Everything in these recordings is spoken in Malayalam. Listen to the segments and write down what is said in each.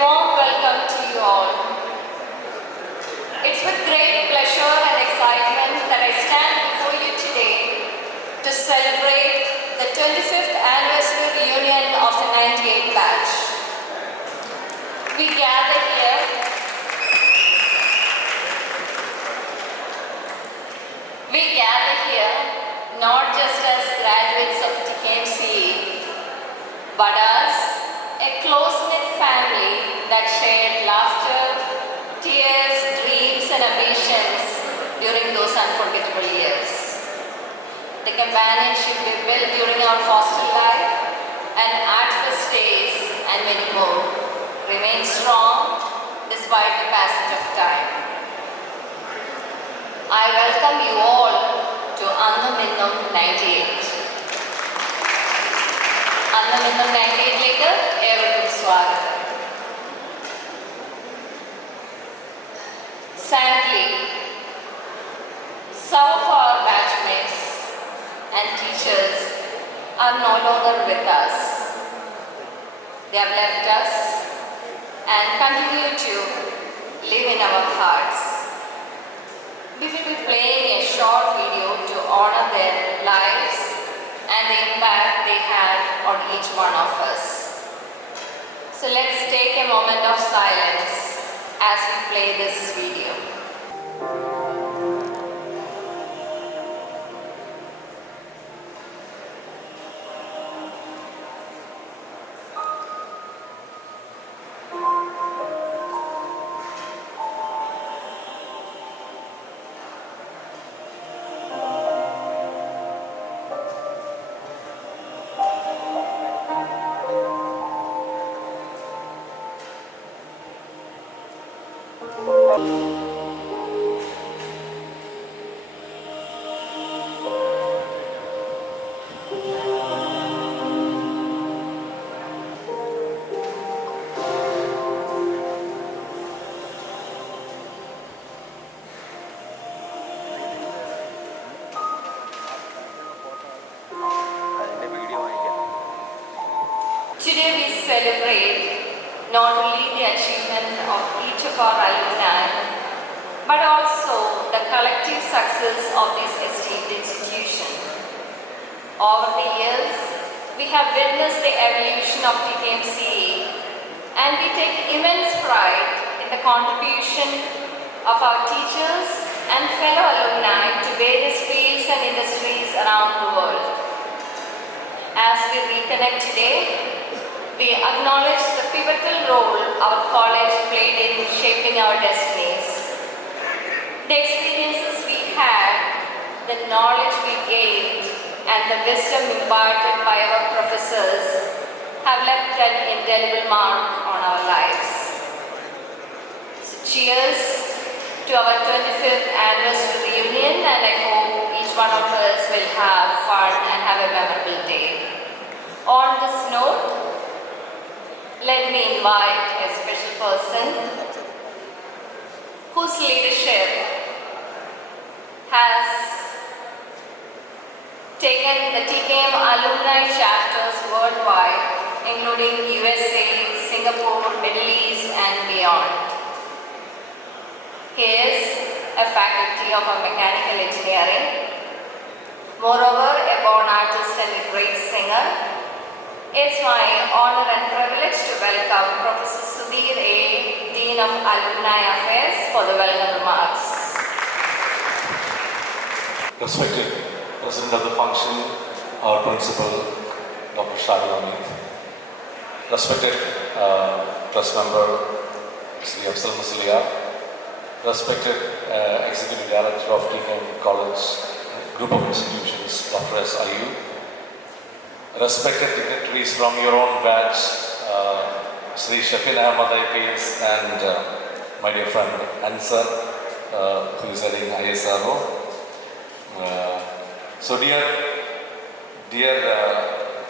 warm welcome to you all. It's with great pleasure and excitement that I stand before you today to celebrate the 25th anniversary reunion of the 98 batch. We gather here not just as graduates of TKMCE, but as a close-knit family that shared laughter, tears, dreams and ambitions during those unforgettable years. The companionship we built during our hostel life and art fest days and many more remains strong despite the passage of time. I welcome you all to INNUM 98. INNUM 98 ലേക്ക് ഏവർക്കും സ്വാഗതം. Sadly, some of our batchmates and teachers are no longer with us. They have left us and continue to live in our hearts. We will be playing a short video to honor their lives and the impact they had on each one of us. So let's take a moment of silence as we play this video. Today we celebrate not only the achievement of each of our alumni, but also the collective success of this esteemed institution. Over the years, we have witnessed the evolution of TKMCE, and we take immense pride in the contribution of our teachers and fellow alumni to various fields and industries around the world. As we reconnect today, we acknowledge the pivotal role our college played in shaping our destinies. The experiences we had, the knowledge we gained, and the wisdom imparted by our professors have left an indelible mark on our lives. So cheers to our 25th anniversary reunion, and I hope each one of us will have fun and have a memorable day. On this note, let me invite a special person whose leadership has taken the TKM alumni chapters worldwide, including USA, Singapore, Middle East and beyond. He is a faculty of mechanical engineering. Moreover, a born artist and a great singer. It's my honor and privilege to welcome Professor Sudhir A., Dean of Alumni Affairs, for the welcome remarks. Respected President of the function, our Principal, Dr. Shahil Amit. Respected Press Member, Sri Afzal Musliya. Respected Executive Director of TKM College, Group of Institutions, Dr. S. Ayub. Respected dignitaries from your own batch, Sri Shafin Ahmad IPS and my dear friend Ansar, who is heading ISRO. So dear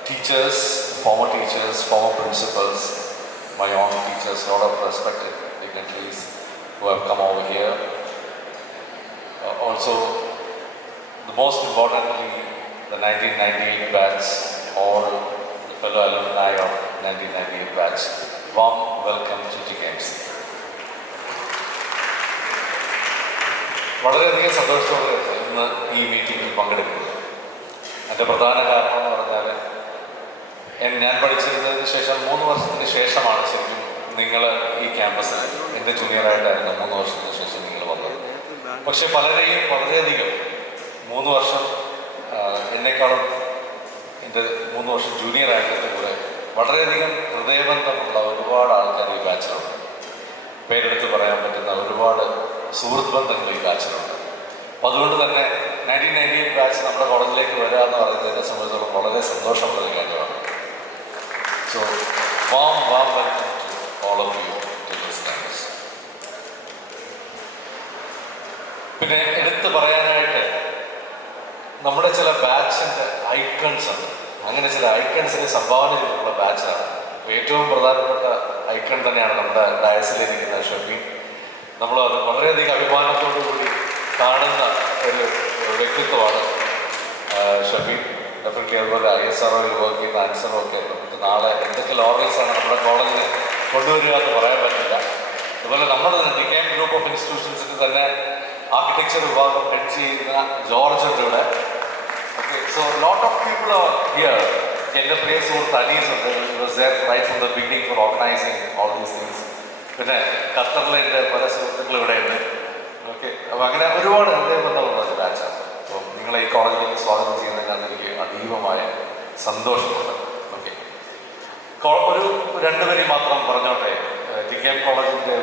teachers, former principals, my own teachers, a lot of respected dignitaries who have come over here. Also, the most importantly, the 1998 batch, all the fellow alumni of 1998 batch. Warm welcome to TKMC. വളരെയധികം സന്തോഷത്തോടെ ഇന്ന് ഈ മീറ്റിങ്ങിൽ പങ്കെടുക്കുന്നത്. അതിൻ്റെ പ്രധാന കാരണം എന്ന് പറഞ്ഞാൽ ഞാൻ പഠിച്ചിരുന്നതിന് ശേഷം 3 വർഷത്തിന് ശേഷമാണ് ശരിക്കും നിങ്ങൾ ഈ ക്യാമ്പസിൽ എൻ്റെ ജൂനിയറായിട്ടായിരുന്നു 3 വർഷത്തിന് ശേഷം നിങ്ങൾ വന്നത്. പക്ഷെ പലരെയും വളരെയധികം 3 വർഷം എന്നെക്കാളും എൻ്റെ 3 വർഷം ജൂനിയറായതിൻ്റെ കൂടെ വളരെയധികം ഹൃദയബന്ധമുള്ള ഒരുപാട് ആൾക്കാർ ഈ ബാച്ചിലുണ്ട്. പേരെടുത്ത് പറയാൻ പറ്റുന്ന ഒരുപാട് സുഹൃത്ത് ബന്ധങ്ങൾ ഈ ബാച്ചിലുണ്ട്. അപ്പോൾ അതുകൊണ്ട് തന്നെ 1998 ബാച്ച് നമ്മുടെ കോളേജിലേക്ക് വരിക എന്ന് പറയുന്നതിനെ സംബന്ധിച്ചിടത്തോളം വളരെ സന്തോഷമുള്ളൊരു കാര്യമാണ്. So warm welcome to all of you to this campus. പിന്നെ എടുത്ത് പറയാനായിട്ട് നമ്മുടെ ചില ബാച്ചിൻ്റെ ഐക്കൺസ് ഉണ്ട്. അങ്ങനെ ചില ഐക്കൺസിനെ സംഭാവന ചെയ്തിട്ടുള്ള ബാച്ചാണ്. ഏറ്റവും പ്രധാനപ്പെട്ട ഐക്കൺ തന്നെയാണ് നമ്മുടെ ഡയസിലിരിക്കുന്ന ഷഫീൻ. നമ്മൾ അത് വളരെയധികം അഭിമാനത്തോടു കൂടി കാണുന്ന ഒരു വ്യക്തിത്വമാണ് ഷഫീൻ. ഡെഫിനറ്റ്ലി അതുപോലെ ISROയിൽ വർക്ക് ചെയ്യുന്ന ആൻസറും ഒക്കെ നമുക്ക് നാളെ എന്തൊക്കെ ലോറൽസാണ് നമ്മുടെ കോളേജിന് കൊണ്ടുവരിക എന്ന് പറയാൻ പറ്റില്ല. അതുപോലെ നമ്മൾ TKM ഗ്രൂപ്പ് ഓഫ് ഇൻസ്റ്റിറ്റ്യൂഷൻസിന് തന്നെ ആർക്കിടെക്ചർ വിഭാഗം ഹെഡ് ചെയ്യുന്ന ജോർജ് ഉണ്ട് ഇവിടെ. Okay, so lot of people are here. എൻ്റെ പ്രിയ സുഹൃത്ത് അനീസ് ഉണ്ട്. He was there right from the beginning for organizing all these things. പിന്നെ ഖത്തറിലെ എൻ്റെ പല സുഹൃത്തുക്കൾ ഇവിടെയുണ്ട്. ഓക്കെ, അപ്പോൾ അങ്ങനെ ഒരുപാട് ഹൃദയബന്ധമുള്ള ഒരു ബാച്ചാണ്. അപ്പോൾ നിങ്ങളെ ഈ കോളേജിലേക്ക് സ്വാഗതം ചെയ്യുന്നതിനകത്ത് എനിക്ക് അതീവമായ സന്തോഷമുണ്ട്. ഓക്കെ, ഒരു 2 വരി മാത്രം പറഞ്ഞോട്ടെ. TKM കോളേജിൻ്റെ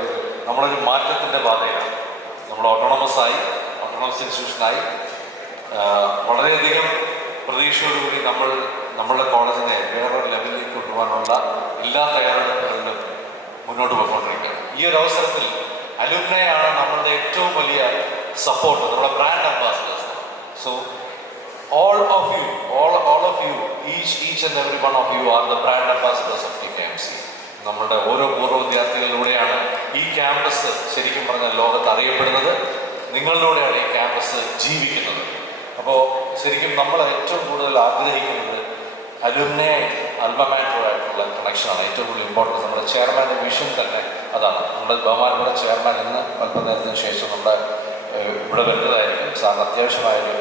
നമ്മളൊരു മാറ്റത്തിൻ്റെ പാതയാണ്. നമ്മൾ ഓട്ടോണമസ് ഇൻസ്റ്റിറ്റ്യൂഷനായി വളരെയധികം പ്രതീക്ഷയോടുകൂടി നമ്മളുടെ കോളേജിനെ വേറൊരു ലെവലിലേക്ക് കൊണ്ടുപോകാനുള്ള എല്ലാ തയ്യാറെടുപ്പുകളിലും മുന്നോട്ട് പോയിക്കൊണ്ടിരിക്കുകയാണ്. ഈ ഒരു അവസരത്തിൽ അലുമിനയാണ് നമ്മളുടെ ഏറ്റവും വലിയ സപ്പോർട്ട്, നമ്മുടെ brand ambassadors. So all of you, each and every one of you are the brand ambassadors of TKMC. നമ്മളുടെ ഓരോ പൂർവ്വ വിദ്യാർത്ഥികളിലൂടെയാണ് ഈ ക്യാമ്പസ് ശരിക്കും പറഞ്ഞാൽ ലോകത്ത് അറിയപ്പെടുന്നത്. നിങ്ങളിലൂടെയാണ് ഈ ക്യാമ്പസ് ജീവിക്കുന്നത്. അപ്പോൾ ശരിക്കും നമ്മൾ ഏറ്റവും കൂടുതൽ ആഗ്രഹിക്കുന്നത് അൽമമാറ്ററുമായിട്ടുള്ള കണക്ഷനാണ് ഏറ്റവും കൂടുതൽ ഇമ്പോർട്ടൻസ്. നമ്മുടെ ചെയർമാൻ്റെ വിഷൻ തന്നെ അതാണ്. നമ്മുടെ ബഹുമാനപ്പെട്ട ചെയർമാൻ ഇന്ന് അല്പനേരത്തിന് ശേഷം നമ്മുടെ ഇവിടെ വരുന്നതായിരിക്കും. സാറിന് അത്യാവശ്യമായൊരു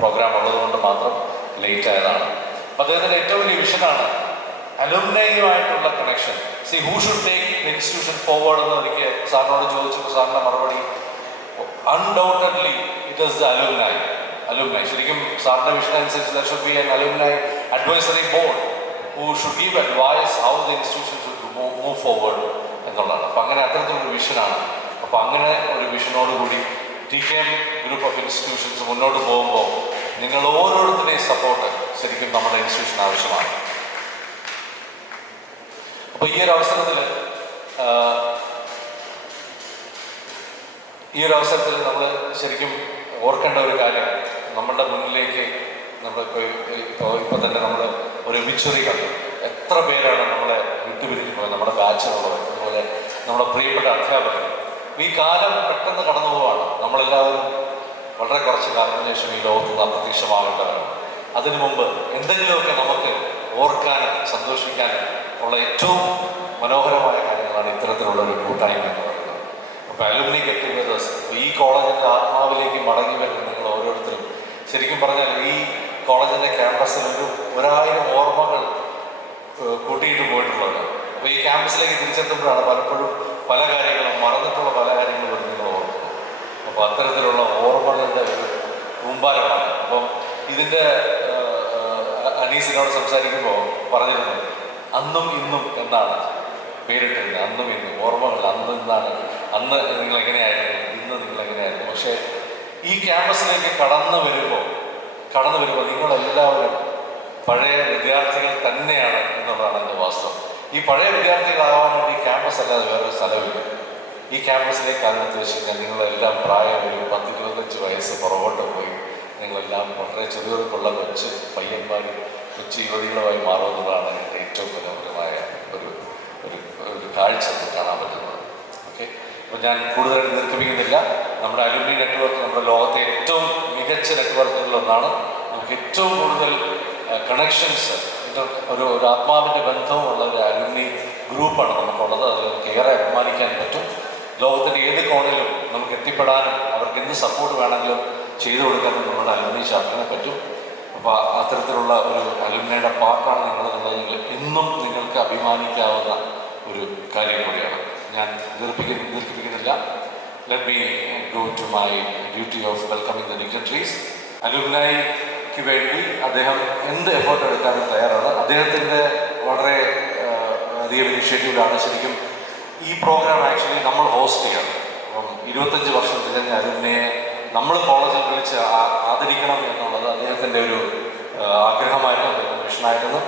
പ്രോഗ്രാം ഉള്ളതുകൊണ്ട് മാത്രം ലേറ്റ് ആയതാണ്. അപ്പോൾ അദ്ദേഹത്തിൻ്റെ ഏറ്റവും വലിയ വിഷനാണ് അലുമിനയുമായിട്ടുള്ള connection. Who should take institution forward എന്ന് എനിക്ക് സാറിനോട് ചോദിച്ചപ്പോൾ സാറിൻ്റെ മറുപടി undoubtedly it is the alumni. ശരിക്കും സാറിൻ്റെ വിഷൻ അനുസരിച്ച് there should be an alumni advisory board who should give advice how the institution should move forward എന്നുള്ളതാണ്. അപ്പം അങ്ങനെ അത്തരത്തിലൊരു വിഷനാണ്. അപ്പോൾ അങ്ങനെ ഒരു വിഷനോടുകൂടി TKM ഗ്രൂപ്പ് ഓഫ് ഇൻസ്റ്റിറ്റ്യൂഷൻസ് മുന്നോട്ട് പോകുമ്പോൾ നിങ്ങൾ ഓരോരുത്തരുടെയും സപ്പോർട്ട് ശരിക്കും നമ്മുടെ ഇൻസ്റ്റിറ്റ്യൂഷൻ ആവശ്യമാണ്. അപ്പോൾ ഈ ഒരു അവസരത്തിൽ നമ്മൾ ശരിക്കും ഓർക്കേണ്ട ഒരു കാര്യം, നമ്മളുടെ മുന്നിലേക്ക് ഇപ്പോൾ തന്നെ നമ്മൾ ഒരു ഒബിച്വറി കണ്ടു. എത്ര പേരാണ് നമ്മളെ വിട്ടുപിരിഞ്ഞു പോയത്, നമ്മുടെ ബാച്ചിലുള്ളവർ, അതുപോലെ നമ്മുടെ പ്രിയപ്പെട്ട അധ്യാപകർ. ഈ കാലം പെട്ടെന്ന് കടന്നു പോവാണ്. നമ്മളെല്ലാവരും വളരെ കുറച്ച് കാലത്തിന് ശേഷം ഈ ലോകത്ത് നിന്ന് അപ്രത്യക്ഷമാകേണ്ടവരാണ്. അതിനു മുമ്പ് എന്തെങ്കിലുമൊക്കെ നമുക്ക് ഓർക്കാനും സന്തോഷിക്കാനും ഉള്ള ഏറ്റവും മനോഹരമായ കാര്യങ്ങളാണ് ഇത്തരത്തിലുള്ളൊരു കൂട്ടായ്മ എന്ന് പറയുന്നത്. അപ്പോൾ അലുമിനി ഗെറ്റ് ടുഗദേഴ്സ് ഈ കോളേജിൻ്റെ ആത്മാവിലേക്ക് മടങ്ങി വരുന്ന നിങ്ങൾ ഓരോരുത്തരും ശരിക്കും പറഞ്ഞാൽ ഈ കോളേജിൻ്റെ ക്യാമ്പസിൽ 1000 ഓർമ്മകൾ കൂട്ടിയിട്ട് പോയിട്ടുള്ളത്. അപ്പോൾ ഈ ക്യാമ്പസിലേക്ക് തിരിച്ചെത്തുമ്പോഴാണ് പലപ്പോഴും പല കാര്യങ്ങളും മറന്നിട്ടുള്ള പല കാര്യങ്ങളും നിങ്ങൾ ഓർക്കുന്നത്. അപ്പോൾ അത്തരത്തിലുള്ള ഓർമ്മകളുടെ ഒരു കൂമ്പാരമാണ്. അപ്പം ഇതിൻ്റെ അനീസിനോട് സംസാരിക്കുമ്പോൾ പറഞ്ഞിരുന്നു അന്നും ഇന്നും എന്നാണ് പേരിട്ടിരുന്നത്. അന്നും ഇന്നും ഓർമ്മകൾ അന്ന് ഇന്നാണ്. അന്ന് നിങ്ങളെങ്ങനെയായിരുന്നു, ഇന്ന് നിങ്ങളെങ്ങനെയായിരുന്നു. പക്ഷേ ഈ ക്യാമ്പസിലേക്ക് കടന്നു വരുമ്പോൾ നിങ്ങളെല്ലാവരും പഴയ വിദ്യാർത്ഥികൾ തന്നെയാണ് എന്നുള്ളതാണ് എൻ്റെ വാസ്തവം. ഈ പഴയ വിദ്യാർത്ഥികളാവാനായിട്ട് ഈ ക്യാമ്പസ് അല്ലാതെ വേറൊരു സ്ഥലമില്ല. ഈ ക്യാമ്പസിലേക്ക് അതിനകത്ത് വെച്ചിട്ട് നിങ്ങളെല്ലാം പ്രായം ഒരു 10-25 വയസ്സ് പുറകോട്ട് പോയി നിങ്ങളെല്ലാം വളരെ ചെറുതുകൊള്ള കൊച്ചു പയ്യന്മാരും കൊച്ചു യുവതികളുമായി മാറുന്നതാണ് എൻ്റെ ഏറ്റവും മനോഹരമായ ഒരു കാഴ്ച കാണാൻ പറ്റുന്നത്. ഓക്കെ, അപ്പോൾ ഞാൻ കൂടുതലായിട്ട് ദീർഘിപ്പിക്കുന്നില്ല. നമ്മുടെ അലുമിനി നെറ്റ്വർക്ക് നമ്മുടെ ലോകത്തെ ഏറ്റവും മികച്ച നെറ്റ്വർക്കുകളിലൊന്നാണ്. നമുക്ക് ഏറ്റവും കൂടുതൽ കണക്ഷൻസ് ഒരു ആത്മാവിൻ്റെ ബന്ധവുമുള്ള ഒരു അലുമിനി ഗ്രൂപ്പാണ് നമുക്കുള്ളത്. അതിൽ നമുക്ക് ഏറെ അഭിമാനിക്കാൻ പറ്റും. ലോകത്തിൻ്റെ ഏത് കോണിലും നമുക്ക് എത്തിപ്പെടാനും അവർക്ക് എന്ത് സപ്പോർട്ട് വേണമെങ്കിലും ചെയ്തു കൊടുക്കാനും നമ്മുടെ അലുമിനി ചാപ്റ്ററിനെ പറ്റും. അപ്പോൾ അത്തരത്തിലുള്ള ഒരു അലുമിനിയുടെ പാർട്ടാണ് നിങ്ങളെന്നുള്ളതെങ്കിൽ ഇന്നും നിങ്ങൾക്ക് അഭിമാനിക്കാവുന്ന ഒരു കാര്യം കൂടിയാണ്. ഞാൻ ദീർഘിപ്പിക്കുന്നില്ല. Let me go to my duty of welcoming the dignitaries. അലുമിനിക്ക് വേണ്ടി അദ്ദേഹം എന്ത് എഫേർട്ട് എടുക്കാനും തയ്യാറാണ്. അദ്ദേഹത്തിൻ്റെ വളരെ അധികം ഇനിഷ്യേറ്റീവിലാണ് ശരിക്കും ഈ പ്രോഗ്രാം ആക്ച്വലി നമ്മൾ ഹോസ്റ്റ് ചെയ്യണം. അപ്പം 25 വർഷം തികഞ്ഞ അലുമിനിയെ നമ്മൾ കോളേജിൽ വിളിച്ച് ആദരിക്കണം എന്നുള്ളത് അദ്ദേഹത്തിൻ്റെ ഒരു ആഗ്രഹമായിരുന്നു, അദ്ദേഹത്തിൻ്റെ മിഷനായിരുന്നു.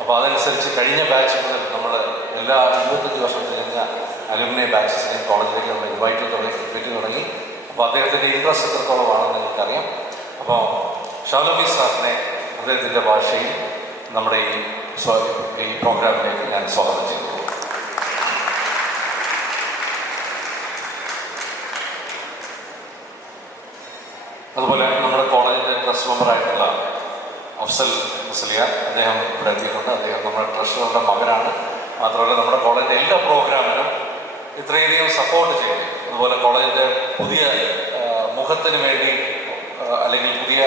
അപ്പോൾ അതനുസരിച്ച് കഴിഞ്ഞ ബാച്ച് മുതൽ നമ്മൾ എല്ലാ 25 വർഷം തികഞ്ഞ അലുമിനി ബാച്ചസിനെയും കോളേജിലേക്ക് നമ്മൾ ഇൻവൈറ്റ് തുടങ്ങി. അപ്പോൾ അദ്ദേഹത്തിൻ്റെ ഇൻട്രസ്റ്റ് എത്രത്തോളമാണെന്ന് നിങ്ങൾക്കറിയാം. അപ്പോൾ ഷാലോമി സാറിനെ അദ്ദേഹത്തിൻ്റെ ഭാഷയിൽ നമ്മുടെ ഈ പ്രോഗ്രാമിലേക്ക് ഞാൻ സ്വാഗതം ചെയ്യുന്നു. അതുപോലെ നമ്മുടെ കോളേജിൻ്റെ ട്രസ്റ്റ് മെമ്പറായിട്ടുള്ള അഫ്സൽ മുസ്ലിയാർ, അദ്ദേഹം ഇവിടെ എത്തിയിട്ടുണ്ട്. അദ്ദേഹം നമ്മുടെ ട്രഷററുടെ മകനാണ്. മാത്രമല്ല നമ്മുടെ കോളേജിൻ്റെ എല്ലാ പ്രോഗ്രാമിനും ഇത്രയധികം സപ്പോർട്ട് ചെയ്യും. അതുപോലെ കോളേജിൻ്റെ പുതിയ മുഖത്തിന് വേണ്ടി അല്ലെങ്കിൽ പുതിയ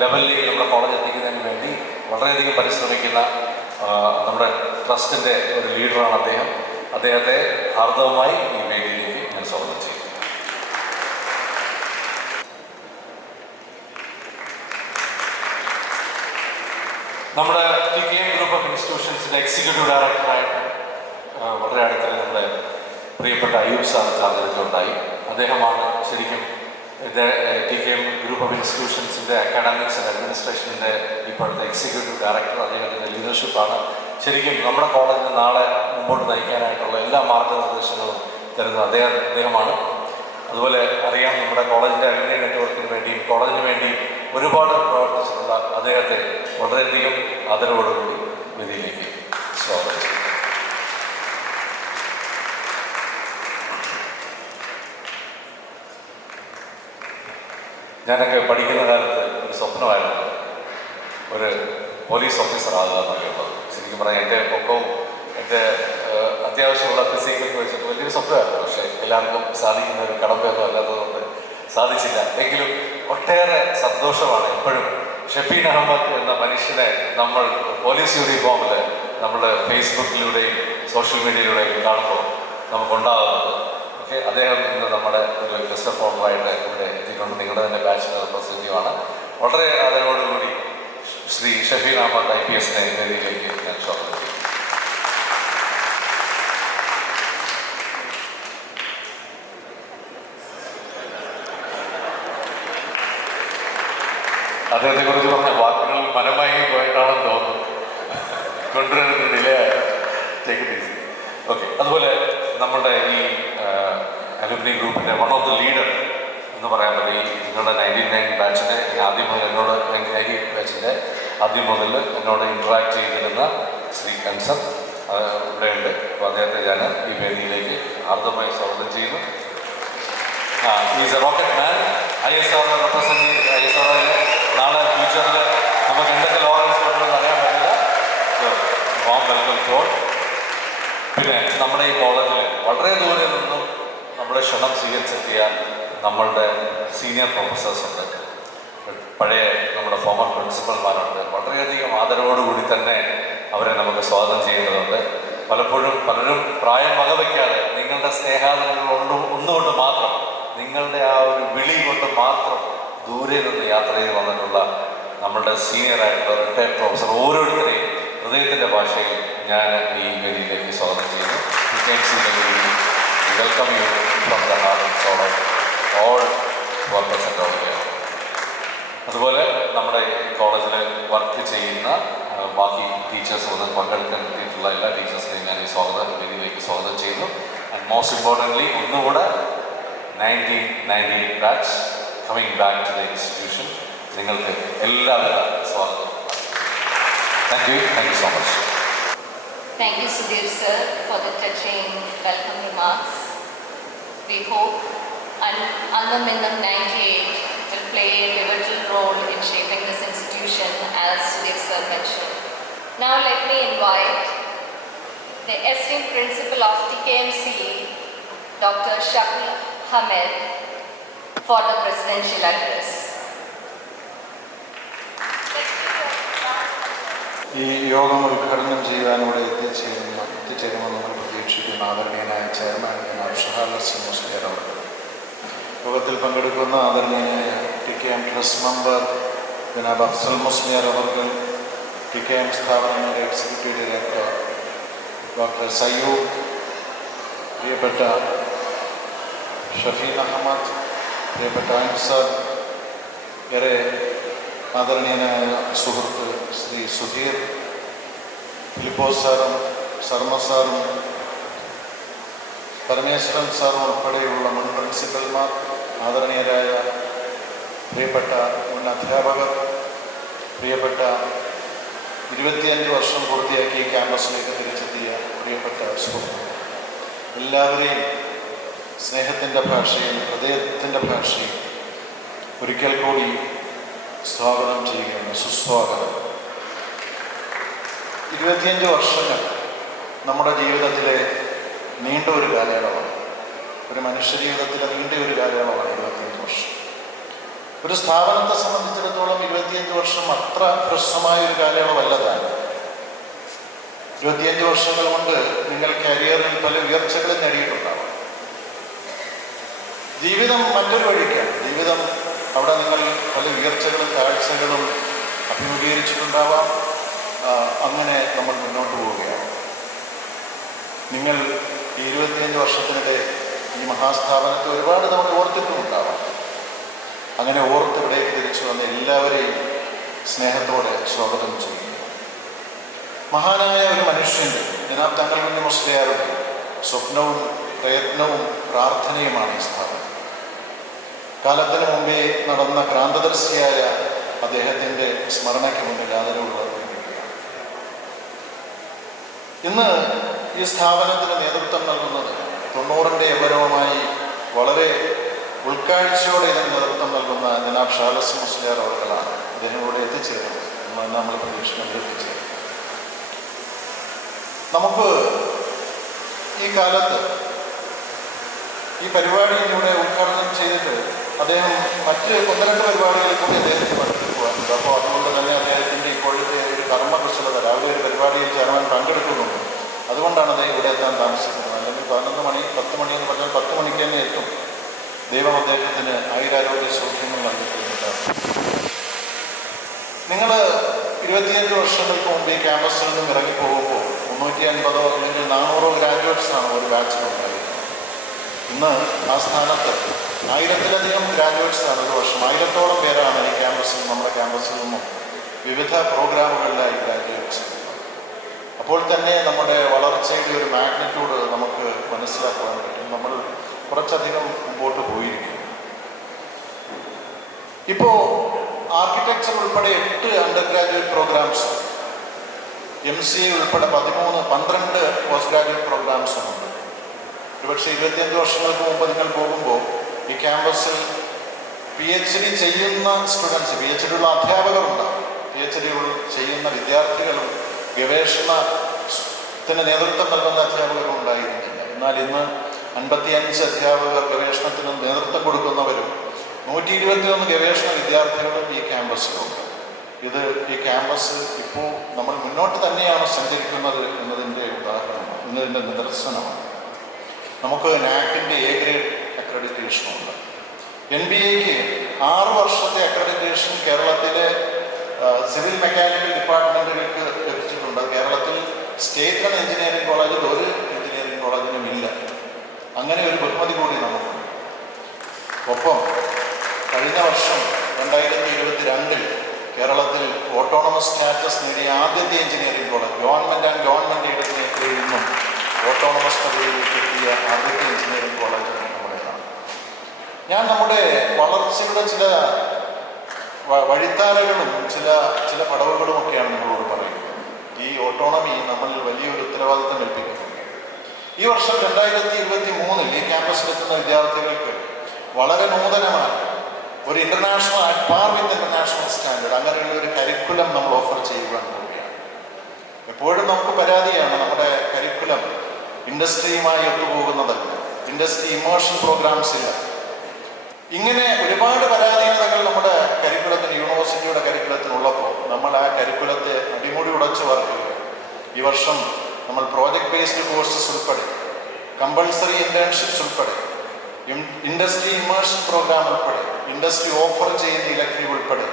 ലെവലിലേക്ക് നമ്മുടെ കോളേജ് എത്തിക്കുന്നതിന് വേണ്ടി വളരെയധികം പരിശ്രമിക്കുന്ന നമ്മുടെ ട്രസ്റ്റിൻ്റെ ഒരു ലീഡറാണ് അദ്ദേഹം. അദ്ദേഹത്തെ ഹാർദവമായി ഈ വേദിയിലേക്ക് ഞാൻ സ്വാഗതം ചെയ്യും. നമ്മുടെ TKM ഗ്രൂപ്പ് ഓഫ് ഇൻസ്റ്റിറ്റ്യൂഷൻസിൻ്റെ എക്സിക്യൂട്ടീവ് ഡയറക്ടറായിട്ട് വളരെ അടുത്ത് നമ്മുടെ പ്രിയപ്പെട്ട അയ്യൂബ് സാർ ചാർജെടുക്കുകയുണ്ടായി. അദ്ദേഹമാണ് ശരിക്കും ഇത് TKM ഗ്രൂപ്പ് ഓഫ് ഇൻസ്റ്റിറ്റ്യൂഷൻസിൻ്റെ അക്കാഡമിക്സ് ആൻഡ് അഡ്മിനിസ്ട്രേഷൻ്റെ ഇപ്പോഴത്തെ എക്സിക്യൂട്ടീവ് ഡയറക്ടർ. അദ്ദേഹത്തിൻ്റെ ലീഡർഷിപ്പാണ് ശരിക്കും നമ്മുടെ കോളേജിന് നാളെ മുമ്പോട്ട് നയിക്കാനായിട്ടുള്ള എല്ലാ മാർഗനിർദ്ദേശങ്ങളും തരുന്നത് അദ്ദേഹമാണ്. അതുപോലെ അറിയാം, നമ്മുടെ കോളേജിൻ്റെ അലുമിനി നെറ്റ്വർക്കിന് വേണ്ടിയും കോളേജിന് വേണ്ടിയും ഒരുപാട് പ്രവർത്തിച്ചിട്ടുള്ള അദ്ദേഹത്തെ വളരെയധികം ആദരവോടുകൂടി വേദിയിലേക്ക് സ്വാഗതം ചെയ്യും. ഞാനൊക്കെ പഠിക്കുന്ന കാലത്ത് ഒരു സ്വപ്നമായിരുന്നു ഒരു പോലീസ് ഓഫീസർ ആകുക എന്നുള്ളത്. ശരിക്കും പറഞ്ഞാൽ എൻ്റെ പൊക്കവും എൻ്റെ അത്യാവശ്യമുള്ള ഫിസിക്കൊക്കെ വെച്ചിട്ട് വലിയൊരു സ്വപ്നമായിരുന്നു. പക്ഷേ എല്ലാവർക്കും സാധിക്കുന്ന ഒരു കടമ്പയൊന്നും അല്ലാത്തതുകൊണ്ട് സാധിച്ചില്ല. എങ്കിലും ഒട്ടേറെ സന്തോഷമാണ് എപ്പോഴും ഷഫീൻ അഹമ്മദ് എന്ന മനുഷ്യനെ നമ്മൾ പോലീസ് യൂണിഫോമിൽ നമ്മുടെ ഫേസ്ബുക്കിലൂടെയും സോഷ്യൽ മീഡിയയിലൂടെയും കാണുമ്പോൾ നമുക്കുണ്ടാകുന്നത്. ഓക്കെ, അദ്ദേഹം ഇന്ന് നമ്മുടെ ഒരു ഗസ്റ്റ് ഓഫ് ഓണറായിട്ട് ഇവിടെ എത്തിക്കൊണ്ട് നിങ്ങളുടെ തന്നെ ബാച്ചിൻ്റെ റെപ്രസെൻറ്റേറ്റീവാണ്. വളരെ ആദരവോടുകൂടി ശ്രീ ഷഫീൻ അഹമ്മദ് IPS വേദിയിലേക്ക് ഞാൻ സ്വാഗതം ചെയ്യും. അദ്ദേഹത്തെക്കുറിച്ച് പറഞ്ഞ വാക്കുകൾ മനമായി പോയിട്ടാണെന്ന് തോന്നുന്നു. കൊണ്ടുവരുന്ന ഡിലേ ടേക്ക്. ഓക്കെ, അതുപോലെ നമ്മുടെ ഈ അലുമിനി ഗ്രൂപ്പിൻ്റെ വൺ ഓഫ് ദ ലീഡർ എന്ന് പറയാൻ പറ്റും. ഈ നിങ്ങളുടെ 99 ബാച്ചിൻ്റെ ആദ്യം മുതൽ എന്നോട് 98 ബാച്ചിൻ്റെ ആദ്യം മുതൽ എന്നോട് ഇൻട്രാക്ട് ചെയ്തിരുന്ന ശ്രീ കൻസർ ഇവിടെയുണ്ട്. അപ്പോൾ അദ്ദേഹത്തെ ഞാൻ ഈ വേദിയിലേക്ക് ഹാർദമായി സ്വാഗതം ചെയ്യുന്നു. Is a rocket man. ISR represent ISR നാളെ ഫ്യൂച്ചറിൽ നമുക്ക് എന്തൊക്കെ ലോറൻസ് കിട്ടുമെന്ന് അറിയാൻ പറ്റില്ല. Warm welcome for. പിന്നെ നമ്മുടെ ഈ കോളേജിൽ വളരെ ദൂരെ നിന്നും നമ്മളെ ക്ഷണം സ്വീകരിച്ചെത്തിയ നമ്മളുടെ സീനിയർ പ്രൊഫസേഴ്സ് ഉണ്ട്, പഴയ നമ്മുടെ ഫോമർ പ്രിൻസിപ്പൽമാരുണ്ട്. വളരെയധികം ആദരവോടുകൂടി തന്നെ അവരെ നമുക്ക് സ്വാഗതം ചെയ്യേണ്ടതുണ്ട്. പലരും പ്രായം വകവയ്ക്കാതെ നിങ്ങളുടെ സ്നേഹാദരങ്ങൾ ഒന്നുകൊണ്ട് മാത്രം, നിങ്ങളുടെ ആ ഒരു വിളി കൊണ്ട് മാത്രം ദൂരെ നിന്ന് യാത്ര ചെയ്ത് വന്നിട്ടുള്ള നമ്മളുടെ സീനിയറായിട്ടുള്ള റിട്ടയർഡ് പ്രൊഫസർ ഓരോരുത്തരെയും ഹൃദയത്തിൻ്റെ ഭാഷയിൽ ഞാൻ ഈ വേദിയിലേക്ക് സ്വാഗതം ചെയ്യുന്നു. Welcome you from the heart and soul of all workers and all. അതുപോലെ നമ്മുടെ കോളേജിൽ വർക്ക് ചെയ്യുന്ന ബാക്കി ടീച്ചേഴ്സ് വന്ന് പങ്കെടുക്കാൻ എത്തിയിട്ടുള്ള എല്ലാ ടീച്ചേഴ്സിനെയും ഞാൻ ഈ വേദിയിലേക്ക് സ്വാഗതം ചെയ്യുന്നു. ആൻഡ് മോസ്റ്റ് ഇമ്പോർട്ടൻ്റ്ലി ഒന്നുകൂടെ 1998 batch coming back to the institution, നിങ്ങൾക്ക് എല്ലാവിധ സ്വാഗതം. Thank you so much. Thank you, Sudhir sir, for the touching welcome remarks. We hope INNUM 98 will play a pivotal role in shaping this institution, as Sudhir sir mentioned. Now let me invite the esteemed principal of TKMC, Dr. Shakil Hamed, for the presidential address. ഈ യോഗം ഉദ്ഘാടനം ചെയ്യാനിവിടെ എത്തിച്ചേരുമെന്ന് നമ്മൾ പ്രതീക്ഷിക്കുന്ന ആദരണീയനായ ചെയർമാൻ മുസ്ലിയാർ അവർ, യോഗത്തിൽ പങ്കെടുക്കുന്ന ആദരണീയനായ TKM ട്രസ്റ്റ് മെമ്പർ ജനാബ് അഫ്സൽ മുസ്ലിയാർ അവർ, TKM സ്ഥാപനങ്ങളുടെ എക്സിക്യൂട്ടീവ് ഡയറക്ടർ ഡോക്ടർ സയ്യൂബ്, പ്രിയപ്പെട്ട ഷഫീൻ അഹമ്മദ്, പ്രിയപ്പെട്ട അൻസർ, ഏറെ ആദരണീയനായ സുഹൃത്ത് ശ്രീ സുധീർ, ഫിലിപ്പോസ് സാറും ശർമ്മ സാറും പരമേശ്വരൻ സാറും ഉൾപ്പെടെയുള്ള മുൻ പ്രിൻസിപ്പൽമാർ, ആദരണീയരായ പ്രിയപ്പെട്ട മുൻ അധ്യാപകർ, പ്രിയപ്പെട്ട 25 വർഷം പൂർത്തിയാക്കി ക്യാമ്പസിലേക്ക് തിരിച്ചെത്തിയ പ്രിയപ്പെട്ട സുഹൃത്തുക്കൾ, എല്ലാവരെയും സ്നേഹത്തിൻ്റെ ഭാഷയിൽ, ഹൃദയത്തിൻ്റെ ഭാഷയിൽ ഒരിക്കൽ കൂടി സ്വാഗതം ചെയ്യുകയാണ്. സുസ്വാഗതം. 25 വർഷങ്ങൾ നമ്മുടെ ജീവിതത്തിലെ നീണ്ട ഒരു കാലയളവാണ്. ഒരു മനുഷ്യ ജീവിതത്തിലെ നീണ്ട ഒരു കാലയളവാണ് 25 വർഷം. ഒരു സ്ഥാപനത്തെ സംബന്ധിച്ചിടത്തോളം 25 വർഷം അത്ര ഹ്രസ്വമായ ഒരു കാലയളവല്ല താൻ. 25 വർഷങ്ങൾ കൊണ്ട് നിങ്ങൾ കരിയറിൽ പല ഉയർച്ചകളും നേടിയിട്ടുണ്ടാവാം. ജീവിതം മറ്റൊരു വഴിക്കാണ്. ജീവിതം അവിടെ നിങ്ങൾ പല ഉയർച്ചകളും താഴ്ചകളും അഭിമുഖീകരിച്ചിട്ടുണ്ടാവാം. അങ്ങനെ നമ്മൾ മുന്നോട്ട് പോവുകയാണ്. നിങ്ങൾ ഈ 25 വർഷത്തിനിടെ ഈ മഹാസ്ഥാപനത്തെ ഒരുപാട് നമ്മൾ ഓർത്തിട്ടുമുണ്ടാവാം. അങ്ങനെ ഓർത്ത് ഇവിടേക്ക് തിരിച്ചു വന്ന എല്ലാവരെയും സ്നേഹത്തോടെ സ്വാഗതം ചെയ്യുന്നു. മഹാനായ ഒരു മനുഷ്യൻ്റെ, ജനാബ് തങ്ങൾ മുസ്ലിയാരുടെ സ്വപ്നവും പ്രയത്നവും പ്രാർത്ഥനയുമാണ് ഈ സ്ഥാപനം. കാലത്തിന് മുമ്പേ നടന്ന ക്രാന്തദർശിയായ അദ്ദേഹത്തിൻ്റെ സ്മരണയ്ക്ക് മുന്നിൽ ആദരവുള്ള ഇന്ന് ഈ സ്ഥാപനത്തിന് നേതൃത്വം നൽകുന്നത് 90ൻ്റെ യൗവനവുമായി വളരെ ഉൾക്കാഴ്ചയോടെ ഇതിന് നേതൃത്വം നൽകുന്ന ജനാബ് ഷാലസ് മുസ്ലിയാർ അവർകളാണ്. അദ്ദേഹം ഇവിടെ എത്തിച്ചേരുന്നത് നമ്മൾ പ്രതീക്ഷിക്കുന്നത് എത്തിച്ചേരും. നമുക്ക് ഈ കാലത്ത് ഈ പരിപാടിയിലൂടെ ഉദ്ഘാടനം ചെയ്തിട്ട് അദ്ദേഹം മറ്റ് 1-2 പരിപാടികളിൽ കൂടി അദ്ദേഹത്തിന് പങ്കെടുക്കുവാനുണ്ട്. അപ്പോൾ അതുകൊണ്ട് തന്നെ അദ്ദേഹത്തിൻ്റെ ഇപ്പോഴത്തെ ഒരു കർമ്മകുശലത, രാവിലെ ഒരു പരിപാടിയിൽ ചേർന്ന് പങ്കെടുക്കുന്നുണ്ട്. അതുകൊണ്ടാണ് അദ്ദേഹം ഇവിടെ എത്താൻ താമസിക്കുന്നത്. അല്ലെങ്കിൽ 11 മണി 10 മണി എന്ന് പറഞ്ഞാൽ 10 മണിക്ക് തന്നെ എത്തും. ദൈവം അദ്ദേഹത്തിന് ആയുരാരോഗ്യ സൗഖ്യങ്ങൾ നൽകിയിട്ടുണ്ട്. നിങ്ങൾ 25 വർഷങ്ങൾക്ക് മുമ്പ് ഈ ക്യാമ്പസിൽ നിന്നും ഇറങ്ങിപ്പോകുമ്പോൾ 350 അല്ലെങ്കിൽ 400 ഗ്രാജുവേറ്റ്സാണ് ഒരു ബാച്ചിലുണ്ടായിരുന്നത്. ഇന്ന് ആ സ്ഥാനത്ത് 1000-ലധികം ഗ്രാജുവേറ്റ്സാണ് ഒരു വർഷം. 1000-ഓളം പേരാണ് ഈ ക്യാമ്പസിൽ, നമ്മുടെ ക്യാമ്പസിൽ നിന്നും വിവിധ പ്രോഗ്രാമുകളിലായി ഗ്രാജുവേറ്റ്സ്. അപ്പോൾ തന്നെ നമ്മുടെ വളർച്ചയുടെ ഒരു മാഗ്നിറ്റ്യൂഡ് നമുക്ക് മനസ്സിലാക്കുവാൻ പറ്റും. നമ്മൾ കുറച്ചധികം മുമ്പോട്ട് പോയിരിക്കും. ഇപ്പോൾ ആർക്കിടെക്ചർ ഉൾപ്പെടെ 8 അണ്ടർ ഗ്രാജുവേറ്റ് പ്രോഗ്രാംസും MCA ഉൾപ്പെടെ 12 പോസ്റ്റ് ഗ്രാജുവേറ്റ് പ്രോഗ്രാംസുമുണ്ട്. ഒരുപക്ഷെ 25 വർഷങ്ങൾക്ക് മുമ്പ് നിങ്ങൾ പോകുമ്പോൾ ഈ ക്യാമ്പസിൽ PhD ചെയ്യുന്ന സ്റ്റുഡൻസ്, PhD ഉള്ള അധ്യാപകരുണ്ടാവും. PhD ചെയ്യുന്ന വിദ്യാർത്ഥികളും ഗവേഷണത്തിന് നേതൃത്വം നൽകുന്ന അധ്യാപകരും ഉണ്ടായിരുന്നില്ല. എന്നാൽ ഇന്ന് 55 അധ്യാപകർ ഗവേഷണത്തിന് നേതൃത്വം കൊടുക്കുന്നവരും 121 ഗവേഷണ വിദ്യാർത്ഥികളും ഈ ക്യാമ്പസിലുണ്ട്. ഈ ക്യാമ്പസ് ഇപ്പോൾ നമ്മൾ മുന്നോട്ട് തന്നെയാണ് സഞ്ചരിക്കുന്നത് എന്നതിൻ്റെ ഉദാഹരണമാണ്, എന്നതിൻ്റെ നിദർശനമാണ്. നമുക്ക് NAAC-ൻ്റെ A ഗ്രേഡ് അക്രഡിറ്റേഷനുണ്ട്. NBA-ക്ക് 6 വർഷത്തെ അക്രഡിറ്റേഷൻ കേരളത്തിലെ സിവിൽ മെക്കാനിക്കൽ ഡിപ്പാർട്ട്മെൻറ്റുകൾക്ക് ലഭിച്ചിട്ടുണ്ട്. കേരളത്തിൽ സ്റ്റേറ്റ് ആൻഡ് എഞ്ചിനീയറിംഗ് കോളേജിൽ ഒരു എഞ്ചിനീയറിംഗ് കോളേജിനും ഇല്ല. അങ്ങനെ ഒരു ബഹുമതി കൂടി നമുക്കുണ്ട്. ഒപ്പം കഴിഞ്ഞ വർഷം 2022 കേരളത്തിൽ ഓട്ടോണമസ് സ്റ്റാറ്റസ് നേടിയ ആദ്യത്തെ എഞ്ചിനീയറിംഗ് കോളേജ്, ഗവൺമെൻറ് എയ്ഡഡ് മേഖലയിൽ നിന്നും ഓട്ടോണമസ് പദവിയിലേക്ക് എത്തിയ ആദ്യത്തെ എഞ്ചിനീയറിംഗ് കോളേജ് നമ്മുടേതാണ്. ഞാൻ നമ്മുടെ വളർച്ചയുടെ ചില വഴിത്താരകളും ചില പടവുകളുമൊക്കെയാണ് നിങ്ങളോട് പറയുന്നത്. ഈ ഓട്ടോണമി നമ്മളിൽ വലിയൊരു ഉത്തരവാദിത്തം ഏൽപ്പിക്കുന്നു. ഈ വർഷം 2023 ഈ ക്യാമ്പസിലെത്തുന്ന വിദ്യാർത്ഥികൾക്ക് വളരെ നൂതനമായ ഒരു international, at par with international standard, അങ്ങനെയുള്ള ഒരു കരിക്കുലം നമ്മൾ ഓഫർ ചെയ്യുവാൻ പോവുകയാണ്. എപ്പോഴും നമുക്ക് പരാതിയാണ് നമ്മുടെ കരിക്കുലം ഇൻഡസ്ട്രിയുമായി ഒത്തുപോകുന്നതല്ല, ഇൻഡസ്ട്രി ഇമേർഷൻ പ്രോഗ്രാംസ് ഇല്ല. ഇങ്ങനെ ഒരുപാട് പരാധീനതകൾ നമ്മുടെ കരിക്കുലത്തിന്, യൂണിവേഴ്സിറ്റിയുടെ കരിക്കുലത്തിനുള്ളപ്പോൾ നമ്മൾ ആ കരിക്കുലത്തെ അടിമുടി ഉടച്ചു വർക്കുക. ഈ വർഷം നമ്മൾ പ്രോജക്റ്റ് ബേസ്ഡ് കോഴ്സസ് ഉൾപ്പെടെ, കമ്പൾസറി ഇന്റേൺഷിപ്സ് ഉൾപ്പെടെ, ഇൻഡസ്ട്രി ഇമേർഷൻ പ്രോഗ്രാം ഉൾപ്പെടെ, ഇൻഡസ്ട്രി ഓഫർ ചെയ്യുന്ന ഇലക്ടീവ് ഉൾപ്പെടെ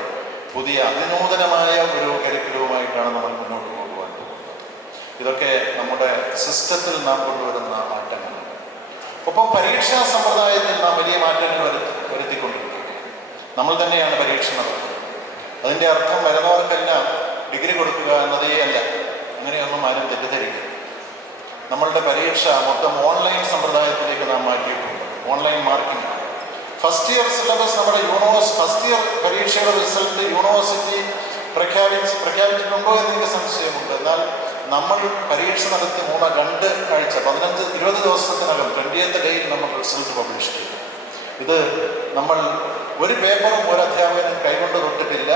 പുതിയ അതിനൂതനമായ ഒരു കരിക്കുലവുമായിട്ടാണ് നമ്മൾ മുന്നോട്ട് പോകുവാൻ പോകുന്നത്. ഇതൊക്കെ നമ്മുടെ സിസ്റ്റത്തിൽ നാം കൊണ്ടുവരുന്ന മാറ്റങ്ങളാണ്. ഒപ്പം പരീക്ഷാ സമ്പ്രദായത്തിൽ നാം വലിയ മാറ്റങ്ങൾ വരുത്തിക്കൊണ്ടിരിക്കുകയാണ്. നമ്മൾ തന്നെയാണ് പരീക്ഷ നടത്തുന്നത്. അതിൻ്റെ അർത്ഥം വരുന്നവർക്കെല്ലാം ഡിഗ്രി കൊടുക്കുക എന്നതേ അല്ല. അങ്ങനെയൊന്നും ആരും തെറ്റിദ്ധരിക്കുക. നമ്മളുടെ പരീക്ഷ മൊത്തം ഓൺലൈൻ സമ്പ്രദായത്തിലേക്ക് നാം മാറ്റിയിട്ടുണ്ട്. Online marking. First year syllabus നമ്മുടെ ഫസ്റ്റ് ഇയർ പരീക്ഷയുടെ റിസൾട്ട് യൂണിവേഴ്സിറ്റി പ്രഖ്യാപിച്ചിട്ടുണ്ടോ എന്ന് എനിക്ക് സംശയമുണ്ട്. എന്നാൽ നമ്മൾ പരീക്ഷ നടത്തി 2 ആഴ്ച 15-20 ദിവസത്തിനകം 20th ഡേയിൽ നമ്മൾ റിസൾട്ട് പബ്ലിഷ് ചെയ്തു. ഇത് നമ്മൾ ഒരു പേപ്പറും ഒരു അധ്യാപകനും കൈകൊണ്ട് തൊട്ടിട്ടില്ല.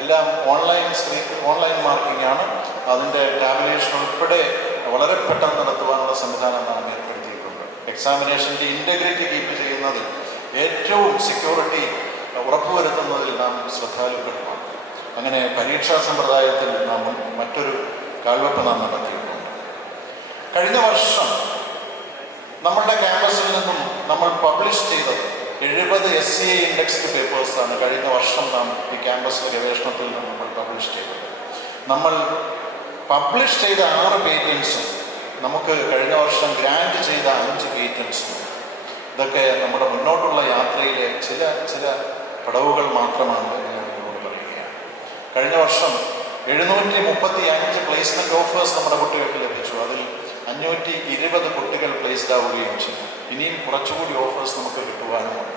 എല്ലാം ഓൺലൈൻ മാർക്കിംഗ് ആണ്. അതിൻ്റെ ടാബുലേഷൻ ഉൾപ്പെടെ വളരെ പെട്ടെന്ന് നടത്തുവാനുള്ള സംവിധാനം നാം ഏർപ്പെടുത്തിയിട്ടുണ്ട്. എക്സാമിനേഷൻ്റെ ഇൻറ്റഗ്രിറ്റി കീപ്പ് ചെയ്യുന്നതിൽ, ഏറ്റവും സെക്യൂരിറ്റി ഉറപ്പുവരുത്തുന്നതിൽ നാം ശ്രദ്ധാലുക്കളാണ്. അങ്ങനെ പരീക്ഷാ സമ്പ്രദായത്തിൽ നാം മറ്റൊരു കാൽവെപ്പ് നാം നടത്തിയിട്ടുണ്ട്. കഴിഞ്ഞ വർഷം നമ്മളുടെ ക്യാമ്പസിൽ നിന്നും നമ്മൾ പബ്ലിഷ് ചെയ്തത് 70 SCI ഇൻഡെക്സ്ഡ് പേപ്പേഴ്സാണ് കഴിഞ്ഞ വർഷം നാം ഈ ക്യാമ്പസിലെ ഗവേഷണത്തിൽ നിന്ന് നമ്മൾ പബ്ലിഷ് ചെയ്തത്. നമ്മൾ പബ്ലിഷ് ചെയ്ത 6 പേറ്റൻസും നമുക്ക് കഴിഞ്ഞ വർഷം ഗ്രാൻഡ് ചെയ്ത 5 പേറ്റൻസും, ഇതൊക്കെ നമ്മുടെ മുന്നോട്ടുള്ള യാത്രയിലെ ചില പടവുകൾ മാത്രമാണ് എന്ന് നിങ്ങളോട് പറയുകയാണ്. കഴിഞ്ഞ വർഷം 735 പ്ലേസ്മെൻറ്റ് ഓഫേഴ്സ് നമ്മുടെ കുട്ടികൾക്ക് ലഭിച്ചു. അതിൽ 520 കുട്ടികൾ പ്ലേസ്ഡ് ആവുകയും ചെയ്തു. ഇനിയും കുറച്ചുകൂടി ഓഫേഴ്സ് നമുക്ക് കിട്ടുവാനുമുണ്ട്.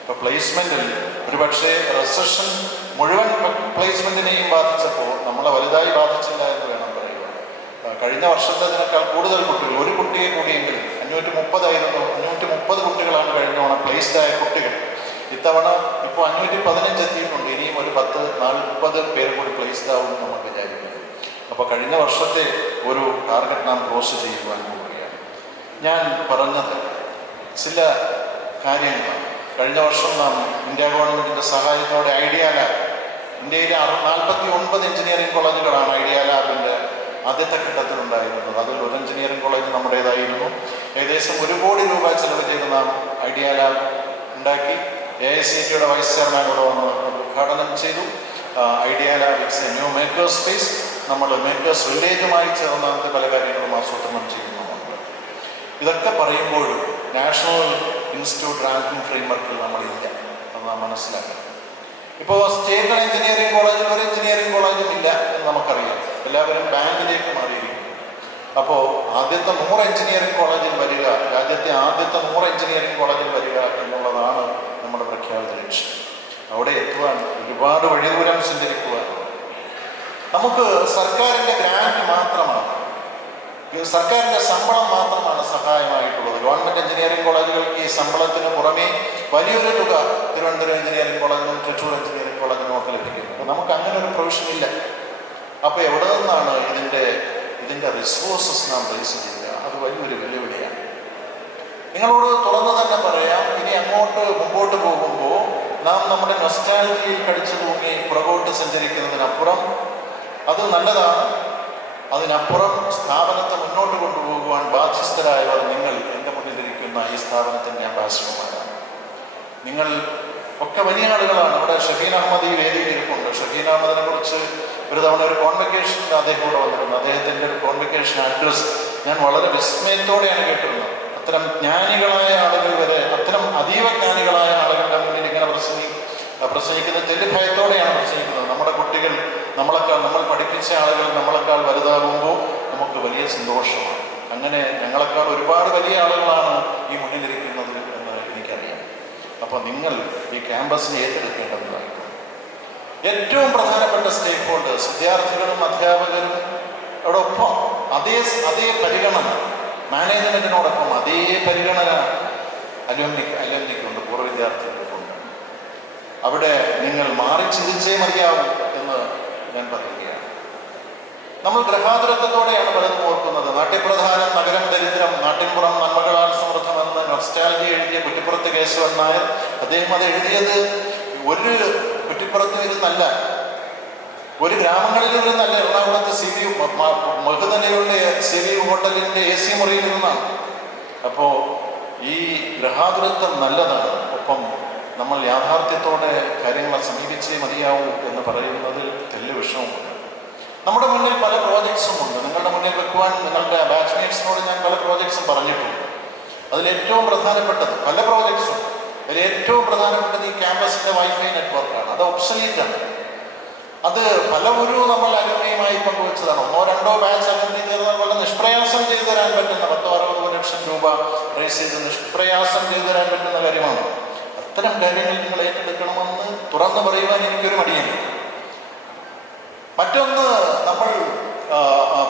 ഇപ്പോൾ പ്ലേസ്മെൻറ്റിൽ ഒരുപക്ഷെ റെസഷൻ മുഴുവൻ പ്ലേസ്മെൻറ്റിനെയും ബാധിച്ചപ്പോൾ നമ്മളെ വലുതായി ബാധിച്ചില്ല എന്ന് വേണം പറയുക. കഴിഞ്ഞ വർഷത്തേതിനേക്കാൾ കൂടുതൽ കുട്ടികൾ, ഒരു കുട്ടിയെ കൂടിയെങ്കിലും 530 കുട്ടികളാണ് കഴിഞ്ഞ തവണ പ്ലേസ്ഡ് ആയ കുട്ടികൾ. ഇത്തവണ ഇപ്പോൾ 515 എത്തിയിട്ടുണ്ട്. ഇനിയും ഒരു 10-40 പേര് കൂടി പ്ലേസ്ഡ് ആവും നമ്മൾ വിചാരിക്കുന്നത്. അപ്പോൾ കഴിഞ്ഞ വർഷത്തെ ഒരു ടാർഗറ്റ് നാം ക്രോസ് ചെയ്യുവാൻ പോവുകയാണ്. ഞാൻ പറഞ്ഞത് ചില കാര്യങ്ങളാണ്. കഴിഞ്ഞ വർഷം നാം ഇന്ത്യ ഗവൺമെൻറ്റിൻ്റെ സഹായത്തോടെ ഐഡിയ ലാബ്, ഇന്ത്യയിലെ 49 എഞ്ചിനീയറിംഗ് കോളേജുകളാണ് ഐഡിയ ലാബിൻ്റെ ആദ്യത്തെ ഘട്ടത്തിലുണ്ടായിരുന്നത്. അതിൽ ഒരു എഞ്ചിനീയറിംഗ് കോളേജ് നമ്മുടേതായിരുന്നു. ഏകദേശം 1 കോടി രൂപ ചെലവ് ചെയ്ത് നാം ഐഡിയ ലാബ് ഉണ്ടാക്കി. AICTയുടെ വൈസ് ചെയർമാൻ ഇവിടെ വന്ന് ഉദ്ഘാടനം ചെയ്തു. Idea lab it's A new makers space. നമ്മൾ മേക്കേഴ്സ് വില്ലേജുമായി ചേർന്ന് പല കാര്യങ്ങളും ആസൂത്രണം ചെയ്യുന്നുണ്ട്. ഇതൊക്കെ പറയുമ്പോഴും നാഷണൽ ഇൻസ്റ്റിറ്റ്യൂട്ട് റാങ്കിങ് ഫ്രെയിംവർക്കിൽ നമ്മളില്ല എന്ന് നാം മനസ്സിലാക്കണം. ഇപ്പോൾ സ്റ്റേറ്റ് എഞ്ചിനീയറിംഗ് കോളേജിൽ ഒരു എഞ്ചിനീയറിംഗ് കോളേജും ഇല്ല എന്ന് നമുക്കറിയാം. എല്ലാവരും ബാങ്കിലേക്ക് മാറിയിരിക്കും. അപ്പോൾ ആദ്യത്തെ 100 എഞ്ചിനീയറിംഗ് കോളേജിൽ വരിക, രാജ്യത്തെ ആദ്യത്തെ 100 എഞ്ചിനീയറിംഗ് കോളേജിൽ വരിക എന്നുള്ളതാണ് നമ്മുടെ പ്രഖ്യാപിത ലക്ഷ്യം. അവിടെ എത്തുവാൻ ഒരുപാട് വഴിദൂരം സഞ്ചരിക്കുവാൻ നമുക്ക് സർക്കാരിൻ്റെ ഗ്രാൻഡ് മാത്രമാണ്, സർക്കാരിൻ്റെ ശമ്പളം മാത്രമാണ് സഹായമായിട്ടുള്ളത്. ഗവൺമെൻറ് എഞ്ചിനീയറിംഗ് കോളേജുകൾക്ക് ഈ ശമ്പളത്തിന് പുറമേ വലിയൊരു തുക തിരുവനന്തപുരം എഞ്ചിനീയറിംഗ് കോളേജിനും തൃശ്ശൂർ എഞ്ചിനീയറിംഗ് കോളേജിനും ഒക്കെ ലഭിക്കുന്നത്. അപ്പോൾ നമുക്ക് അങ്ങനെ ഒരു പ്രൊവിഷൻ ഇല്ല. അപ്പോൾ എവിടെ നിന്നാണ് ഇതിൻ്റെ റിസോഴ്സസ് നാം റേസ് ചെയ്യുക? അത് വലിയൊരു വെല്ലുവിളിയാണ്. നിങ്ങളോട് തുറന്നു തന്നെ പറയാം, ഇനി അങ്ങോട്ട് മുമ്പോട്ട് പോകുമ്പോൾ നാം നമ്മുടെ നൊസ്റ്റാൾജിയിൽ കടിച്ചു തൂങ്ങി പുറകോട്ട് സഞ്ചരിക്കുന്നതിനപ്പുറം, അത് നല്ലതാണ്, അതിനപ്പുറം സ്ഥാപനത്തെ മുന്നോട്ട് കൊണ്ടുപോകുവാൻ ബാധ്യസ്ഥരായവർ നിങ്ങൾ എൻ്റെ മുന്നിലിരിക്കുന്ന ഈ സ്ഥാപനത്തിൻ്റെ അംബാസിഡർമാരാണ്. നിങ്ങൾ ഒക്കെ വലിയ ആളുകളാണ്. ഇവിടെ ഷഫീൻ അഹമ്മദ് ഈ വേദിയിൽ ഇരിപ്പുണ്ട്. ഷഫീൻ അഹമ്മദിനെ കുറിച്ച് ഒരു തവണ ഒരു കോൺവെക്കേഷൻ അദ്ദേഹം കൂടെ വന്നിരുന്നു. അദ്ദേഹത്തിൻ്റെ ഒരു കോൺവെക്കേഷൻ അഡ്രസ് ഞാൻ വളരെ വിസ്മയത്തോടെയാണ് കേട്ടിരുന്നത്. അത്തരം ജ്ഞാനികളായ ആളുകൾ വരെ, അത്തരം അതീവ ജ്ഞാനികളായ ആളുകളുടെ മുന്നിൽ ഇങ്ങനെ പ്രസംഗിക്കുന്നത് തെല്ലുഭയത്തോടെയാണ് പ്രസംഗിക്കുന്നത്. നമ്മുടെ കുട്ടികൾ നമ്മൾ പഠിപ്പിച്ച ആളുകൾ നമ്മളെക്കാൾ വലുതാകുമ്പോൾ നമുക്ക് വലിയ സന്തോഷമാണ്. അങ്ങനെ ഞങ്ങളെക്കാൾ ഒരുപാട് വലിയ ആളുകളാണ് ഈ മുന്നിലിരിക്കുന്നത് എന്ന് എനിക്കറിയാം. അപ്പോൾ നിങ്ങൾ ഈ ക്യാമ്പസിനെ ഏറ്റെടുക്കേണ്ടതാണ്. ഏറ്റവും പ്രധാനപ്പെട്ട സ്റ്റേക്ക് ഹോൾഡേഴ്സ്, വിദ്യാർത്ഥികളും അധ്യാപകരും അതോടൊപ്പം അതേ പരിഗണന, മാനേജ്മെൻറ്റിനോടൊപ്പം അതേ പരിഗണന അലുമിനിക്കുണ്ട്, പൂർവ്വ വിദ്യാർത്ഥികൾക്കുണ്ട്. അവിടെ നിങ്ങൾ മാറി ചിന്തിച്ചേ മതിയാവും എന്ന് ഞാൻ പറയുകയാണ്. നമ്മൾ ഗ്രഹാതുരത്വത്തോടെയാണ് പലതും ഓർക്കുന്നത്. നാട്യപ്രധാനം നഗരം ദരിദ്രം, നാട്ടിൻപുറം നന്മകളാൽ സമൃദ്ധമെന്ന് നൊസ്റ്റാൾജി എഴുതിയ കുറ്റിപ്പുറത്ത് കേശവൻ നായർ. അദ്ദേഹം അത് എഴുതിയത് ഒരു കുറ്റിപ്പുറത്ത് ഇരുന്നല്ല, ഒരു ഗ്രാമങ്ങളിലിരുന്നല്ല, എറണാകുളത്ത് മഹുതലയുടെ സിവി ഹോട്ടലിൻ്റെ AC മുറിയിൽ നിന്നാണ്. അപ്പോൾ ഈ ഗ്രഹാതുരത്വം നല്ലതാണ്. ഒപ്പം നമ്മൾ യാഥാർത്ഥ്യത്തോടെ കാര്യങ്ങളെ സമീപിച്ചേ മതിയാവൂ എന്ന് പറയുന്നതിൽ തെല്ല് വിഷമമുണ്ട്. നമ്മുടെ മുന്നിൽ പല പ്രോജക്ട്സും ഉണ്ട്. നിങ്ങളുടെ മുന്നിൽ വെക്കുവാൻ നിങ്ങളുടെ ബാച്ച്മേറ്റ്സിനോട് ഞാൻ പല പ്രോജക്ട്സും പറഞ്ഞിട്ടുണ്ട്. അതിലേറ്റവും പ്രധാനപ്പെട്ടത് പല പ്രോജക്ട്സും, അതിലേറ്റവും പ്രധാനപ്പെട്ടത് ഈ ക്യാമ്പസിൻ്റെ വൈഫൈ നെറ്റ്വർക്കാണ്. അത് ഒബ്സലീറ്റാണ്. അത് പലവരും നമ്മൾ അലുമിനിയുമായി പങ്കുവെച്ചതാണ്. 1-2 ബാച്ച് അലുമിനി ചേർന്നാൽ വളരെ നിഷ്പ്രയാസം ചെയ്തു തരാൻ പറ്റുന്ന 10-60 ലക്ഷം രൂപ റേസ് ചെയ്ത് നിഷ്പ്രയാസം ചെയ്തു തരാൻ പറ്റുന്ന കാര്യമാണ്. അത്തരം കാര്യങ്ങൾ നിങ്ങൾ ഏറ്റെടുക്കണമെന്ന് തുറന്നു പറയുവാൻ എനിക്കൊരു മടിയില്ല. മറ്റൊന്ന്, നമ്മൾ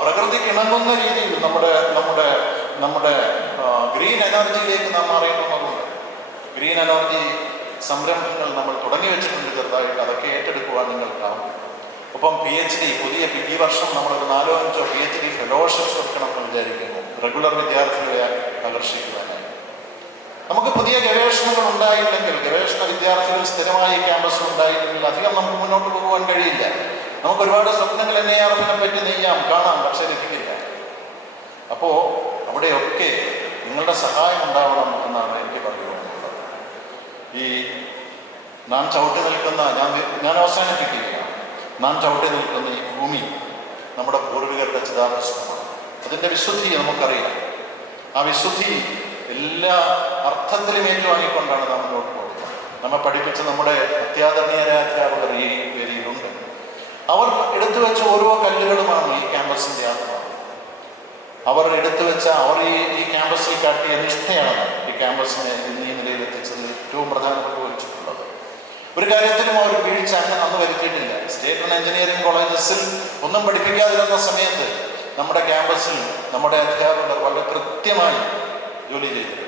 പ്രകൃതിക്ക് ഇണങ്ങുന്ന രീതിയിൽ നമ്മുടെ ഗ്രീൻ എനർജിയിലേക്ക് നാം മാറേണ്ടതുണ്ട്. ഗ്രീൻ എനർജി സംരംഭങ്ങൾ നമ്മൾ തുടങ്ങി വെച്ചിട്ടുണ്ട് ചെറുതായിട്ട്. അതൊക്കെ ഏറ്റെടുക്കുവാൻ നിങ്ങൾക്കാവും. ഒപ്പം PhD ഈ വർഷം നമ്മളൊരു 4-5 PhD ഫെലോഷിപ്സ് എടുക്കണമെന്ന് വിചാരിക്കുന്നു, റെഗുലർ വിദ്യാർത്ഥികളെ ആകർഷിക്കുവാനായി. നമുക്ക് പുതിയ ഗവേഷണങ്ങൾ ഉണ്ടായില്ലെങ്കിൽ, ഗവേഷണ വിദ്യാർത്ഥികൾ സ്ഥിരമായി ക്യാമ്പസിൽ ഉണ്ടായില്ലെങ്കിൽ അധികം നമുക്ക് മുന്നോട്ട് പോകുവാൻ കഴിയില്ല. നമുക്ക് ഒരുപാട് സ്വപ്നങ്ങൾ NIRFനെ പറ്റി നെയ്യാം, കാണാം, പക്ഷേ ലഭിക്കില്ല. അപ്പോൾ അവിടെയൊക്കെ നിങ്ങളുടെ സഹായം ഉണ്ടാവണം എന്നാണ് എനിക്ക് പറയുവാനുള്ളത്. ഈ നാം ചവിട്ടി നിൽക്കുന്ന, ഞാൻ അവസാനിപ്പിക്കുകയാണ്, നാം ചവിട്ടി നിൽക്കുന്ന ഈ ഭൂമി നമ്മുടെ പൂർവികരുടെ ചിതാഭസ്മമാണ്. അതിൻ്റെ വിശുദ്ധി നമുക്കറിയാം. ആ വിശുദ്ധി എല്ലാ അർത്ഥത്തിലും ഏറ്റുവാങ്ങിക്കൊണ്ടാണ് നാം മുന്നോട്ട് പോകുന്നത്. നമ്മെ പഠിപ്പിച്ച നമ്മുടെ അത്യാദരണീയരായ അധ്യാപകർ ഈ വേദിയിലുണ്ട്. അവർ എടുത്തു വെച്ച ഓരോ കല്ലുകളുമാണ് ഈ ക്യാമ്പസിൻ്റെ ആത്മാവ്. അവർ എടുത്തു വെച്ച, അവർ ഈ ക്യാമ്പസിൽ കാട്ടിയ നിഷ്ഠയാണ് ഈ ക്യാമ്പസിനെ ഇന്ന് ഈ നിലയിലെത്തിച്ചത് ഏറ്റവും പ്രധാനപ്പെട്ട വെച്ചിട്ടുള്ളത്. ഒരു കാര്യത്തിലും അവർ വീഴ്ച അന്ന് വരുത്തിയിട്ടില്ല. സ്റ്റേറ്റ് എഞ്ചിനീയറിംഗ് കോളേജസിൽ ഒന്നും പഠിപ്പിക്കാതിരുന്ന സമയത്ത് നമ്മുടെ ക്യാമ്പസിൽ നമ്മുടെ അധ്യാപകർ വളരെ കൃത്യമായി ജോലി ചെയ്തത്.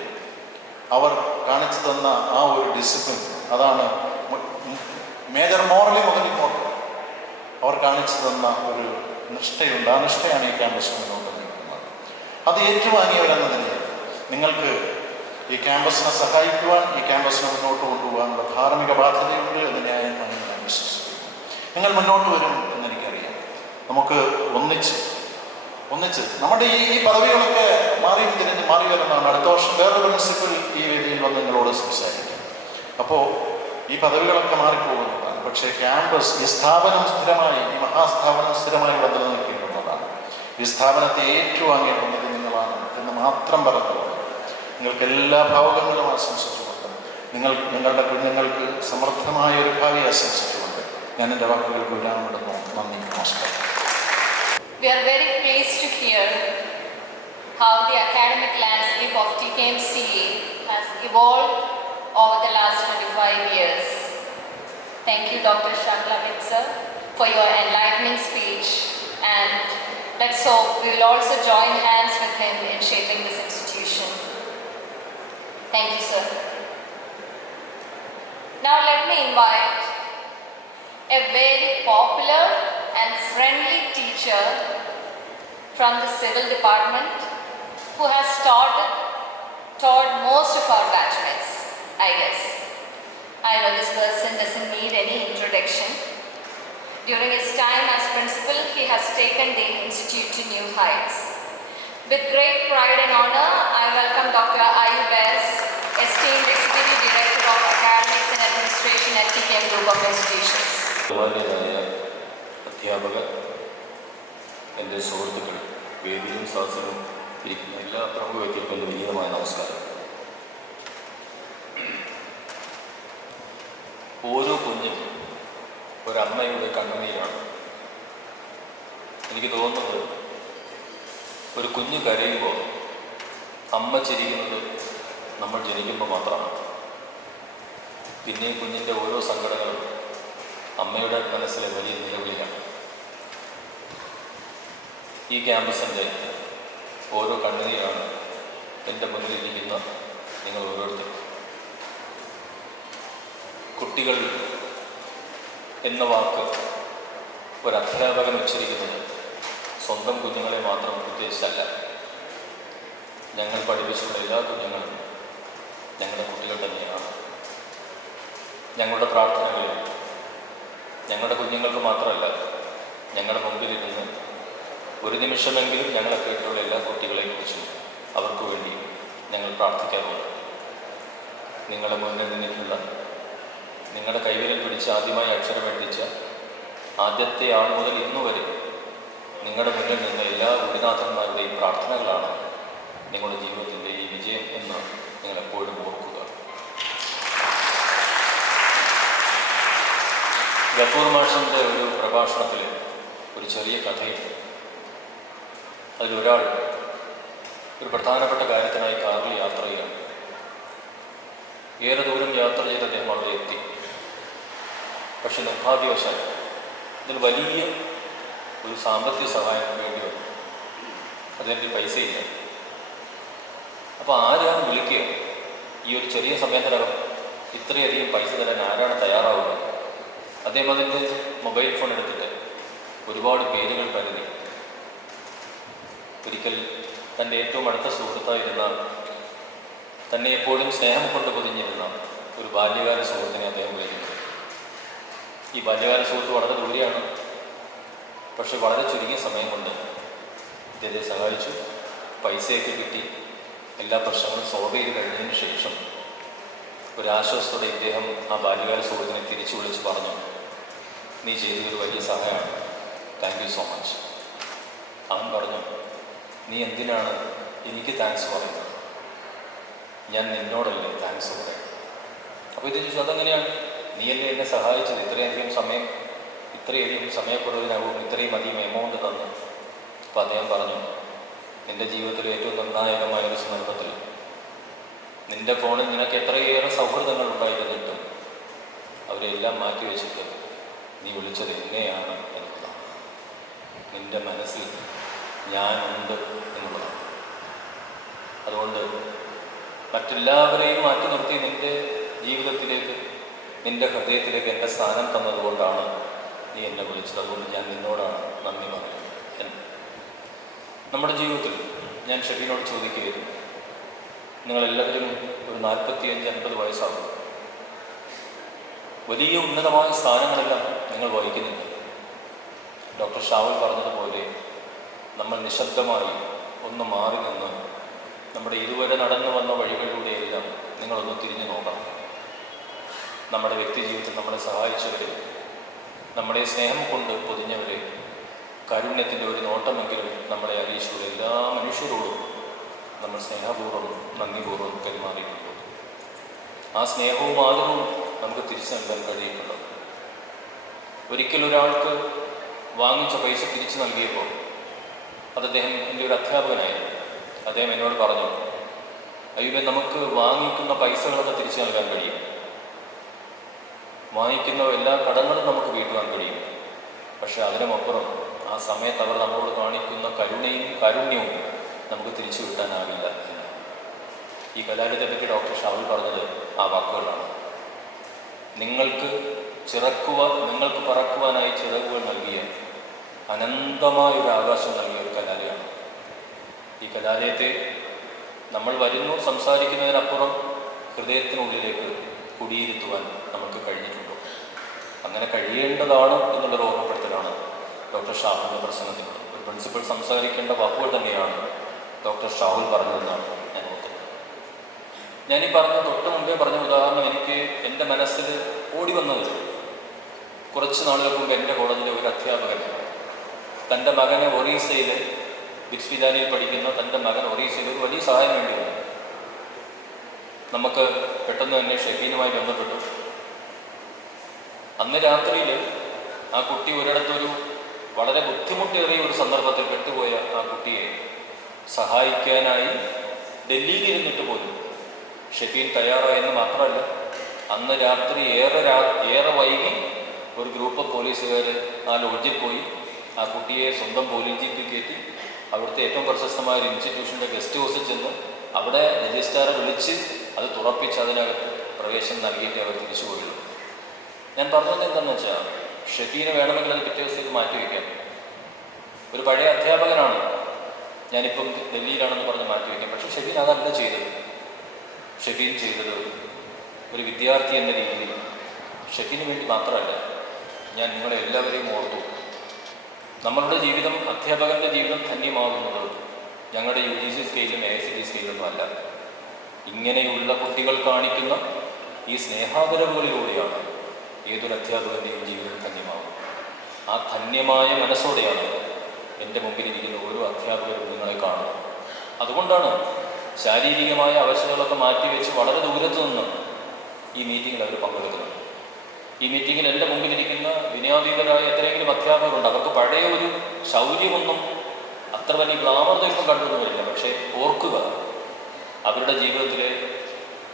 അവർ കാണിച്ചു തന്ന ആ ഒരു ഡിസിപ്ലിൻ, അതാണ് മേജർ മോറലി മുതൽ ഇങ്ങോട്ട് അവർ കാണിച്ചു തന്ന ഒരു നിഷ്ഠയുണ്ട്. ആ നിഷ്ഠയാണ് ഈ ക്യാമ്പസ് മുന്നോട്ട് നിൽക്കുന്നത്. അത് ഏറ്റുവാങ്ങിയവരെന്ന നിലയിൽ നിങ്ങൾക്ക് ഈ ക്യാമ്പസിനെ സഹായിക്കുവാൻ, ഈ ക്യാമ്പസിനെ മുന്നോട്ട് കൊണ്ടുപോകാനുള്ള ധാർമ്മിക ബാധ്യതയുണ്ട് എന്ന് ന്യായമായി ഞാൻ വിശ്വസിക്കുന്നു. നിങ്ങൾ മുന്നോട്ട് വരും എന്നെനിക്കറിയാം. നമുക്ക് ഒന്നിച്ച് നമ്മുടെ ഈ പദവികളൊക്കെ മാറി വരുന്നതാണ്. അടുത്ത വർഷം വേറൊരു പ്രിൻസിപ്പൽ ഈ വേദിയിൽ വന്ന് നിങ്ങളോട് സംസാരിക്കും. അപ്പോൾ ഈ പദവികളൊക്കെ മാറിപ്പോകുന്നതാണ്. പക്ഷേ ക്യാമ്പസ്, ഈ സ്ഥാപനം സ്ഥിരമായി, ഈ മഹാസ്ഥാപനം സ്ഥിരമായി വന്നു നിൽക്കേണ്ടുന്നതാണ്. ഈ സ്ഥാപനത്തെ ഏറ്റുവാങ്ങേണ്ടുന്നത് നിങ്ങളാണ് എന്ന് മാത്രം പറഞ്ഞുകൊണ്ട് നിങ്ങൾക്ക് എല്ലാ ഭാവുകങ്ങളും ആശംസിച്ചുകൊണ്ട്, നിങ്ങളുടെ കുഞ്ഞുങ്ങൾക്ക് സമൃദ്ധമായ ഒരു ഭാവി ആശംസിച്ചുകൊണ്ട് ഞാൻ എൻ്റെ വാക്കുകൾക്ക് വിരാമമിടുന്നു. നന്ദി, നമസ്കാരം. We are very pleased to hear how the academic landscape of TKMCA has evolved over the last 25 years. Thank you, Dr. Shaklavik sir, for your enlightening speech, and let's hope we will also join hands with him in shaping this institution. Thank you, sir. Now let me invite a very popular and friendly teacher from the civil department who has taught most of our batchmates, I guess. I know this person doesn't need any introduction. During his time as principal, he has taken the institute to new heights. With great pride and honor, I welcome Dr. Ayub S, esteemed Executive Director of Academics and Administration at TKM Group of Institutions. അധ്യാപകർ, എൻ്റെ സുഹൃത്തുക്കൾ, വേദിയിലും സദസ്സിലും ഇരിക്കുന്ന എല്ലാ പ്രമുഖ വ്യക്തികൾക്കും എൻ്റെ വിനീതമായ നമസ്കാരം. ഓരോ കുഞ്ഞും ഒരമ്മയുടെ കണ്ണുനീരാണ്. എനിക്ക് തോന്നുന്നത് ഒരു കുഞ്ഞ് കരയുമ്പോൾ അമ്മ ചിരിക്കുന്നത് നമ്മൾ ജനിക്കുമ്പോൾ മാത്രമാണ്. പിന്നെ കുഞ്ഞിൻ്റെ ഓരോ സങ്കടങ്ങളും അമ്മയുടെ മനസ്സിലെ വലിയ നിലവിളിയാണ്. ഈ ക്യാമ്പസിൻ്റെ ഓരോ കണ്ണുനീരാണ് എൻ്റെ മുന്നിലിരിക്കുന്ന നിങ്ങൾ ഓരോരുത്തരും. കുട്ടികൾ എന്ന വാക്ക് ഒരധ്യാപകൻ ഉച്ചരിക്കുന്നത് സ്വന്തം കുഞ്ഞുങ്ങളെ മാത്രം ഉദ്ദേശിച്ചല്ല. ഞങ്ങൾ പഠിപ്പിച്ചിട്ടുള്ള എല്ലാ കുഞ്ഞുങ്ങളും ഞങ്ങളുടെ കുട്ടികൾ തന്നെയാണ്. ഞങ്ങളുടെ പ്രാർത്ഥനകളിൽ ഞങ്ങളുടെ കുഞ്ഞുങ്ങൾക്ക് മാത്രമല്ല, ഞങ്ങളുടെ മുമ്പിലിരുന്ന് ഒരു നിമിഷമെങ്കിലും ഞങ്ങളെ കേട്ടിട്ടുള്ള എല്ലാ കുട്ടികളെക്കുറിച്ചും അവർക്ക് വേണ്ടി ഞങ്ങൾ പ്രാർത്ഥിക്കാറുണ്ട്. നിങ്ങളുടെ മുന്നിൽ നിന്നിട്ടുള്ള, നിങ്ങളുടെ കൈവിരൽ പിടിച്ച് ആദ്യമായി അക്ഷരം എഴുതിച്ച ആദ്യത്തെ ആൾ മുതൽ ഇന്നുവരെ നിങ്ങളുടെ മുന്നിൽ നിന്ന് എല്ലാ ഗുരുനാഥന്മാരുടെയും പ്രാർത്ഥനകളാണ് നിങ്ങളുടെ ജീവിതത്തിൻ്റെ ഈ വിജയം എന്ന് നിങ്ങൾ എപ്പോഴും ഓർക്കുക. ഗഫൂർ മാഷിൻ്റെ ഒരു പ്രഭാഷണത്തിൽ ഒരു ചെറിയ കഥയുണ്ട്. അതിലൊരാൾ ഒരു പ്രധാനപ്പെട്ട കാര്യത്തിനായി കാറിൽ യാത്ര ചെയ്യുകയാണ്. ഏറെ ദൂരം യാത്ര ചെയ്ത് അദ്ദേഹം അവിടെ എത്തി. പക്ഷെ നിർഭാഗ്യവശാൽ ഇതിന് വലിയ ഒരു സാമ്പത്തിക സഹായം വേണ്ടി വന്നു. അതിൻ്റെ പൈസയില്ല. അപ്പോൾ ആരാണ് വിളിക്കുക? ഈ ഒരു ചെറിയ സമയത്തിനകം ഇത്രയധികം പൈസ തരാൻ ആരാണ് തയ്യാറാവുക? അദ്ദേഹം അതിൻ്റെ മൊബൈൽ ഫോൺ എടുത്തിട്ട് ഒരുപാട് പേരുകൾ കരുതി. ഒരിക്കൽ തൻ്റെ ഏറ്റവും അടുത്ത സുഹൃത്തായിരുന്ന, തന്നെ എപ്പോഴും സ്നേഹം കൊണ്ട് പൊതിഞ്ഞിരുന്ന ഒരു ബാല്യകാല സുഹൃത്തിനെ അദ്ദേഹം വിളിക്കുന്നു. ഈ ബാല്യകാല സുഹൃത്ത് വളരെ ദൂരെയാണ്. പക്ഷെ വളരെ ചുരുങ്ങിയ സമയം കൊണ്ട് ഇദ്ദേഹത്തെ സഹായിച്ചു. പൈസയൊക്കെ കിട്ടി. എല്ലാ പ്രശ്നങ്ങളും സോൾവ് ചെയ്ത് കഴിഞ്ഞതിന് ശേഷം ഒരാശ്വാസത്തോടെ ഇദ്ദേഹം ആ ബാല്യകാല സുഹൃത്തിനെ തിരിച്ചു വിളിച്ച് പറഞ്ഞു, നീ ചെയ്തൊരു വലിയ സഹായമാണ്, താങ്ക് യു സോ മച്ച്. അവൻ പറഞ്ഞു, നീ എന്തിനാണ് എനിക്ക് താങ്ക്സ് പറയുന്നത്? ഞാൻ നിന്നോടല്ലേ താങ്ക്സ് പറയാം. അപ്പോൾ ഇത് ചോദിച്ചു, അതെങ്ങനെയാണ്? നീയല്ലേ എന്നെ സഹായിച്ചത്? ഇത്രയധികം സമയക്കുറവിനാവും ഇത്രയും അധികം എമൗണ്ട് തന്നു. അപ്പോൾ അദ്ദേഹം പറഞ്ഞു, നിൻ്റെ ജീവിതത്തിലെ ഏറ്റവും നിർണായകമായ ഒരു സന്ദർഭത്തിൽ നിൻ്റെ ഫോണിൽ നിനക്ക് എത്രയേറെ സൗഹൃദങ്ങൾ ഉണ്ടായിരുന്നിട്ടും അവരെല്ലാം മാറ്റിവെച്ചിട്ട് നീ വിളിച്ചത് എന്നെയാണ് എന്നുള്ളതാണ്. നിൻ്റെ മനസ്സിൽ ഞാനുണ്ട് എന്നുള്ളതാണ്. അതുകൊണ്ട് മറ്റെല്ലാവരെയും മാറ്റി നിർത്തി നിൻ്റെ ജീവിതത്തിലേക്ക്, നിൻ്റെ ഹൃദയത്തിലേക്ക് എൻ്റെ സ്ഥാനം തന്നതുകൊണ്ടാണ് നീ എന്നെ വിളിച്ചത്. അതുകൊണ്ട് ഞാൻ നിന്നോടാണ് നന്ദി പറയുന്നത്. നമ്മുടെ ജീവിതത്തിൽ ഞാൻ ഷെഫീനോട് ചോദിക്കുകയായിരുന്നു, നിങ്ങളെല്ലാവരും ഒരു 45-50 വയസ്സാകും. വലിയ ഉന്നതമായ സ്ഥാനങ്ങളെല്ലാം നിങ്ങൾ വഹിക്കുന്നില്ല. ഡോക്ടർ ഷാവുൽ പറഞ്ഞതുപോലെ നമ്മൾ നിശബ്ദമായി ഒന്ന് മാറി നിന്ന് നമ്മുടെ ഇതുവരെ നടന്നു വന്ന വഴികളിലൂടെയെല്ലാം നിങ്ങളൊന്ന് തിരിഞ്ഞു നോക്കണം. നമ്മുടെ വ്യക്തി ജീവിതത്തിൽ നമ്മളെ സഹായിച്ചവരെ, നമ്മളെ സ്നേഹം കൊണ്ട് പൊതിഞ്ഞവരെ, കാരുണ്യത്തിൻ്റെ ഒരു നോട്ടമെങ്കിലും നമ്മളെ അറിയിച്ചുള്ള എല്ലാ മനുഷ്യരോടും നമ്മൾ സ്നേഹപൂർവ്വം നന്ദിപൂർവ്വം പെരുമാറിയിട്ടുണ്ട്. ആ സ്നേഹവും ആദരവും നമുക്ക് തിരിച്ചു നൽകാൻ കഴിയുന്നുണ്ട്. ഒരിക്കലൊരാൾക്ക് വാങ്ങിച്ച പൈസ തിരിച്ചു നൽകിയപ്പോൾ അത് അദ്ദേഹം എൻ്റെ ഒരു അധ്യാപകനായിരുന്നു. അദ്ദേഹം എന്നോട് പറഞ്ഞു, അയ്യോ, നമുക്ക് വാങ്ങിക്കുന്ന പൈസകളൊക്കെ തിരിച്ചു നൽകാൻ കഴിയും, വാങ്ങിക്കുന്ന എല്ലാ കടങ്ങളും നമുക്ക് വീട്ടുവാൻ കഴിയും. പക്ഷെ അതിനുമപ്പുറം ആ സമയത്ത് അവർ നമ്മളോട് കാണിക്കുന്ന കാരുണ്യവും നമുക്ക് തിരിച്ചു കിട്ടാനാവില്ല എന്ന്. ഈ കലാലയത്തെ പറ്റി ഡോക്ടർ ഷാവുൽ പറഞ്ഞത് ആ വാക്കുകളാണ്. നിങ്ങൾക്ക് പറക്കുവാനായി ചിറകുകൾ നൽകിയ, അനന്തമായ ഒരു ആകാശം നൽകിയ ഒരു കലാലയമാണ് ഈ കലാലയത്തെ. നമ്മൾ വരുന്നു, സംസാരിക്കുന്നതിനപ്പുറം ഹൃദയത്തിനുള്ളിലേക്ക് കുടിയിരുത്തുവാൻ നമുക്ക് കഴിഞ്ഞിട്ടുണ്ടോ? അങ്ങനെ കഴിയേണ്ടതാണ് എന്നുള്ളൊരു ഓർമ്മപ്പെടുത്തലാണ് ഡോക്ടർ ഷാഹുലിൻ്റെ പ്രസംഗത്തിനുള്ളത്. ഒരു പ്രിൻസിപ്പൽ സംസാരിക്കേണ്ട വാക്കുകൾ തന്നെയാണ് ഡോക്ടർ ഷാഹുൽ പറഞ്ഞതെന്നാണ് ഞാൻ ഓർക്കുന്നത്. ഞാനീ പറഞ്ഞ തൊട്ട് മുമ്പേ പറഞ്ഞ ഉദാഹരണം എനിക്ക് എൻ്റെ മനസ്സിൽ ഓടി വന്നത്, കുറച്ച് നാളുകൾക്ക് മുമ്പ് എൻ്റെ കോളേജിലെ ഒരു അധ്യാപകൻ തൻ്റെ മകനെ ഒറീസയിൽ, ബിറ്റ്സ്വിലാനിൽ പഠിക്കുന്ന തൻ്റെ മകൻ ഒറീസയിൽ ഒരു വലിയ സഹായം വേണ്ടി വന്നു. നമുക്ക് പെട്ടെന്ന് തന്നെ ഷെഫീനുമായി ബന്ധപ്പെട്ടു. അന്ന് രാത്രിയിൽ ആ കുട്ടി ഒരിടത്തൊരു വളരെ ബുദ്ധിമുട്ടേറിയ ഒരു സന്ദർഭത്തിൽ പെട്ടുപോയ ആ കുട്ടിയെ സഹായിക്കാനായി ഡൽഹിയിൽ ഇരുന്നിട്ട് പോലും ഷെഫീൻ തയ്യാറായെന്ന് മാത്രമല്ല, അന്ന് രാത്രി ഏറെ വൈകി ഒരു ഗ്രൂപ്പ് പോലീസുകാർ ആ ലോഡ്ജിൽ പോയി ആ കുട്ടിയെ സ്വന്തം പോലീസ് ജീപ്പിൽ കയറ്റി അവിടുത്തെ ഏറ്റവും പ്രശസ്തമായ ഒരു ഇൻസ്റ്റിറ്റ്യൂഷൻ്റെ ഗസ്റ്റ് ഹൗസിൽ ചെന്ന് അവിടെ രജിസ്ട്രാറെ വിളിച്ച് അത് തുറപ്പിച്ച് അതിനകത്ത് പ്രവേശനം നൽകിയിട്ട് അവർ തിരിച്ചു പോയുള്ളൂ. ഞാൻ പറഞ്ഞത് എന്താണെന്ന് വെച്ചാൽ, ഷെഫീന് വേണമെങ്കിൽ അത് പിറ്റേ ദിവസത്തേക്ക് മാറ്റി വയ്ക്കാം. ഒരു പഴയ അധ്യാപകനാണ്, ഞാനിപ്പം ഡൽഹിയിലാണെന്ന് പറഞ്ഞ് മാറ്റിവെക്കാം. പക്ഷെ ഷെബീൻ അതല്ല ചെയ്തത്. ഷെബീൻ ചെയ്തത് ഒരു വിദ്യാർത്ഥി എന്ന രീതിയിൽ ഷെബീന് വേണ്ടി മാത്രമല്ല, ഞാൻ നിങ്ങളെ എല്ലാവരെയും ഓർത്തു. നമ്മളുടെ ജീവിതം, അധ്യാപകൻ്റെ ജീവിതം ധന്യമാകുന്നത് ഞങ്ങളുടെ UGC സ്കെയിലും AICT സ്കെയിലൊന്നും അല്ല. ഇങ്ങനെയുള്ള കുട്ടികൾ കാണിക്കുന്ന ഈ സ്നേഹാദരവുകളിലൂടെയാണ് ഏതൊരു അധ്യാപകൻ്റെയും ജീവിതം ധന്യമാകും. ആ ധന്യമായ മനസ്സോടെയാണ് എൻ്റെ മുമ്പിലിരിക്കുന്ന ഓരോ അധ്യാപകരും നിങ്ങളെ കാണുന്നത്. അതുകൊണ്ടാണ് ശാരീരികമായ അവശതകളൊക്കെ മാറ്റിവെച്ച് വളരെ ദൂരത്ത് നിന്ന് ഈ മീറ്റിങ്ങിൽ അവർ പങ്കെടുക്കുന്നത്. ഈ മീറ്റിങ്ങിൽ എൻ്റെ മുമ്പിലിരിക്കുന്ന വിനയാതീതരായ എത്രയെങ്കിലും അധ്യാപകരുണ്ട്. അവർക്ക് പഴയ ഒരു ശൗര്യമൊന്നും അത്ര വലിയ ഗ്ലാമർ ഇപ്പം കണ്ടുവന്നു വരില്ല. പക്ഷേ ഓർക്കുക, അവരുടെ ജീവിതത്തിലെ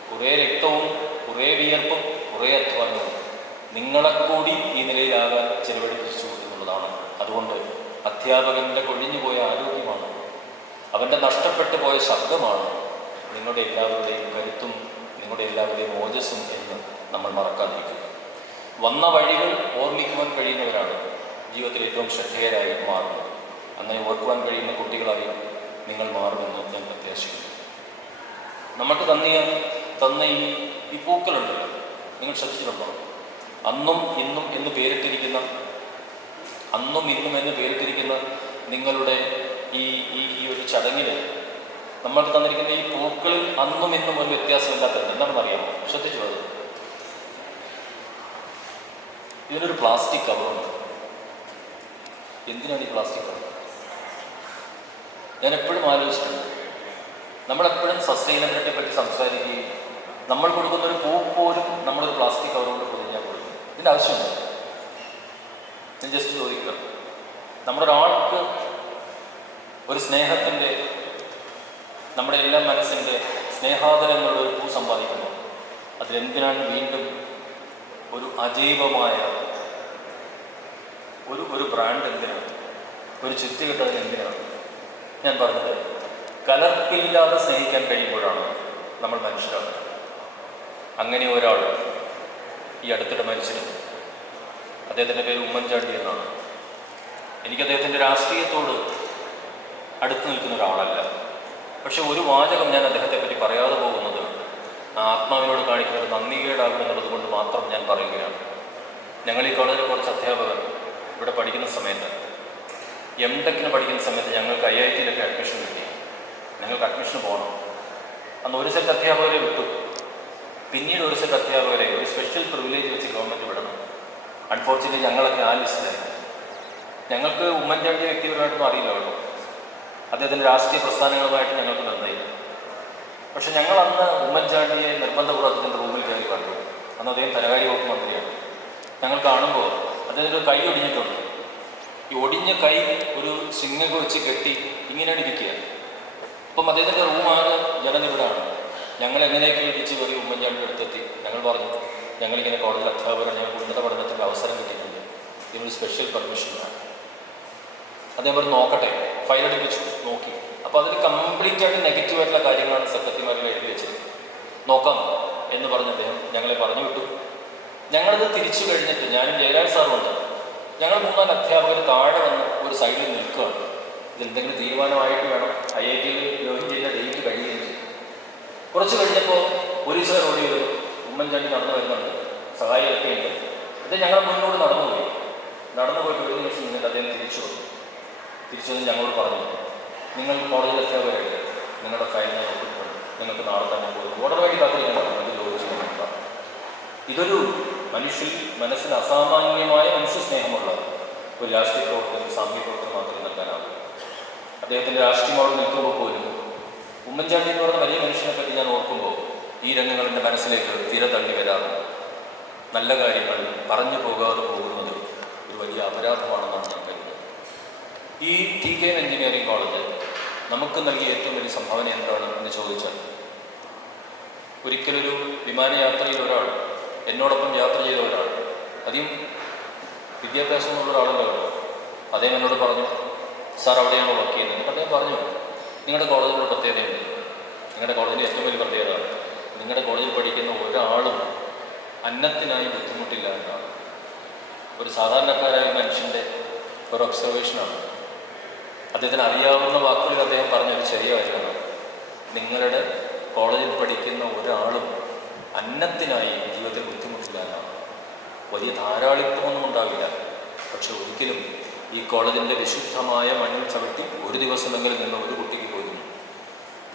കുറേ രക്തവും കുറേ വിയർപ്പും കുറേ അധ്വാനവും നിങ്ങളെക്കൂടി ഈ നിലയിലാകാൻ ചെലവഴിപ്പിച്ചു എന്നുള്ളതാണ്. അതുകൊണ്ട് അധ്യാപകൻ്റെ കൊഴിഞ്ഞുപോയ ആരോഗ്യമാണ്, അവൻ്റെ നഷ്ടപ്പെട്ടു പോയ ശബ്ദമാണ് നിങ്ങളുടെ എല്ലാവരുടെയും കരുത്തും നിങ്ങളുടെ എല്ലാവരുടെയും ഓജസ്സും എന്ന് നമ്മൾ മറക്കാതിരിക്കുക. വന്ന വഴികൾ ഓർമ്മിക്കുവാൻ കഴിയുന്നവരാണ് ജീവിതത്തിൽ ഏറ്റവും ശ്രദ്ധേയരായി മാറുന്നത്. അങ്ങനെ ഓർക്കുവാൻ കഴിയുന്ന കുട്ടികളായി നിങ്ങൾ മാറുമെന്ന് ഞാൻ പ്രത്യാശിക്കുന്നു. നമുക്ക് തന്ന ഈ പൂക്കളുണ്ട്, നിങ്ങൾ ശ്രദ്ധിച്ചിട്ടുണ്ടോ? അന്നും ഇന്നും എന്ന് പേരിട്ടിരിക്കുന്ന നിങ്ങളുടെ ഈ ഒരു ചടങ്ങിൽ നമ്മൾക്ക് തന്നിരിക്കുന്ന ഈ പൂക്കളിൽ അന്നും ഇന്നും ഒരു വ്യത്യാസമില്ലാത്തത് എന്താണെന്ന് അറിയാമോ? ശ്രദ്ധിച്ചു അത്. ഇതിനൊരു പ്ലാസ്റ്റിക് കവറുണ്ട്. എന്തിനാണ് ഈ പ്ലാസ്റ്റിക് കവർ? ഞാൻ എപ്പോഴും ആലോചിച്ചിട്ടുണ്ട്. നമ്മളെപ്പോഴും സസ്റ്റൈനബിലിറ്റിയെ പറ്റി സംസാരിക്കുകയും നമ്മൾ കൊടുക്കുന്നൊരു പൂ പോലും നമ്മളൊരു പ്ലാസ്റ്റിക് കവർ കൊണ്ട് പൊതിഞ്ഞാൽ കൊടുക്കും. ഇതിൻ്റെ ആവശ്യമുണ്ട്. ഞാൻ ജസ്റ്റ് ചോദിക്കുക, നമ്മുടെ ഒരാൾക്ക് ഒരു സ്നേഹത്തിൻ്റെ, നമ്മുടെ എല്ലാ മനസ്സിൻ്റെ സ്നേഹാദരങ്ങളുടെ ഒരു പൂ സമ്പാദിക്കുന്നു. അതിലെന്തിനാണ് വീണ്ടും ഒരു അജൈവമായ ഒരു ബ്രാൻഡ് എന്തിനാണ്? ഒരു ചുറ്റുകെട്ടതിന് എന്തിനാണ്? ഞാൻ പറഞ്ഞത്, കലർപ്പില്ലാതെ സ്നേഹിക്കാൻ കഴിയുമ്പോഴാണ് നമ്മൾ മനുഷ്യരാണ്. അങ്ങനെ ഒരാൾ ഈ അടുത്തിടെ മരിച്ചിരുന്നു. അദ്ദേഹത്തിൻ്റെ പേര് ഉമ്മൻചാണ്ടി എന്നാണ്. എനിക്ക് അദ്ദേഹത്തിൻ്റെ രാഷ്ട്രീയത്തോട് അടുത്ത് നിൽക്കുന്ന ഒരാളല്ല. പക്ഷെ ഒരു വാചകം ഞാൻ അദ്ദേഹത്തെ പറ്റി പറയാതെ പോകുന്നത് ആ ആത്മാവിനോട് കാണിക്കുന്നത് നന്ദികേടാകും എന്നുള്ളത് കൊണ്ട് മാത്രം ഞാൻ പറയുകയാണ്. ഞങ്ങൾ ഈ കോളേജിൽ കുറച്ച് അധ്യാപകർ ഇവിടെ പഠിക്കുന്ന സമയത്ത്, MTechന് പഠിക്കുന്ന സമയത്ത് ഞങ്ങൾക്ക് IITയിലൊക്കെ അഡ്മിഷൻ കിട്ടി. ഞങ്ങൾക്ക് അഡ്മിഷന് പോകണം. അന്ന് ഒരു സെറ്റ് അധ്യാപകരെ വിട്ടു. പിന്നീട് ഒരു സെറ്റ് അധ്യാപകരെ ഒരു സ്പെഷ്യൽ പ്രിവിലേജ് വെച്ച് ഗവൺമെൻറ് വിടണം. അൺഫോർച്യുനേറ്റ്ലി ഞങ്ങളൊക്കെ ആ ലിസ്റ്റിലായി. ഞങ്ങൾക്ക് ഉമ്മൻചാണ്ടി വ്യക്തിപരമായിട്ടൊന്നും അറിയില്ല കേട്ടോ. അദ്ദേഹത്തിൻ്റെ രാഷ്ട്രീയ പ്രസ്ഥാനങ്ങളുമായിട്ട് ഞങ്ങൾക്ക് ബന്ധമില്ല. പക്ഷെ ഞങ്ങൾ അന്ന് ഉമ്മൻചാണ്ടിയെ നിർബന്ധപൂർവ്വം അദ്ദേഹത്തിൻ്റെ റൂമിൽ കയറി കണ്ടു. അന്ന് അദ്ദേഹം ധനകാര്യ വകുപ്പ് മന്ത്രിയാണ്. ഞങ്ങൾ കാണുമ്പോൾ അദ്ദേഹത്തിൻ്റെ കൈ ഒടിഞ്ഞിട്ടുണ്ട്. ഈ ഒടിഞ്ഞ കൈ ഒരു ശിങ്ങൊക്കെ വെച്ച് കെട്ടി ഇങ്ങനെയാണ് ഇരിക്കുക. അപ്പം അദ്ദേഹത്തിൻ്റെ റൂമാണ് ജനനിബിഡാണ്. ഞങ്ങൾ എങ്ങനെയൊക്കെ ഇടിച്ച് കയറി ഉമ്മൻചാണ്ടി അടുത്തെത്തി. ഞങ്ങൾ പറഞ്ഞു, ഞങ്ങളിങ്ങനെ കോളേജിൽ അധ്യാപകർ, ഞങ്ങൾക്ക് ഉന്നത പഠനത്തിൻ്റെ അവസരം കിട്ടിയിട്ടുണ്ട്, ഇതിനൊരു സ്പെഷ്യൽ പെർമിഷനാണ്. അദ്ദേഹം പറഞ്ഞു നോക്കട്ടെ. ഫയലടിപ്പിച്ചു, നോക്കി. അപ്പോൾ അതിൽ കംപ്ലീറ്റ് ആയിട്ട് നെഗറ്റീവായിട്ടുള്ള കാര്യങ്ങളാണ് സെക്രട്ടറിമാരിൽ എഴുതി വെച്ചത്. നോക്കാം എന്ന് പറഞ്ഞ് അദ്ദേഹം ഞങ്ങളെ പറഞ്ഞു വിട്ടു. ഞങ്ങളത് തിരിച്ചു കഴിഞ്ഞിട്ട് ഞാനും ജയരാജ് സാറുമുണ്ട്, ഞങ്ങൾ 3-4 അധ്യാപകർ താഴെ വന്ന് ഒരു സൈഡിൽ നിൽക്കുകയാണ്. ഇതെന്തെങ്കിലും തീരുമാനമായിട്ട് വേണം. IITയിൽ ജോയിൻ ചെയ്ത ഡേറ്റ് കഴിയുകയും ചെയ്തു. കുറച്ച് കഴിഞ്ഞപ്പോൾ പോലീസുകാർ ഓടി വരും, ഉമ്മൻചാണ്ടി നടന്നു വരുന്നുണ്ട്, സഹായിയൊക്കെ ഉണ്ട്. ഇത് ഞങ്ങൾ മുന്നോട്ട് നടന്നു പോയിട്ട് ഒരു നിമിഷം നിന്നിട്ട് അദ്ദേഹം തിരിച്ചു വന്നു. ഞങ്ങളോട് പറഞ്ഞു, നിങ്ങൾ കോളേജിൽ അധ്യാപകരല്ലേ, നിങ്ങളുടെ ഫയൽ ഞാൻ നോക്കിയിട്ടുണ്ട്, നിങ്ങൾക്ക് നാളെ തന്നെ പോകും, ഓർഡർ വേണ്ടി കാത്തിരിക്കണം, നിങ്ങൾക്ക് ജോലി ചെയ്യാൻ. ഇതൊരു മനസ്സിൽ അസാമാന്യമായ മനുഷ്യ സ്നേഹമുള്ള ഒരു രാഷ്ട്രീയ പ്രവർത്തനം, സാമൂഹ്യ പ്രവർത്തനം മാത്രമേ നൽകാനാകും. അദ്ദേഹത്തിൻ്റെ രാഷ്ട്രീയമായിട്ട് നിൽക്കുമ്പോൾ പോലും ഉമ്മൻചാണ്ടി എന്ന് പറഞ്ഞ വലിയ മനുഷ്യനെ പറ്റി ഞാൻ ഓർക്കുമ്പോൾ ഈ രംഗങ്ങൾ എൻ്റെ മനസ്സിലേക്ക് തിര തള്ളി വരാറുണ്ട്. നല്ല കാര്യങ്ങൾ പറഞ്ഞു പോകാതെ പോകുന്നത് ഒരു വലിയ അപരാധമാണെന്നാണ് ഞാൻ കരുതുന്നത്. ഈ TKM എഞ്ചിനീയറിംഗ് കോളേജ് നമുക്ക് നൽകിയ ഏറ്റവും വലിയ സംഭാവന എന്താണ് എന്ന് ചോദിച്ചാൽ, ഒരിക്കലൊരു വിമാനയാത്രയിൽ ഒരാൾ, എന്നോടൊപ്പം യാത്ര ചെയ്ത ഒരാൾ, അധികം വിദ്യാഭ്യാസമുള്ള ഒരാളുണ്ടാവും, അദ്ദേഹം എന്നോട് പറഞ്ഞു, സാർ അവിടെയാണോ വർക്ക് ചെയ്യുന്നത്? അപ്പം അദ്ദേഹം പറഞ്ഞു, നിങ്ങളുടെ കോളേജിലുള്ള പ്രത്യേകതയുണ്ട്. നിങ്ങളുടെ കോളേജിൻ്റെ ഏറ്റവും വലിയ പ്രത്യേകത, നിങ്ങളുടെ കോളേജിൽ പഠിക്കുന്ന ഒരാളും അന്നത്തിനായി ബുദ്ധിമുട്ടില്ല എന്നാണ്. ഒരു സാധാരണക്കാരായ മനുഷ്യൻ്റെ ഒരു ഒബ്സർവേഷനാണ്. അദ്ദേഹത്തിന് അറിയാവുന്ന വാക്കുകളിൽ അദ്ദേഹം പറഞ്ഞൊരു ശരിയായിരുന്നു, നിങ്ങളുടെ കോളേജിൽ പഠിക്കുന്ന ഒരാളും അന്നത്തിനായി ജീവിതത്തിൽ ബുദ്ധിമുട്ടില്ലാന്നാണ്. വലിയ ധാരാളിത്വമൊന്നും ഉണ്ടാവില്ല, പക്ഷെ ഒരിക്കലും ഈ കോളേജിൻ്റെ വിശുദ്ധമായ മണ്ണിൽ ചവിട്ടി ഒരു ദിവസമെങ്കിലും നിന്ന ഒരു കുട്ടിക്ക് പോലും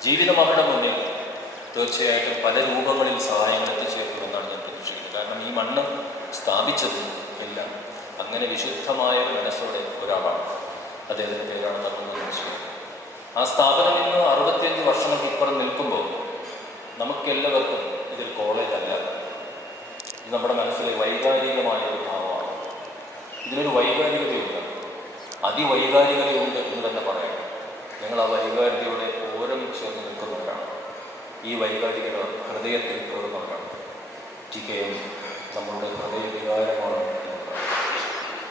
ജീവിതം അവരുടെ മുന്നിൽ തീർച്ചയായിട്ടും പല രൂപങ്ങളിൽ സഹായങ്ങൾ എത്തിച്ചേരുമെന്നാണ് ഞാൻ പ്രതീക്ഷിക്കുന്നത്. കാരണം ഈ മണ്ണ് സ്ഥാപിച്ചത് എല്ലാം അങ്ങനെ വിശുദ്ധമായ ഒരു മനസ്സോടെ ഒരാളാണ്. അദ്ദേഹത്തിൻ്റെ പേരാണ് തന്നത്. ആ സ്ഥാപനം ഇന്ന് 65 വർഷങ്ങൾക്ക് ഇപ്പുറം നിൽക്കുമ്പോൾ നമുക്കെല്ലാവർക്കും ഇതിൽ കോളേജല്ല, ഇത് നമ്മുടെ മനസ്സിലെ വൈകാരികമായ ഒരു ഭാവമാണ്. ഇതിനൊരു വൈകാരികതയുണ്ട്, അതിവൈകാരികതയുണ്ട് എന്ന് തന്നെ പറയാം. ഞങ്ങൾ ആ വൈകാരികതയുടെ ഓരം ചേർന്ന് നിൽക്കുന്നവരാണ്. ഈ വൈകാരികത ഹൃദയത്തിൽ കയറുന്നവരാണ്. TKM നമ്മളുടെ ഹൃദയ വികാരമാണ് എന്നതാണ്.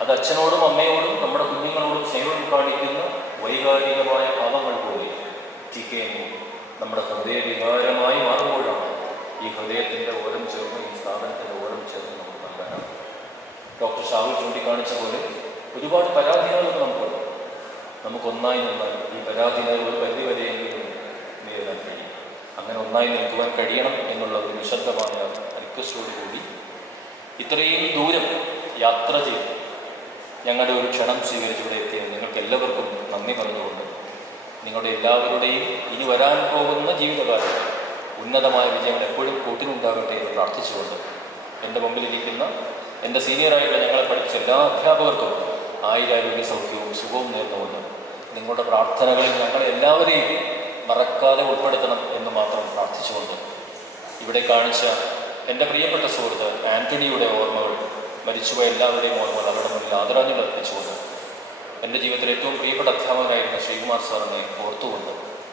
അത് അച്ഛനോടും അമ്മയോടും നമ്മുടെ കുഞ്ഞുങ്ങളോടും സ്നേഹം കാണിക്കുന്ന വൈകാരികമായ ഭാവങ്ങൾ പോലെ TKM നമ്മുടെ ഹൃദയ വികാരമായി മാറുമ്പോഴാണ് ഈ ഹൃദയത്തിൻ്റെ ഓരം ചേർന്ന്, ഈ സ്ഥാപനത്തിൻ്റെ ഓരം ചേർന്ന് നമുക്ക് നൽകാനാണ്. ഡോക്ടർ ഷാഹുൽ ചൂണ്ടിക്കാണിച്ച പോലെ ഒരുപാട് പരാധീനതകൾ നമുക്കുണ്ട്. നമുക്കൊന്നായി നിന്നാൽ ഈ പരാധീനതകൾ ഒരു പരിധിവരെയെങ്കിലും നേരിടാൻ കഴിയും. അങ്ങനെ ഒന്നായി നിൽക്കുവാൻ കഴിയണം എന്നുള്ള ഒരു നിശബ്ദമായ റിക്വസ്റ്റോടുകൂടി ഇത്രയും ദൂരം യാത്ര ചെയ്ത് ഞങ്ങളുടെ ഒരു ക്ഷണം സ്വീകരിച്ചിവിടെ എത്തിയ നിങ്ങൾക്ക് എല്ലാവർക്കും നന്ദി പറഞ്ഞുകൊണ്ട്, നിങ്ങളുടെ എല്ലാവരുടെയും ഇനി വരാൻ പോകുന്ന ജീവിതകാലത്ത് ഉന്നതമായ വിജയങ്ങൾ എപ്പോഴും കൂട്ടിനുണ്ടാകട്ടെ എന്ന് പ്രാർത്ഥിച്ചുകൊണ്ട്, എൻ്റെ മുമ്പിലിരിക്കുന്ന എൻ്റെ സീനിയറായിട്ടുള്ള ഞങ്ങളെ പഠിച്ച എല്ലാ അധ്യാപകർക്കും ആരോഗ്യ സൗഖ്യവും സുഖവും നേർന്നുകൊണ്ട്, നിങ്ങളുടെ പ്രാർത്ഥനകളിൽ ഞങ്ങളെല്ലാവരെയും മറക്കാതെ ഉൾപ്പെടുത്തണം എന്ന് മാത്രം പ്രാർത്ഥിച്ചുകൊണ്ട്, ഇവിടെ കാണിച്ച എൻ്റെ പ്രിയപ്പെട്ട സുഹൃത്ത് ആൻ്റണിയുടെ ഓർമ്മകൾ, മരിച്ചുപോയ എല്ലാവരുടെയും ഓർമ്മകൾ അവരുടെ മുന്നിൽ ആദരാഞ്ജലി അർപ്പിച്ചുകൊണ്ട്, എൻ്റെ ജീവിതത്തിൽ ഏറ്റവും പ്രിയപ്പെട്ട അധ്യാപകനായിരുന്ന ശ്രീകുമാർ സാറിനെ ഓർത്തുകൊണ്ട്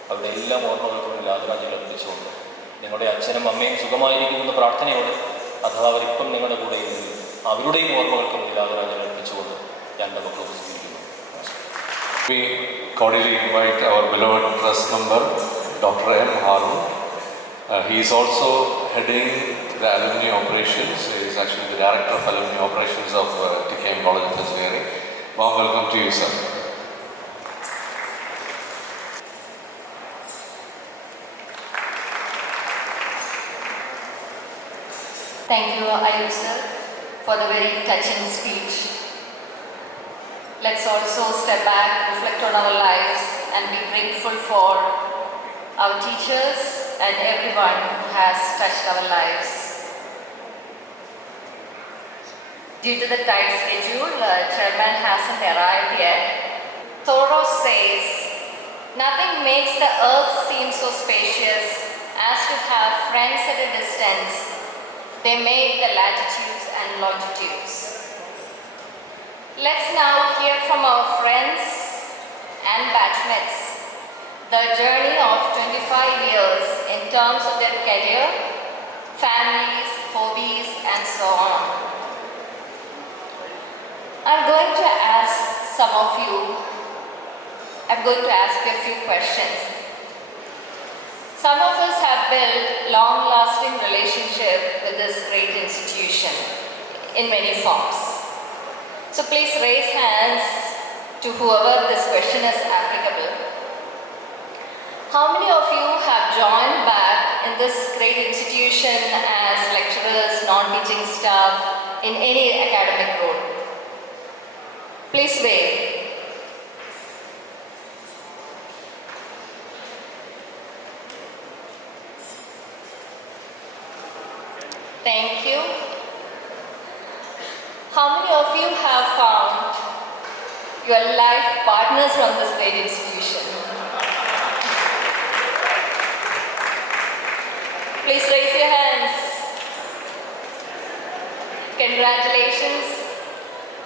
അവരുടെ എല്ലാ ഓർമ്മകൾക്കും മുന്നിൽ ആദരാഞ്ജലി അർപ്പിച്ചുകൊണ്ട്, നിങ്ങളുടെ അച്ഛനും അമ്മയും സുഖമായിരിക്കുമെന്ന പ്രാർത്ഥനയോടെ, അഥവാ അവരിപ്പം നിങ്ങളുടെ കൂടെ ഇരുന്നെങ്കിൽ അവരുടെയും ഓർമ്മകൾക്ക് മുന്നിൽ ആദരാഞ്ജലി അർപ്പിച്ചുകൊണ്ട് ഞാൻ എൻ്റെ മക്കളെ ഉപയോഗിക്കുന്നു. We cordially invite our beloved trust member, Dr. M. Harun. He is also heading the alumni operations. He is actually the director of alumni operations of TKM College of Engineering. Warm welcome to you, sir. Thank you, Ayub sir, for the very touching speech. Let's also step back, reflect on our lives, and be grateful for our teachers and everyone who has touched our lives. Due to the tight schedule, Chairman hasn't arrived yet. Thoreau says, "Nothing makes the earth seem so spacious as to have friends at a distance. They make the latitudes and longitudes." Let's now hear from our friends and batchmates the journey of 25 years in terms of their career, families, hobbies, and so on. I'm going to ask you a few questions. Some of us have built long-lasting relationship with this great institution in many forms. So please raise hands to whoever this question is applicable. How many of you have joined back in this great institution as lecturers, non-teaching staff in any academic role? Please wave. Thank you. How many of you have found your life partners from this great institution? Please raise your hands. Congratulations.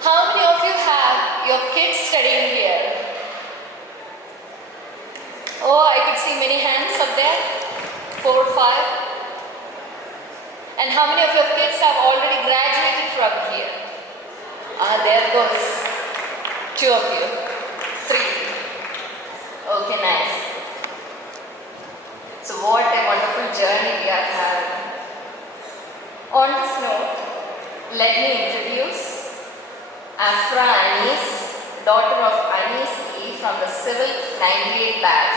How many of you have your kids studying here? Oh, I could see many hands up there. 4 or 5. And how many of your kids have already graduated from here? There goes 2 of you. 3. Okay, nice. So what a wonderful journey we are having. On this note, let me introduce Afra Anis, daughter of Anis E. from the Civil 98 batch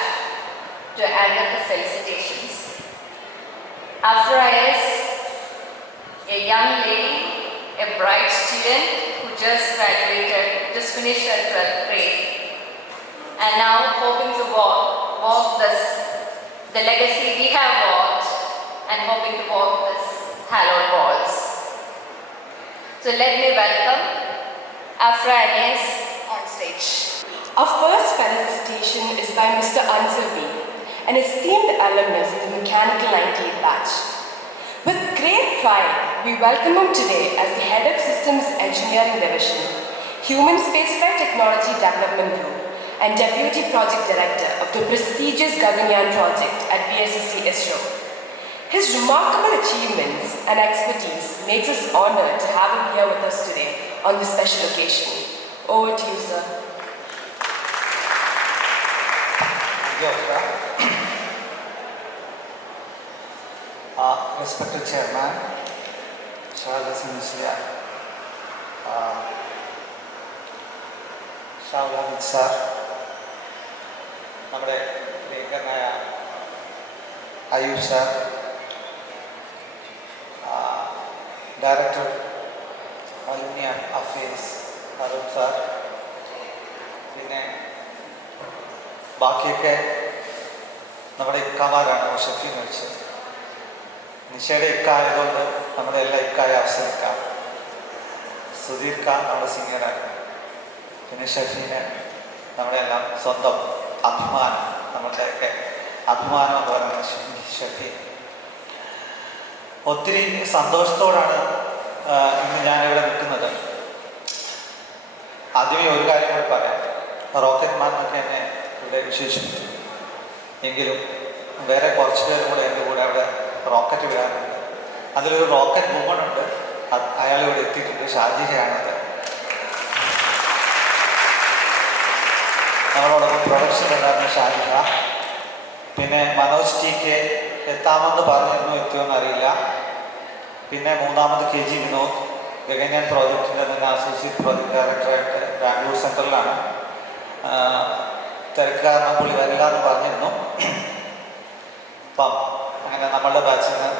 to add the felicitations. Afra is a young lady, a bright student who just graduated, just finished her 12th grade, and now hoping to walk the legacy we have walked, and hoping to walk this hallowed walls. So let me welcome Afra Agnes on stage. Our first felicitation is by Mr. Ansel B, an esteemed alumnus of the Mechanical 98 batch. With great pride, we welcome him today as the Head of Systems Engineering Division, Human Spaceflight Technology Development Group, and Deputy Project Director of the prestigious Gaganyaan project at VSSC ISRO. His remarkable achievements and expertise makes us honored to have him here with us today on this special occasion. Over to you, sir. Respected Chairman, Charles Musia, Shahul Hamid sir, നമ്മുടെ പ്രിയങ്കരനായ Ayyub sir, director alumni affairs Arun sir, പിന്നെ ബാക്കിയൊക്കെ നമ്മുടെ ഇക്കാമാരാണ്. ഷഫി മരിച്ചത് നിഷയുടെ ഇക്ക ആയതുകൊണ്ട് നമ്മുടെ എല്ലാ ഇക്കായ അവസരിക്കാം. സുധീർ ഖാൻ നമ്മുടെ സീനിയറാണ്. പിന്നെ ഷഫീന് നമ്മുടെ എല്ലാം സ്വന്തം അഭിമാനം, നമ്മുടെയൊക്കെ അഭിമാനം എന്ന് പറയുന്നത് ഷഫീൻ. ഒത്തിരി സന്തോഷത്തോടാണ് ഇന്ന് ഞാനിവിടെ നിൽക്കുന്നത്. ആദ്യമേ ഒരു കാര്യം കൂടി പറയാം. റോക്കറ്റ് മാൻ എന്നൊക്കെ എന്നെ ഇവിടെ വിശേഷിപ്പിച്ചു. എങ്കിലും വേറെ കുറച്ച് പേരും കൂടെ എൻ്റെ കൂടെ അവിടെ റോക്കറ്റ് വിടാനുണ്ട്. അതിലൊരു റോക്കറ്റ് വുമൺ ഉണ്ട്. അയാൾ ഇവിടെ എത്തിയിട്ടുണ്ട്. ഷാജിഹയാണത്. നമ്മളോടൊപ്പം പ്രൊഡക്ഷൻ ഉണ്ടായിരുന്ന ഷാജിഹ. പിന്നെ മനോജ് ടി കെ എത്താമെന്ന് പറഞ്ഞിരുന്നു, എത്തിയോന്ന് അറിയില്ല. പിന്നെ മൂന്നാമത് KG വിനോദ്, ഗഗൻയാൻ പ്രോജക്റ്റിൻ്റെ തന്നെ അസോസിയേറ്റ് പ്രോജക്റ്റ് ഡയറക്ടറായിട്ട് ബാംഗ്ലൂർ സെൻട്രലിലാണ്. തിരക്കാരണം പുള്ളി വരില്ല എന്ന് പറഞ്ഞിരുന്നു. അപ്പം അങ്ങനെ നമ്മളുടെ ബാച്ചിൽ നിന്ന്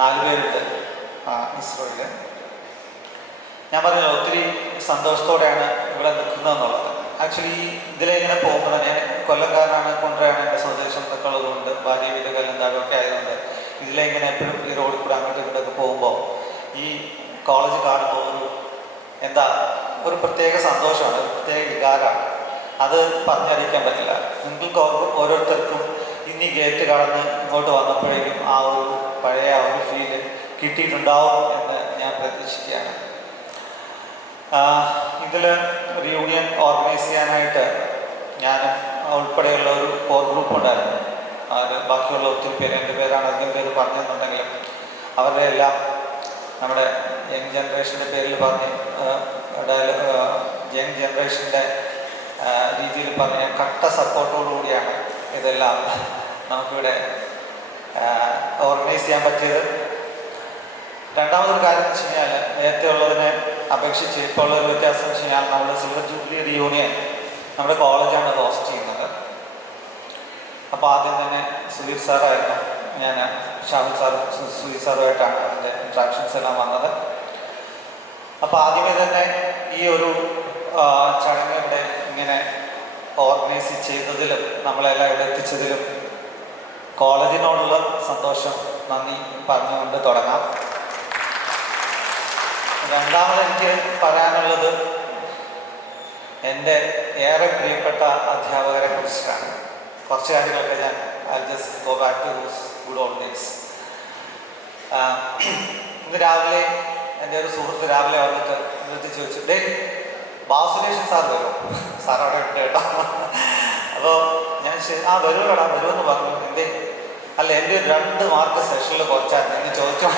4 പേരുണ്ട് ഇസ്രോയിൽ. ഞാൻ പറഞ്ഞത് ഒത്തിരി സന്തോഷത്തോടെയാണ് ഇവിടെ നിൽക്കുന്നതെന്നുള്ളത്. ആക്ച്വലി ഇതിലിങ്ങനെ പോകുമ്പോൾ തന്നെ, ഞാൻ കൊല്ലംകാരനാണ്, കൊണ്ടുവരാണ്, എൻ്റെ സ്വദേശം ഇതൊക്കെ ഉള്ളതുകൊണ്ട്, ഭാര്യ വീട് കല്ലന്താഴൊക്കെ ആയതുകൊണ്ട് ഇതിലിങ്ങനെ എപ്പോഴും ഈ റോഡിൽ കൂടെ അങ്ങോട്ടും ഇങ്ങോട്ടൊക്കെ പോകുമ്പോൾ ഈ കോളേജ് കാണുമ്പോൾ ഒരു പ്രത്യേക സന്തോഷമാണ്, ഒരു പ്രത്യേക വികാരമാണ്. അത് പറഞ്ഞറിയിക്കാൻ പറ്റില്ല. നിങ്ങൾക്ക് ഓരോരുത്തർക്കും ഇനി ഗേറ്റ് കടന്ന് ഇങ്ങോട്ട് വന്നപ്പോഴേക്കും ആ ഒരു പഴയ ഒരു ഫീല് കിട്ടിയിട്ടുണ്ടാവും എന്ന് ഞാൻ പ്രതീക്ഷിക്കുകയാണ്. ഇതിൽ ഒരു യൂണിയൻ ഓർഗനൈസ് ചെയ്യാനായിട്ട് ഞാൻ ഉൾപ്പെടെയുള്ള ഒരു കോർ ഗ്രൂപ്പ് ഉണ്ടായിരുന്നു. അത് ബാക്കിയുള്ള ഒത്തിരി പേര്, എൻ്റെ പേരാണ് അധികം പേര് പറഞ്ഞെന്നുണ്ടെങ്കിലും അവരുടെ എല്ലാം നമ്മുടെ യങ് ജനറേഷൻ്റെ പേരിൽ പറഞ്ഞ് യങ് ജനറേഷൻ്റെ രീതിയിൽ പറഞ്ഞ കട്ട സപ്പോർട്ടോടുകൂടിയാണ് ഇതെല്ലാം നമുക്കിവിടെ ഓർഗനൈസ് ചെയ്യാൻ പറ്റിയത്. രണ്ടാമതൊരു കാര്യം എന്ന് വെച്ച് കഴിഞ്ഞാൽ, നേരത്തെ ഉള്ളതിനെ അപേക്ഷിച്ച് ഇപ്പോൾ ഉള്ളൊരു വ്യത്യാസം എന്ന് വെച്ച് കഴിഞ്ഞാൽ, നമ്മുടെ സിൽവർ ജൂബിലി റിയൂണിയൻ നമ്മുടെ കോളേജാണ് ഹോസ്റ്റ് ചെയ്യുന്നത്. അപ്പോൾ ആദ്യം തന്നെ സുധീർ സാറായിരുന്നു, ഞാൻ ഷാഹുൽ സാറും സുധീർ സാറുമായിട്ടാണ് അതിൻ്റെ ഇൻട്രാക്ഷൻസ് എല്ലാം വന്നത്. അപ്പോൾ ആദ്യമേ തന്നെ ഈ ഒരു ചടങ്ങ് ഇവിടെ ഇങ്ങനെ ഓർഗനൈസ് ചെയ്തതിലും നമ്മളെല്ലാം ഇവിടെ എത്തിച്ചതിലും കോളേജിനോടുള്ള സന്തോഷം, നന്ദി പറഞ്ഞുകൊണ്ട് തുടങ്ങാം. രണ്ടാമത് എനിക്ക് പറയാനുള്ളത് എൻ്റെ ഏറെ പ്രിയപ്പെട്ട അധ്യാപകരെ കുറിച്ചിട്ടാണ്. കുറച്ച് കാര്യങ്ങളൊക്കെ ഞാൻ just go back to those good old days. ഇന്ന് രാവിലെ എൻ്റെ ഒരു സുഹൃത്ത് രാവിലെ വന്നിട്ട് എന്നിട്ട് ചോദിച്ചു, ഡേ ബാസുരേഷൻ സാർ വരുമോ? സാർ അവിടെ ഉണ്ട് കേട്ടോ. അപ്പോൾ ഞാൻ വരുമോടാ, വരുമെന്ന് പറഞ്ഞു. എന്തേ? അല്ല, എൻ്റെ 2 മാർക്ക് സെഷനിൽ കുറച്ചായിരുന്നു എന്ന് ചോദിച്ചോ.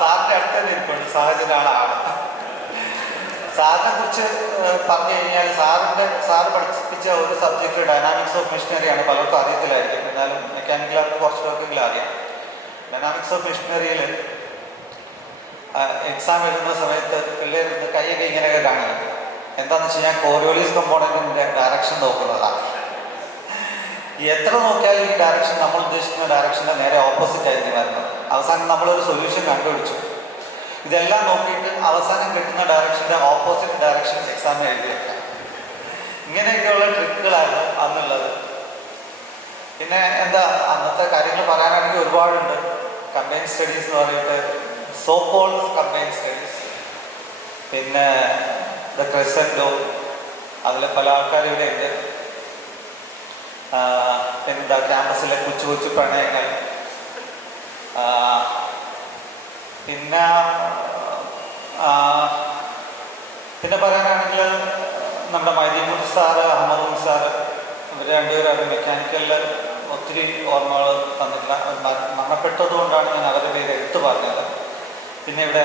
സാറിൻ്റെ അടുത്ത് തന്നെ ഇരിപ്പുണ്ട്, സാഹചര്യമാണ് ആള്. സാറിനെ കുറിച്ച് പറഞ്ഞു കഴിഞ്ഞാൽ, സാറ് പഠിപ്പിച്ച ഒരു സബ്ജക്റ്റ് ഡൈനാമിക്സ് ഓഫ് മെഷീനറിയാണ്. പലർക്കും അറിയത്തില്ലായിരിക്കും, എന്നാലും മെക്കാനിക്കലാർക്ക് കുറച്ച് പേർക്കെങ്കിലും അറിയാം. ഡൈനാമിക്സ് ഓഫ് മെഷീനറിയിൽ എക്സാം എഴുതുന്ന സമയത്ത് പിള്ളേർ കൈയൊക്കെ ഇങ്ങനെയൊക്കെ കാണിക്കും. എന്താണെന്ന് വെച്ച് കഴിഞ്ഞാൽ കോറിയോളിസ് കമ്പോണൻറ്റിൻ്റെ ഡയറക്ഷൻ നോക്കുന്നതാണ്. എത്ര നോക്കിയാലും ഈ ഡയറക്ഷൻ നമ്മൾ ഉദ്ദേശിക്കുന്ന ഡയറക്ഷൻ്റെ നേരെ ഓപ്പോസിറ്റ് ആയിരിക്കും വരുന്നത്. അവസാനം നമ്മളൊരു സൊല്യൂഷൻ കണ്ടുപിടിച്ചു. ഇതെല്ലാം നോക്കിയിട്ട് അവസാനം കിട്ടുന്ന ഡയറക്ഷൻ്റെ ഓപ്പോസിറ്റ് ഡയറക്ഷൻ എക്സാമിന് എഴുതി വെക്കാം. ഇങ്ങനെയൊക്കെയുള്ള ട്രിക്കുകളായിരുന്നു അന്നുള്ളത്. പിന്നെ എന്താ അന്നത്തെ കാര്യങ്ങൾ പറയാനാണെങ്കിൽ ഒരുപാടുണ്ട്. കമ്പൈൻ സ്റ്റഡീസ് എന്ന് പറഞ്ഞിട്ട് സോ കോൾഡ് കമ്പൈൻ സ്റ്റഡീസ്, പിന്നെ ദ ക്രെസൻഡോ, അതിൽ പല ആൾക്കാരും ഇവിടെ ഉണ്ട്. പിന്നെന്താ ക്യാമ്പസിലെ കൊച്ചു കൊച്ചു പ്രണയങ്ങൾ, പിന്നെ പിന്നെ പറയാനാണെങ്കിൽ നമ്മുടെ മൈദീൻകുട്ടി സാറ്, അഹമ്മദ് സാറ്, ഇവർ രണ്ടുപേരും അവർ മെക്കാനിക്കലിൽ ഒത്തിരി ഓർമ്മകൾ തന്നിട്ടില്ല. മരണപ്പെട്ടത് കൊണ്ടാണ് ഞാൻ അവരുടെ പേര് എടുത്തു പറഞ്ഞത്. പിന്നെ ഇവിടെ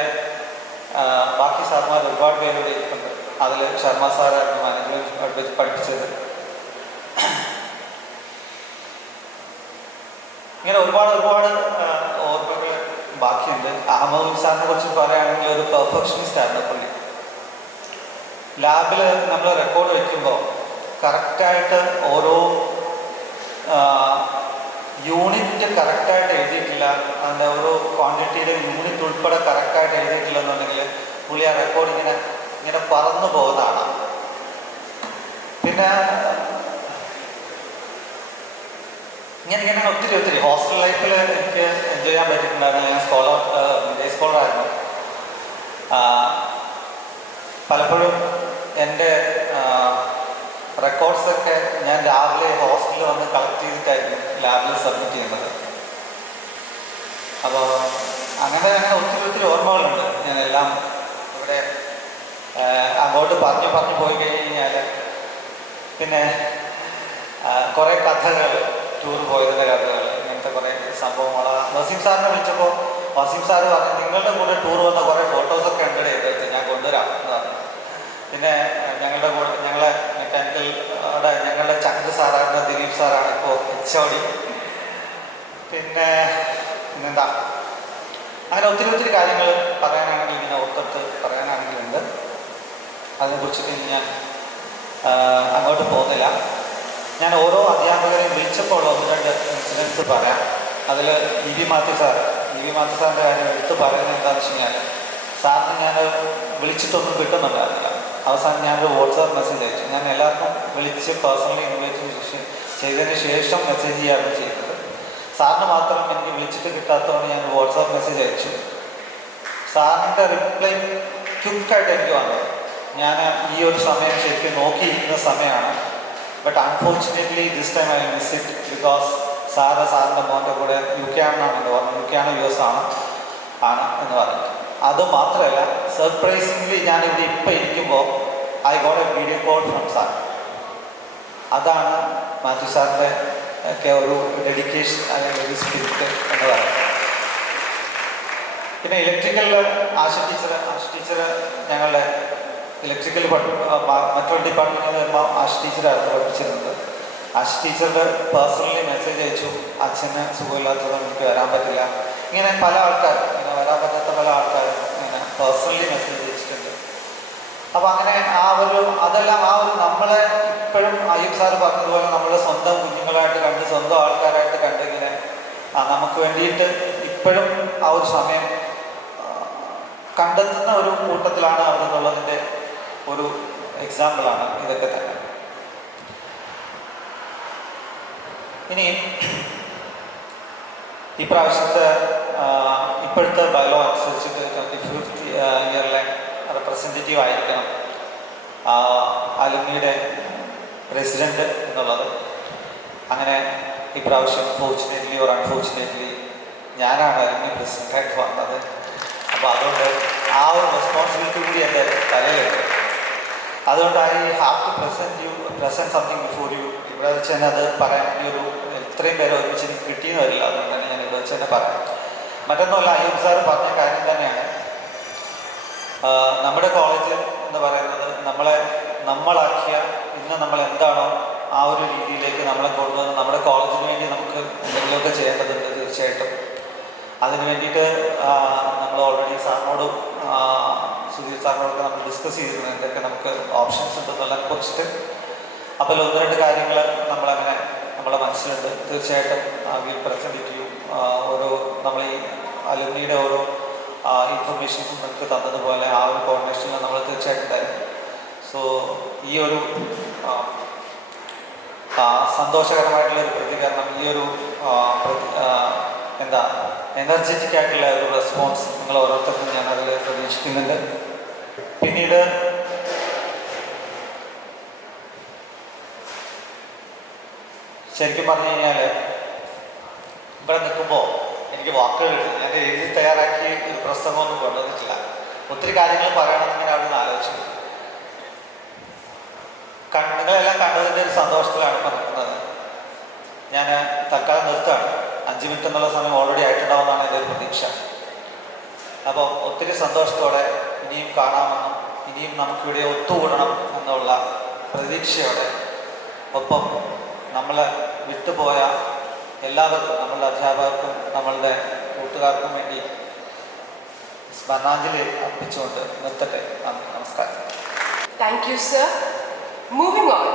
ബാക്കി സാർമാർ ഒരുപാട് പേരിവിടെ ഇരിക്കുന്നുണ്ട്. അതിൽ ശർമ്മ സാറായിരുന്നു മാനേജ്മെൻറ്റ് പഠിപ്പിച്ചത്. ഇങ്ങനെ ഒരുപാട് ഓർമ്മകൾ ബാക്കിയുണ്ട്. അഹമ്മദ് സാറിനെ കുറിച്ച് പറയുകയാണെങ്കിൽ ഒരു പെർഫെക്ഷനിസ്റ്റ് ആയിരുന്നു പുള്ളി. ലാബിൽ നമ്മൾ റെക്കോർഡ് വയ്ക്കുമ്പോൾ കറക്റ്റായിട്ട് ഓരോ യൂണിറ്റ് കറക്റ്റായിട്ട് എഴുതിയിട്ടില്ല, അതിൻ്റെ ഓരോ ക്വാണ്ടിറ്റിയുടെ യൂണിറ്റ് ഉൾപ്പെടെ കറക്റ്റായിട്ട് എഴുതിയിട്ടില്ല എന്നുണ്ടെങ്കിൽ പുള്ളി ആ റെക്കോർഡ് ഇങ്ങനെ പറന്നു പോകുന്നതാണ്. പിന്നെ ഇങ്ങനെ ഒത്തിരി ഹോസ്റ്റൽ ലൈഫിൽ എനിക്ക് എൻജോയ് ചെയ്യാൻ പറ്റിയിട്ടുണ്ടായിരുന്നു. ഞാൻ ഡേ സ്കോളറായിരുന്നു. പലപ്പോഴും എൻ്റെ റെക്കോർഡ്സൊക്കെ ഞാൻ രാവിലെ ഹോസ്റ്റലിൽ വന്ന് കളക്ട് ചെയ്തിട്ടായിരുന്നു ലാബിൽ സബ്മിറ്റ് ചെയ്യുന്നത്. അപ്പോൾ അങ്ങനെ ഒത്തിരി ഓർമ്മകളുണ്ട്. ഞാനെല്ലാം ഇവിടെ അങ്ങോട്ട് പറഞ്ഞു പോയി കഴിഞ്ഞാൽ പിന്നെ കുറേ കഥകൾ, ടൂർ പോയതിൻ്റെ കഥകൾ, ഇങ്ങനത്തെ കുറേ സംഭവങ്ങൾ. വസീം സാറിനെ വിളിച്ചപ്പോൾ വസീം സാറ് പറഞ്ഞു, നിങ്ങളുടെ കൂടെ ടൂർ വന്ന കുറേ ഫോട്ടോസൊക്കെ ഉണ്ട് എടുത്ത് ഞാൻ കൊണ്ടുവരാം എന്ന് പറഞ്ഞു. പിന്നെ ഞങ്ങളെ മെക്കാനിക്കൽ ഞങ്ങളുടെ ചങ്ക് സാറായിരുന്ന ദിലീപ് സാറാണ് ഇപ്പോൾ HOD. പിന്നെന്താ അങ്ങനെ ഒത്തിരി കാര്യങ്ങൾ പറയാനാണെങ്കിൽ ഇങ്ങനെ ഓർത്തിട്ട് പറയാനാണെങ്കിലുണ്ട്. അതിനെക്കുറിച്ചൊക്കെ ഞാൻ അങ്ങോട്ട് പോകുന്നില്ല. ഞാൻ ഓരോ അധ്യാപകരെയും വിളിച്ചപ്പോൾ ഒന്ന് രണ്ട് ഇൻസിഡൻസ് പറയാം. അതിൽ ഇ വി മാത്യു സാറിൻ്റെ കാര്യം എടുത്ത് പറയുന്നത് എന്താണെന്ന് വെച്ച് കഴിഞ്ഞാൽ, സാറിന് ഞാൻ വിളിച്ചിട്ടൊന്നും കിട്ടുന്നുണ്ടായിരുന്നില്ല. അവസാനം ഞാനൊരു വാട്സാപ്പ് മെസ്സേജ് അയച്ചു. ഞാൻ എല്ലാവർക്കും വിളിച്ച് പേഴ്സണലി ഇൻവൈറ്റ് ചെയ്തതിന് ശേഷം മെസ്സേജ് ചെയ്യുകയാണ് ചെയ്തത്. സാറിന് മാത്രം എനിക്ക് വിളിച്ചിട്ട് കിട്ടാത്തതുകൊണ്ട് ഞാൻ വാട്സാപ്പ് മെസ്സേജ് അയച്ചു. സാറിൻ്റെ റിപ്ലൈ ക്വിക്കായിട്ട് എനിക്ക് വന്നത്. ഞാൻ ഈ ഒരു സമയം ശരിക്കും നോക്കിയിരിക്കുന്ന സമയമാണ്. But unfortunately this time I miss it because സാറിൻ്റെ മോൻ്റെ കൂടെ UK ആണെന്നാണ് പറഞ്ഞു. UK ആണോ US ആണ് എന്ന് പറഞ്ഞിട്ട്. അതുമാത്രമല്ല, സർപ്രൈസിംഗ്ലി ഞാനിവിടെ ഇപ്പം ഇരിക്കുമ്പോൾ I got A video call from sir. അതാണ് മാത്യു സാറിൻ്റെ ഒക്കെ ഒരു ഡെഡിക്കേഷൻ അല്ലെങ്കിൽ ഒരു സ്പിരിറ്റ് എന്ന് പറയുന്നത്. പിന്നെ ഇലക്ട്രിക്കലിൽ ആശ ടീച്ചർ ഞങ്ങളുടെ ഇലക്ട്രിക്കൽ മറ്റൊരു ഡിപ്പാർട്ട്മെൻറ്റിൽ വരുമ്പോൾ ആശ ടീച്ചറായിരുന്നു പഠിപ്പിച്ചിരുന്നത്. ആശ ടീച്ചറുടെ പേഴ്സണലി മെസ്സേജ് അയച്ചു, അച്ഛന് സുഖമില്ലാത്തതുകൊണ്ട് എനിക്ക് വരാൻ പറ്റില്ല. ഇങ്ങനെ പല ആൾക്കാരും വരാൻ പറ്റാത്ത പല ആൾക്കാരും ഇങ്ങനെ പേഴ്സണലി മെസ്സേജ് അയച്ചിട്ടുണ്ട്. അപ്പോൾ അങ്ങനെ അതെല്ലാം നമ്മളെ ഇപ്പോഴും അയ്യൂബ് സാറ് പറഞ്ഞതുപോലെ നമ്മളെ സ്വന്തം കുഞ്ഞുങ്ങളായിട്ട് കണ്ട്, സ്വന്തം ആൾക്കാരായിട്ട് കണ്ട് ഇങ്ങനെ നമുക്ക് വേണ്ടിയിട്ട് ഇപ്പോഴും ആ ഒരു സമയം കണ്ടെത്തുന്ന ഒരു കൂട്ടത്തിലാണ് അവരെന്നുള്ളതിൻ്റെ ഒരു എക്സാമ്പിളാണ് ഇതൊക്കെ തന്നെ. ഇനി ഈ പ്രാവശ്യത്തെ ഇപ്പോഴത്തെ ബയോ അനുസരിച്ചിട്ട് 25th ഇയറിലെ റെപ്രസെൻറ്റേറ്റീവ് ആയിരിക്കണം അലുമിനിയുടെ പ്രസിഡൻറ്റ് എന്നുള്ളത്. അങ്ങനെ ഇപ്രാവശ്യം ഫോർച്ചുനേറ്റ്ലി ഓർ അൺഫോർച്ചുനേറ്റ്ലി ഞാനാണ് അലുമിനി പ്രസിഡൻ്റായിട്ട് വന്നത്. അപ്പോൾ അതുകൊണ്ട് ആ ഒരു റെസ്പോൺസിബിലിറ്റി കൂടി എൻ്റെ തലയിലുണ്ട്. അതുകൊണ്ട് I have to present something before you. ഇവിടെ വെച്ച് തന്നെ അത് പറയാൻ ഒരു ഇത്രയും പേരെ ഒരുമിച്ച് എനിക്ക് കിട്ടിയെന്ന് വരില്ല. അതുകൊണ്ട് തന്നെ ഞാൻ ഇവിടെ വെച്ച് തന്നെ പറയാം. മറ്റൊന്നുമല്ല, അയ്യൂബ് സാർ പറഞ്ഞ കാര്യം തന്നെയാണ്. നമ്മുടെ കോളേജ് എന്ന് പറയുന്നത് നമ്മളാക്കിയ ഇന്ന് നമ്മൾ എന്താണോ ആ ഒരു രീതിയിലേക്ക് നമ്മളെ കൊണ്ടുവന്ന് നമ്മുടെ കോളേജിന് വേണ്ടി നമുക്ക് എന്തെങ്കിലുമൊക്കെ ചെയ്യേണ്ടതുണ്ട് തീർച്ചയായിട്ടും. അതിന് വേണ്ടിയിട്ട് നമ്മൾ ഓൾറെഡി സാറിനോടും സുധീർ സാറിനോടൊക്കെ നമ്മൾ ഡിസ്കസ് ചെയ്തിരുന്നത് എന്തൊക്കെ നമുക്ക് ഓപ്ഷൻസ് ഉണ്ടെന്നുള്ളതിനെ കുറിച്ചിട്ട്. അപ്പോൾ ഒന്ന് രണ്ട് കാര്യങ്ങൾ നമ്മളങ്ങനെ നമ്മളെ മനസ്സിലുണ്ട്. തീർച്ചയായിട്ടും വിൽ പ്രസൻറ്റ് ടു യു. ഓരോ നമ്മൾ ഈ അലുമിനിയുടെ ഓരോ ഇൻഫർമേഷൻസും നമുക്ക് തന്നതുപോലെ ആ ഒരു കോർഡിനേഷനിൽ നമ്മൾ തീർച്ചയായിട്ടും ഉണ്ടായിരുന്നു. സോ ഈ ഒരു സന്തോഷകരമായിട്ടുള്ളൊരു പ്രതികരണം, ഈ ഒരു എന്താ എനർജറ്റിക് ആയിട്ടുള്ള ഒരു റെസ്പോൺസ് നിങ്ങൾ ഓരോരുത്തർക്കും ഞാൻ അതിൽ പ്രതീക്ഷിക്കുന്നുണ്ട്. പിന്നീട് ശരിക്കും പറഞ്ഞു കഴിഞ്ഞാൽ ഇവിടെ നിൽക്കുമ്പോൾ എനിക്ക് വാക്കുകൾ കിട്ടും. ഞാൻ എഴുതി തയ്യാറാക്കി ഒരു പ്രസംഗമൊന്നും കൊണ്ടുവന്നിട്ടില്ല. ഒത്തിരി കാര്യങ്ങൾ പറയണമെന്നിങ്ങനെ അവിടെ നിന്ന് ആലോചിച്ചു. നിങ്ങളെല്ലാം കണ്ടതിൻ്റെ ഒരു സന്തോഷത്തിലാണ് ഇപ്പം നിൽക്കുന്നത്. ഞാൻ തൽക്കാലം നിർത്തുകയാണ്. 5 മിനിറ്റ് എന്നുള്ള സമയം ഓൾറെഡി ആയിട്ടുണ്ടാവുമെന്നാണ് എൻ്റെ ഒരു പ്രതീക്ഷ. അപ്പോൾ ഒത്തിരി സന്തോഷത്തോടെ ഇനിയും കാണാമെന്നും ഇനിയും നമുക്കിവിടെ ഒത്തുകൂടണം എന്നുള്ള പ്രതീക്ഷയോടെ, ഒപ്പം നമ്മളെ വിട്ടുപോയ എല്ലാവർക്കും, നമ്മളുടെ അധ്യാപകർക്കും നമ്മളുടെ കൂട്ടുകാർക്കും വേണ്ടി സ്മരണാഞ്ജലി അർപ്പിച്ചുകൊണ്ട് നിർത്തട്ടെ. നമസ്കാരം. Thank you, sir. Moving on,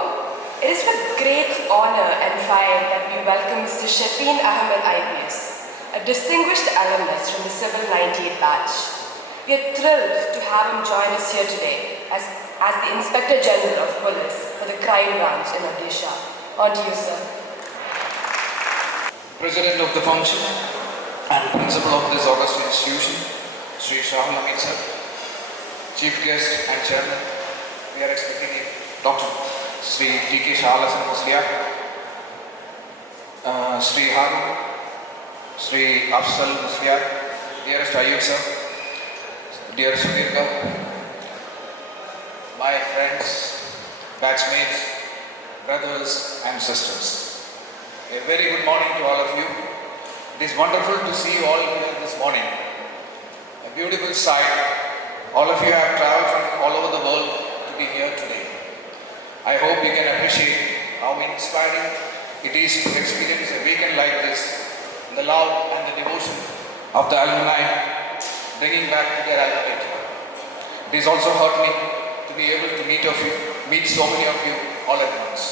it is with great honor and pride that we welcome Mr. Shafeen Ahmed IPS, a distinguished alumnus from the Civil 98 batch. We are thrilled to have him join us here today as the Inspector General of Police for the crime branch in Odisha. On to you, sir. President of the function and principal of this august institution, Sri Shahul Amit sir, chief guest and chairman, we are expecting Dr. Sri T.K. Shahalasan Musliya, Sri Haru, Sri Afsal Musliya, dearest Ayub sir, dear Sudhir, my friends, batchmates, brothers and sisters. A very good morning to all of you. It is wonderful to see you all here this morning. A beautiful sight. All of you have traveled from all over the world to be here today. I hope you can appreciate how inspiring it is to experience a weekend like this, the love and the devotion of the alumni bringing back to their alma mater. It is also hurt me to be able to meet so many of you all at once.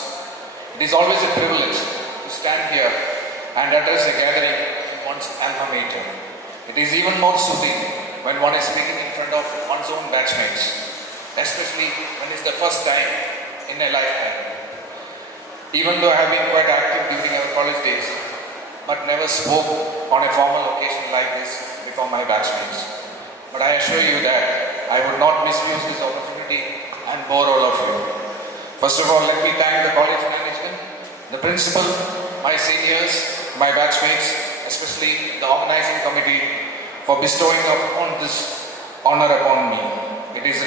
It is always a privilege to stand here and address a gathering in one's alma mater. It is even more soothing when one is speaking in front of one's own batchmates, especially when it's the first time in a lifetime. Even though I have been quite active during our college days, but never spoke on a formal occasion like this before my batchmates. But I assure you that I would not misuse this opportunity and bore all of you. First of all, let me thank the college management, the principal, my seniors, my batchmates, especially the organizing committee, for bestowing upon this honor upon me. It is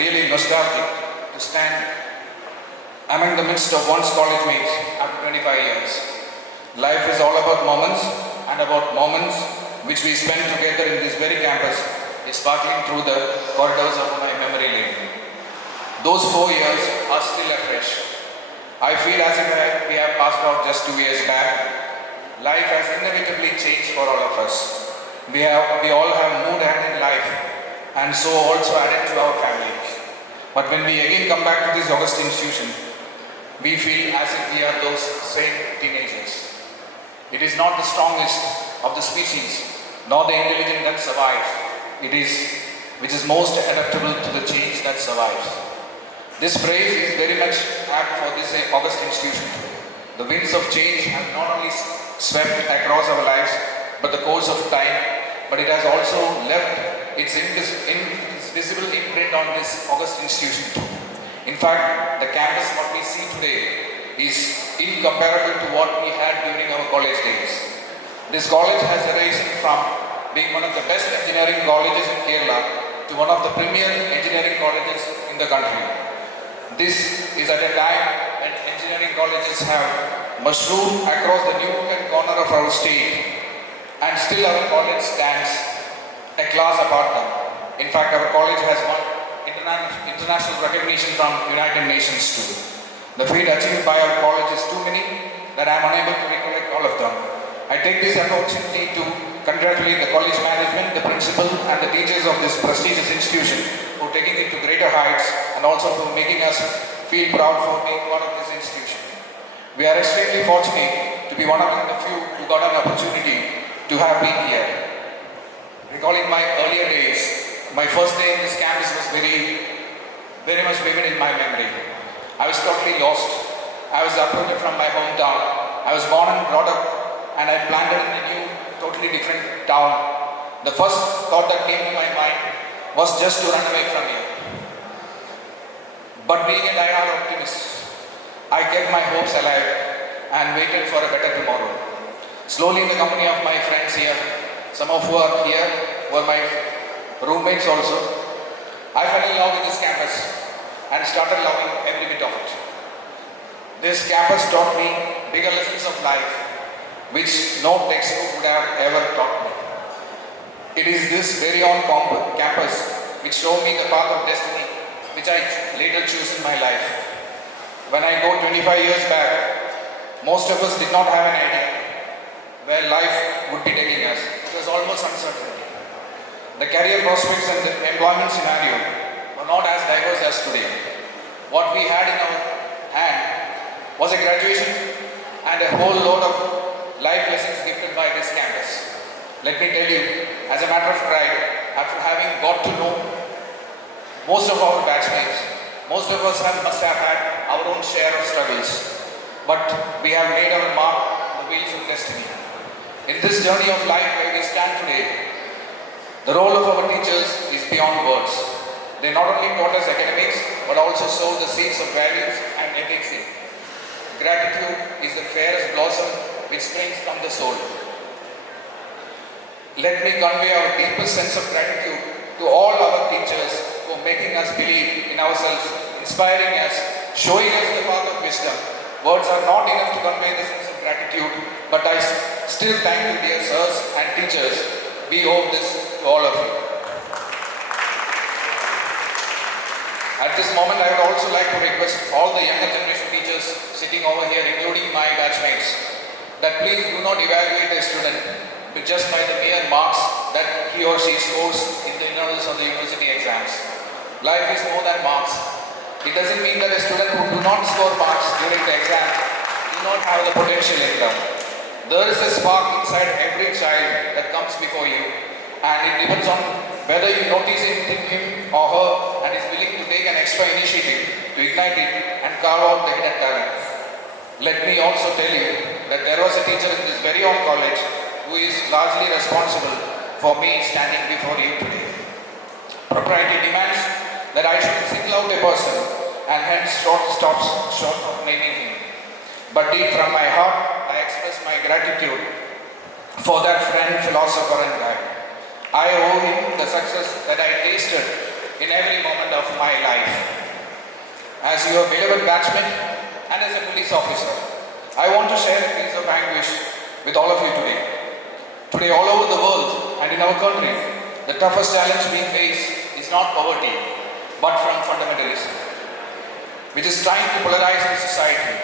really nostalgic to stand among the midst of one's college mates after 25 years. Life is all about moments, and about moments which we spend together in this very campus is sparkling through the corridors of my memory lane. Those 4 years are still afresh. I feel as if we have passed out just 2 years back. Life has inevitably changed for all of us. We all have moved ahead in life, and so also added to our families. But when we again come back to this august institution, we feel as if we are those same teenagers. It is not the strongest of the species, nor the intelligent that survives. It is which is most adaptable to the change that survives. This phrase is very much apt for this august institution. The winds of change have not only swept across our lives, but the course of time, but it has also left its visible imprint on this august institution too. In fact, the campus what we see today is incomparable to what we had during our college days. This college has arisen from being one of the best engineering colleges in Kerala to one of the premier engineering colleges in the country. This is at a time when engineering colleges have mushroomed across the nook and corner of our state, and still our college stands a class apart now. In fact, our college has won international recognition from United Nations too. The feat achieved by our college is too many that I am unable to recollect all of them. I take this opportunity to congratulate the college management, the principal and the teachers of this prestigious institution for taking it to greater heights and also for making us feel proud for being part of this institution. We are extremely fortunate to be one among the few who got an opportunity to have been here. Recalling my earlier days, my first day in this campus was very much vivid in my memory. I was totally lost. I was uprooted from my hometown. I was born and brought up and I planted in a new, totally different town. The first thought that came to my mind was just to run away from here. But being a die-hard optimist, I kept my hopes alive and waited for a better tomorrow. Slowly in the company of my friends here, some of who are here were my roommates also, I fell in love with this campus and started loving every bit of it. This campus taught me bigger lessons of life which no textbook would have ever taught me. It is this very own campus which showed me the path of destiny which I later chose in my life. When I go 25 years back, most of us did not have an idea where life would be taking us. It was almost uncertain. The career prospects and the employment scenario were not as diverse as today. What we had in our hand was a graduation and a whole load of life lessons gifted by this campus. Let me tell you, as a matter of pride, after having got to know most of our batchmates, most of us must have had our own share of struggles, but we have made our mark on the wheels of destiny. In this journey of life where we stand today, the role of our teachers is beyond words. They not only taught us academics, but also sowed the seeds of values and ethics in. Gratitude is the fairest blossom which springs from the soul. Let me convey our deepest sense of gratitude to all our teachers for making us believe in ourselves, inspiring us, showing us the path of wisdom. Words are not enough to convey the sense of gratitude, but I still thank you, dear sirs and teachers. We owe this to all of you. At this moment, I would also like to request all the younger generation teachers sitting over here, including my batchmates, that please do not evaluate a student just by the mere marks that he or she scores in the internals or the university exams. Life is more than marks. It doesn't mean that a student who do not score marks during the exam do not have the potential in them. There is a spark inside every child that comes before you, and it depends on whether you notice him or her and is willing to take an extra initiative to ignite it and carve out the hidden talent. Let me also tell you that there was a teacher in this very own college who is largely responsible for me standing before you today. Propriety demands that I should single out a person and hence stops short of naming him. But deep from my heart, I express my gratitude for that friend, philosopher and guide. I owe him the success that I tasted in every moment of my life. As your beloved batchmate and as a police officer, I want to share a piece of anguish with all of you today. Today, all over the world and in our country, the toughest challenge we face is not poverty, but from fundamentalism, which is trying to polarize the society.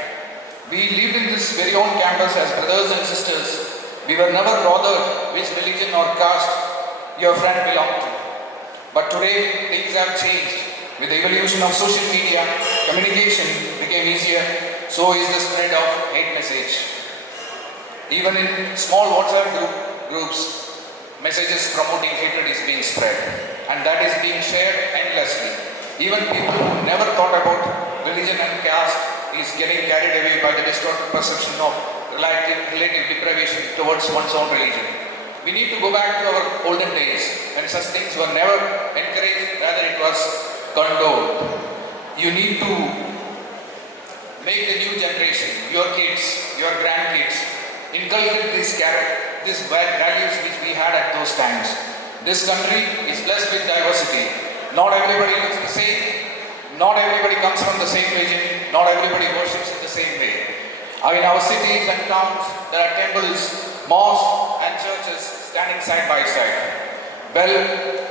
We lived in this very own campus as brothers and sisters. We were never bothered which religion or caste your friend belonged to. But today, things have changed. With the evolution of social media, communication became easier, so is the spread of hate message. Even in small WhatsApp groups, messages promoting hatred is being spread, and that is being shared endlessly. Even people who never thought about religion and caste is getting carried away by the distorted perception of relative deprivation towards one's own religion. We need to go back to our olden days when such things were never encouraged, rather it was condoned. You need to make the new generation, your kids, your grandkids, inculcate these values which we had at those times. This country is blessed with diversity. Not everybody looks the same. Not everybody comes from the same religion. Not everybody worships in the same way. In our cities and towns, there are temples, mosques and churches standing side by side. Well,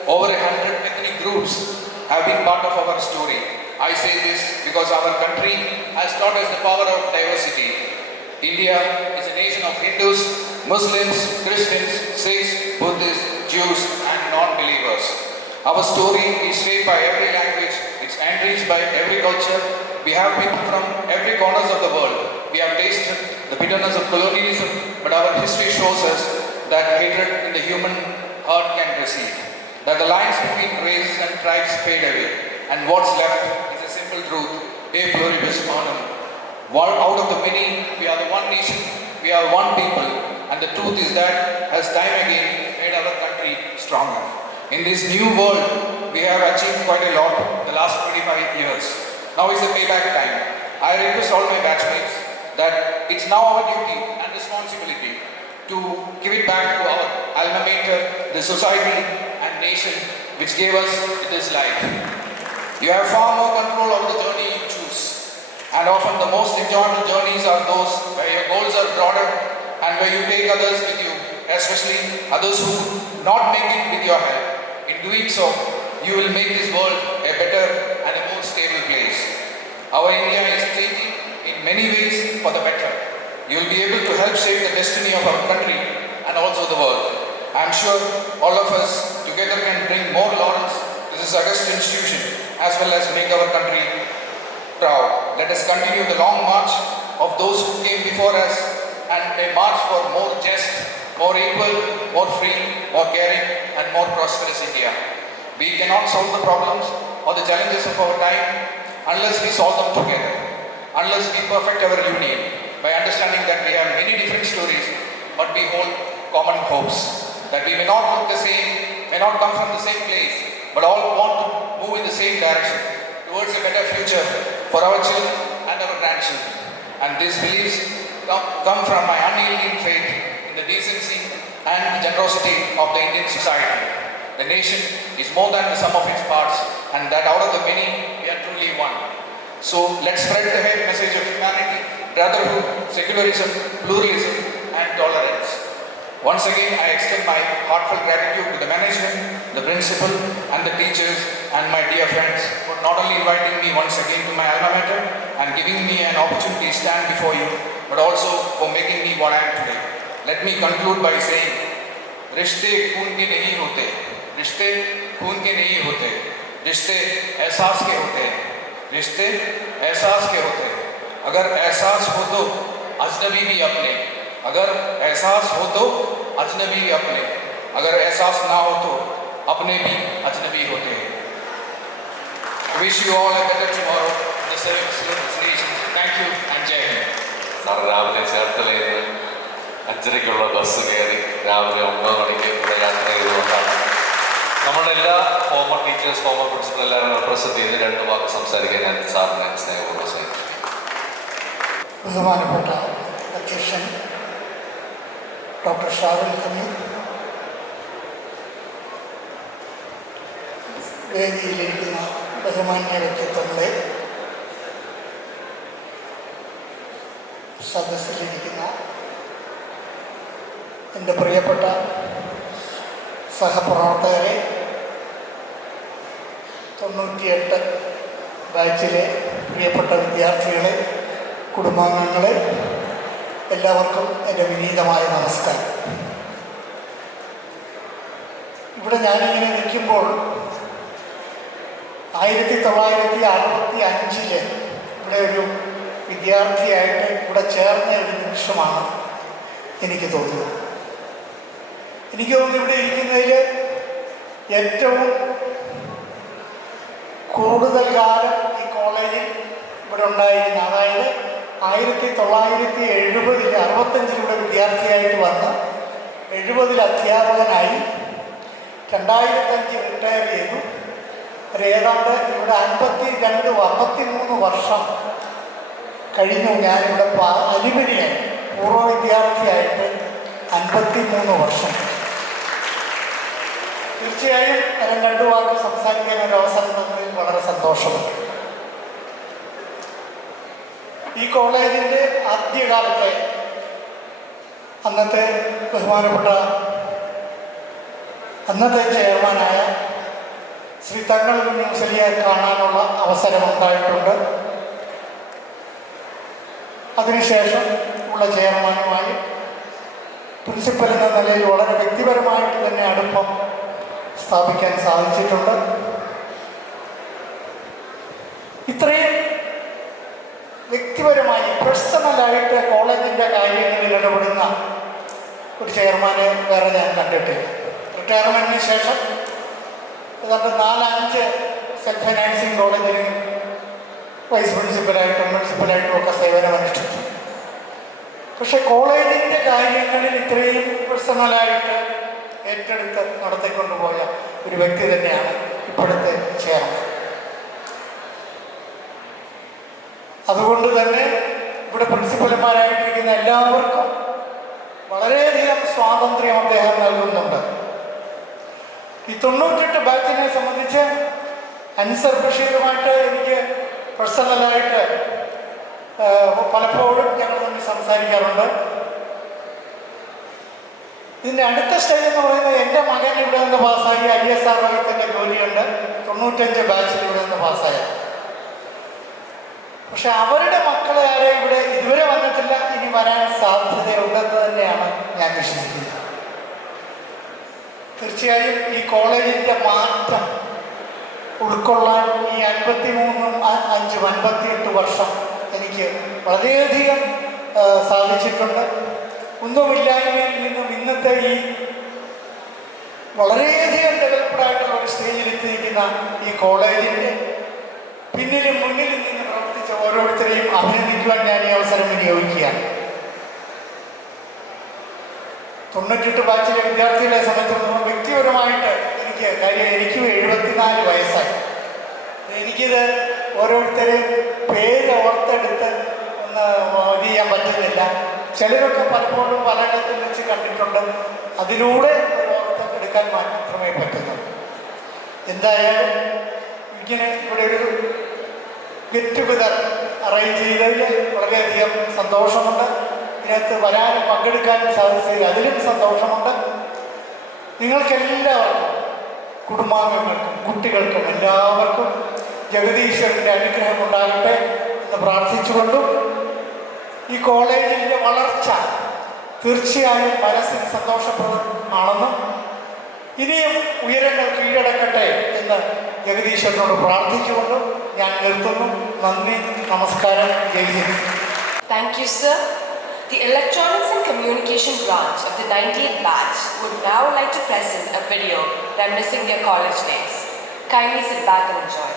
over 100 ethnic groups have been part of our story. I say this because our country has taught us the power of diversity. India is a nation of Hindus, Muslims, Christians, Sikhs, Buddhists, Jews, and non-believers. Our story is shaped by every language, it's enriched by every culture. We have people from every corners of the world. We have tasted the bitterness of colonialism, but our history shows us that hatred in the human heart can recede, that the lines between races and tribes fade away, and what's left is a simple truth: E pluribus unum. One out of the many, we are the one nation, we are one people, and the truth is that, as time again made our country stronger. In this new world, we have achieved quite a lot the last 25 years. Now is the payback time. I request all my batchmates that it's now our duty and responsibility to give it back to our alma mater, the society and nation which gave us this life. You have far more control over the journey you choose. And often the most enjoyable journeys are those where your goals are broader and where you take others with you, especially others who do not make it with your help. In doing so, you will make this world a better and a more stable place. Our India is changing in many ways for the better. You will be able to help shape the destiny of our country and also the world. I am sure all of us together can bring more laurels to this august institution as well as make our country proud. Let us continue the long march of those who came before us and a march for more just, more equal, more free, more caring and more prosperous India. We cannot solve the problems or the challenges of our time unless we solve them together, unless we perfect our union by understanding that we have many different stories but we hold common hopes, that we may not look the same, may not come from the same place, but all want to move in the same direction towards a better future for our children and our grandchildren. And these beliefs come from my unyielding faith in the decency and generosity of the Indian society. The nation is more than the sum of its parts, and that out of the many, we are truly one. So let's spread the message of humanity, brotherhood, secularism, pluralism, and tolerance. Once again, I extend my heartfelt gratitude to the management, the principal, and the teachers, and my dear friends for not only inviting me once again to my alma mater and giving me an opportunity to stand before you, but also for making me what I am today. Let me conclude by saying, रिश्ते खून के नहीं होते, रिश्ते खून के नहीं होते, रिश्ते एहसास के होते हैं, रिश्ते एहसास के होते हैं। अगर एहसास हो तो अजनबी भी अपने, अगर एहसास हो तो अजनबी भी अपने, अगर एहसास ना हो तो अपने भी अजनबी होते हैं। I wish you all a better tomorrow in the service of this nation. Thank you and Jai Hind. Sir രാവിലെ ചേർത്തലയിൽ 5:30 ബസ് കയറി രാവിലെ 9 മണിക്ക് ഇവിടെ യാത്ര ചെയ്തുകൊണ്ടാണ് നമ്മുടെ എല്ലാ ഫോമർ ടീച്ചേഴ്സ്, ഫോമർ പ്രിൻസിപ്പൽ എല്ലാവരും റെപ്രസെൻറ്റ് ചെയ്ത് 2 വാക്ക് സംസാരിക്കാൻ ഞാൻ സാറിനെ സ്നേഹപൂർവ്വം സ്നേഹിച്ചു. ബഹുമാനപ്പെട്ട അധ്യക്ഷൻ ഡോക്ടർ ഷാഹുൽ ഹമീദ്, വേദിയിലിരിക്കുന്ന ബഹുമാന്യ വ്യക്തിത്വങ്ങളെ, സദസ്സിലിരിക്കുന്ന എൻ്റെ പ്രിയപ്പെട്ട സഹപ്രവർത്തകരെ, 98 ബാച്ചിലെ പ്രിയപ്പെട്ട വിദ്യാർത്ഥികളെ, കുടുംബാംഗങ്ങളെ, എല്ലാവർക്കും എൻ്റെ വിനീതമായ നമസ്കാരം. ഇവിടെ ഞാനിങ്ങനെ നിൽക്കുമ്പോൾ 1965 ഇവിടെ ഒരു വിദ്യാർത്ഥിയായിട്ട് ഇവിടെ ചേർന്ന ഒരു നിമിഷമാണ് എനിക്ക് തോന്നുന്നത്. എനിക്ക് തോന്നുന്നു ഇവിടെ ഇരിക്കുന്നതിൽ ഏറ്റവും കൂടുതൽ കാലം ഈ കോളേജിൽ ഇവിടെ ഉണ്ടായിരുന്ന, അതായത് 1970 65 ഇവിടെ വിദ്യാർത്ഥിയായിട്ട് വന്ന് 70 അധ്യാപകനായി 2005 റിട്ടയർ ചെയ്തു. ഏതാണ്ട് ഇവിടെ 53 വർഷം കഴിഞ്ഞു. ഞാനിവിടെ അലുമിനിയായി പൂർവ്വ വിദ്യാർത്ഥിയായിട്ട് 53 വർഷം. തീർച്ചയായും ഞാൻ 2 വാക്ക് സംസാരിക്കാൻ ഒരു അവസരം തന്നതിൽ വളരെ സന്തോഷമുണ്ട്. ഈ കോളേജിൻ്റെ ആദ്യകാലത്തെ അന്നത്തെ ചെയർമാനായ ശ്രീ തങ്ങൾ മുസ്ലിയെ കാണാനുള്ള അവസരമുണ്ടായിട്ടുണ്ട്. അതിനുശേഷം ഉള്ള ചെയർമാനുമായി പ്രിൻസിപ്പൽ എന്ന നിലയിൽ വളരെ വ്യക്തിപരമായിട്ട് തന്നെ അടുപ്പം സ്ഥാപിക്കാൻ സാധിച്ചിട്ടുണ്ട്. ഇത്രയും വ്യക്തിപരമായി പേഴ്സണലായിട്ട് കോളേജിൻ്റെ കാര്യങ്ങളിൽ ഇടപെടുന്ന ഒരു ചെയർമാനെ വേറെ ഞാൻ കണ്ടിട്ടില്ല. റിട്ടയർമെൻറ്റിന് ശേഷം ഏതാണ്ട് 4-5 സെൽഫ് ഫൈനാൻസിങ് കോളേജിലും വൈസ് പ്രിൻസിപ്പലായിട്ടും പ്രിൻസിപ്പലായിട്ടും ഒക്കെ സേവനമനുഷ്ഠിച്ചു. പക്ഷെ കോളേജിൻ്റെ കാര്യങ്ങളിൽ ഇത്രയും പേഴ്സണലായിട്ട് ഏറ്റെടുത്ത് നടത്തിക്കൊണ്ടുപോയ ഒരു വ്യക്തി തന്നെയാണ് ഇപ്പോഴത്തെ ചെയർമാൻ. അതുകൊണ്ട് തന്നെ ഇവിടെ പ്രിൻസിപ്പൽമാരായിട്ടിരിക്കുന്ന എല്ലാവർക്കും വളരെയധികം സ്വാതന്ത്ര്യം അദ്ദേഹം നൽകുന്നുണ്ട്. ഈ 98 ബാച്ചിനെ സംബന്ധിച്ച് അൻസർ ബഷീറുമായിട്ട് എനിക്ക് പേഴ്സണലായിട്ട് പലപ്പോഴും ഞങ്ങൾ തമ്മിൽ സംസാരിക്കാറുണ്ട്. ഇതിൻ്റെ അടുത്ത സ്റ്റേജ് എന്ന് പറയുന്നത് എൻ്റെ മകൻ ഇവിടെ നിന്ന് പാസ്സായി ISR വകുപ്പിൻ്റെ ജോലിയുണ്ട്. 95 ബാച്ചിൽ ഇവിടെ നിന്ന് പാസ്സായ. പക്ഷെ അവരുടെ മക്കളെ ആരെയും ഇവിടെ ഇതുവരെ വന്നിട്ടില്ല, ഇനി വരാൻ സാധ്യതയുണ്ടെന്ന് തന്നെയാണ് ഞാൻ വിശ്വസിക്കുന്നത്. തീർച്ചയായും ഈ കോളേജിൻ്റെ മാറ്റം ഉൾക്കൊള്ളാൻ ഈ 58 വർഷം എനിക്ക് വളരെയധികം സാധിച്ചിട്ടുണ്ട്. ഒന്നുമില്ലായ്മയിൽ നിന്നും ഇന്നത്തെ ഈ വളരെയധികം ഡെവലപ്ഡായിട്ടുള്ള ഒരു സ്റ്റേജിലെത്തിയിരിക്കുന്ന ഈ കോളേജിൻ്റെ പിന്നിലും മുന്നിലും നിന്ന് പ്രവർത്തിച്ച ഓരോരുത്തരെയും അഭിനന്ദിക്കുവാൻ ഞാൻ ഈ അവസരം വിനിയോഗിക്കുകയാണ്. 98 ബാച്ചിലെ വിദ്യാർത്ഥികളെ സംബന്ധിച്ചിടത്തോളം വ്യക്തിപരമായിട്ട് എനിക്കും 74 വയസ്സായി. എനിക്കിത് ഓരോരുത്തരെയും പേര് ഓർത്തെടുത്ത് ഒന്ന് ഇത് ചെയ്യാൻ പറ്റുന്നില്ല. ചിലരൊക്കെ പലപ്പോഴും പലയിടത്തും വെച്ച് കണ്ടിട്ടുണ്ട്. അതിലൂടെ ഓർത്തെടുക്കാൻ മാത്രമേ പറ്റുന്നുള്ളൂ. എന്തായാലും ഇങ്ങനെ ഇവിടെ ഒരു ഗെറ്റ് ടുഗദർ അറേഞ്ച് ചെയ്തതിൽ വളരെയധികം സന്തോഷമുണ്ട്. ഇതിനകത്ത് വരാനും പങ്കെടുക്കാനും സാധിച്ചതിൽ അതിലും സന്തോഷമുണ്ട്. നിങ്ങൾക്കെല്ലാവർക്കും, കുടുംബാംഗങ്ങൾക്കും കുട്ടികൾക്കും എല്ലാവർക്കും ജഗദീശ്വരൻ്റെ അനുഗ്രഹം ഉണ്ടാകട്ടെ എന്ന് പ്രാർത്ഥിച്ചുകൊണ്ടും ഈ കോളേജിൻ്റെ വളർച്ച തീർച്ചയായും മനസ്സിന് സന്തോഷപ്രദമാണെന്നും ഇനിയും ഉയരങ്ങൾ കീഴടക്കട്ടെ എന്ന് ജഗദീശ്വരനോട് പ്രാർത്ഥിച്ചുകൊണ്ടും ഞാൻ നിർത്തുന്നു. നന്ദി, നമസ്കാരം, ജയ് Hind. Thank you, sir. The Electronics and Communication branch of the 98th batch would now like to present a video reminiscing their college days. Kindly sit back and enjoy.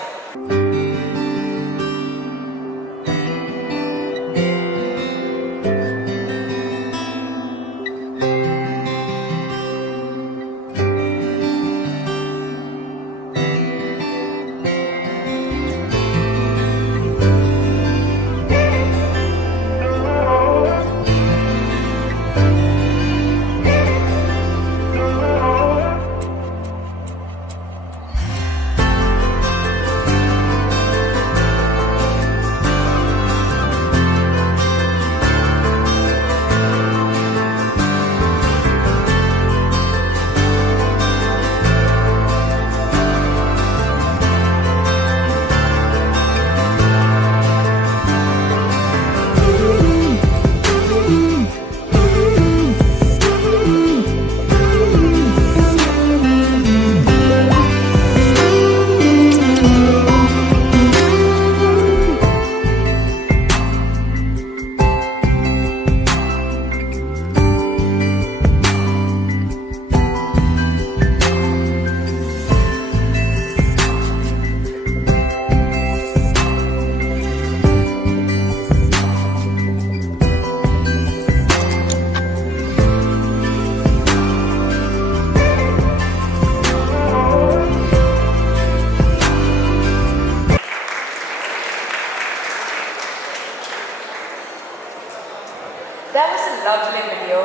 That was a lovely video.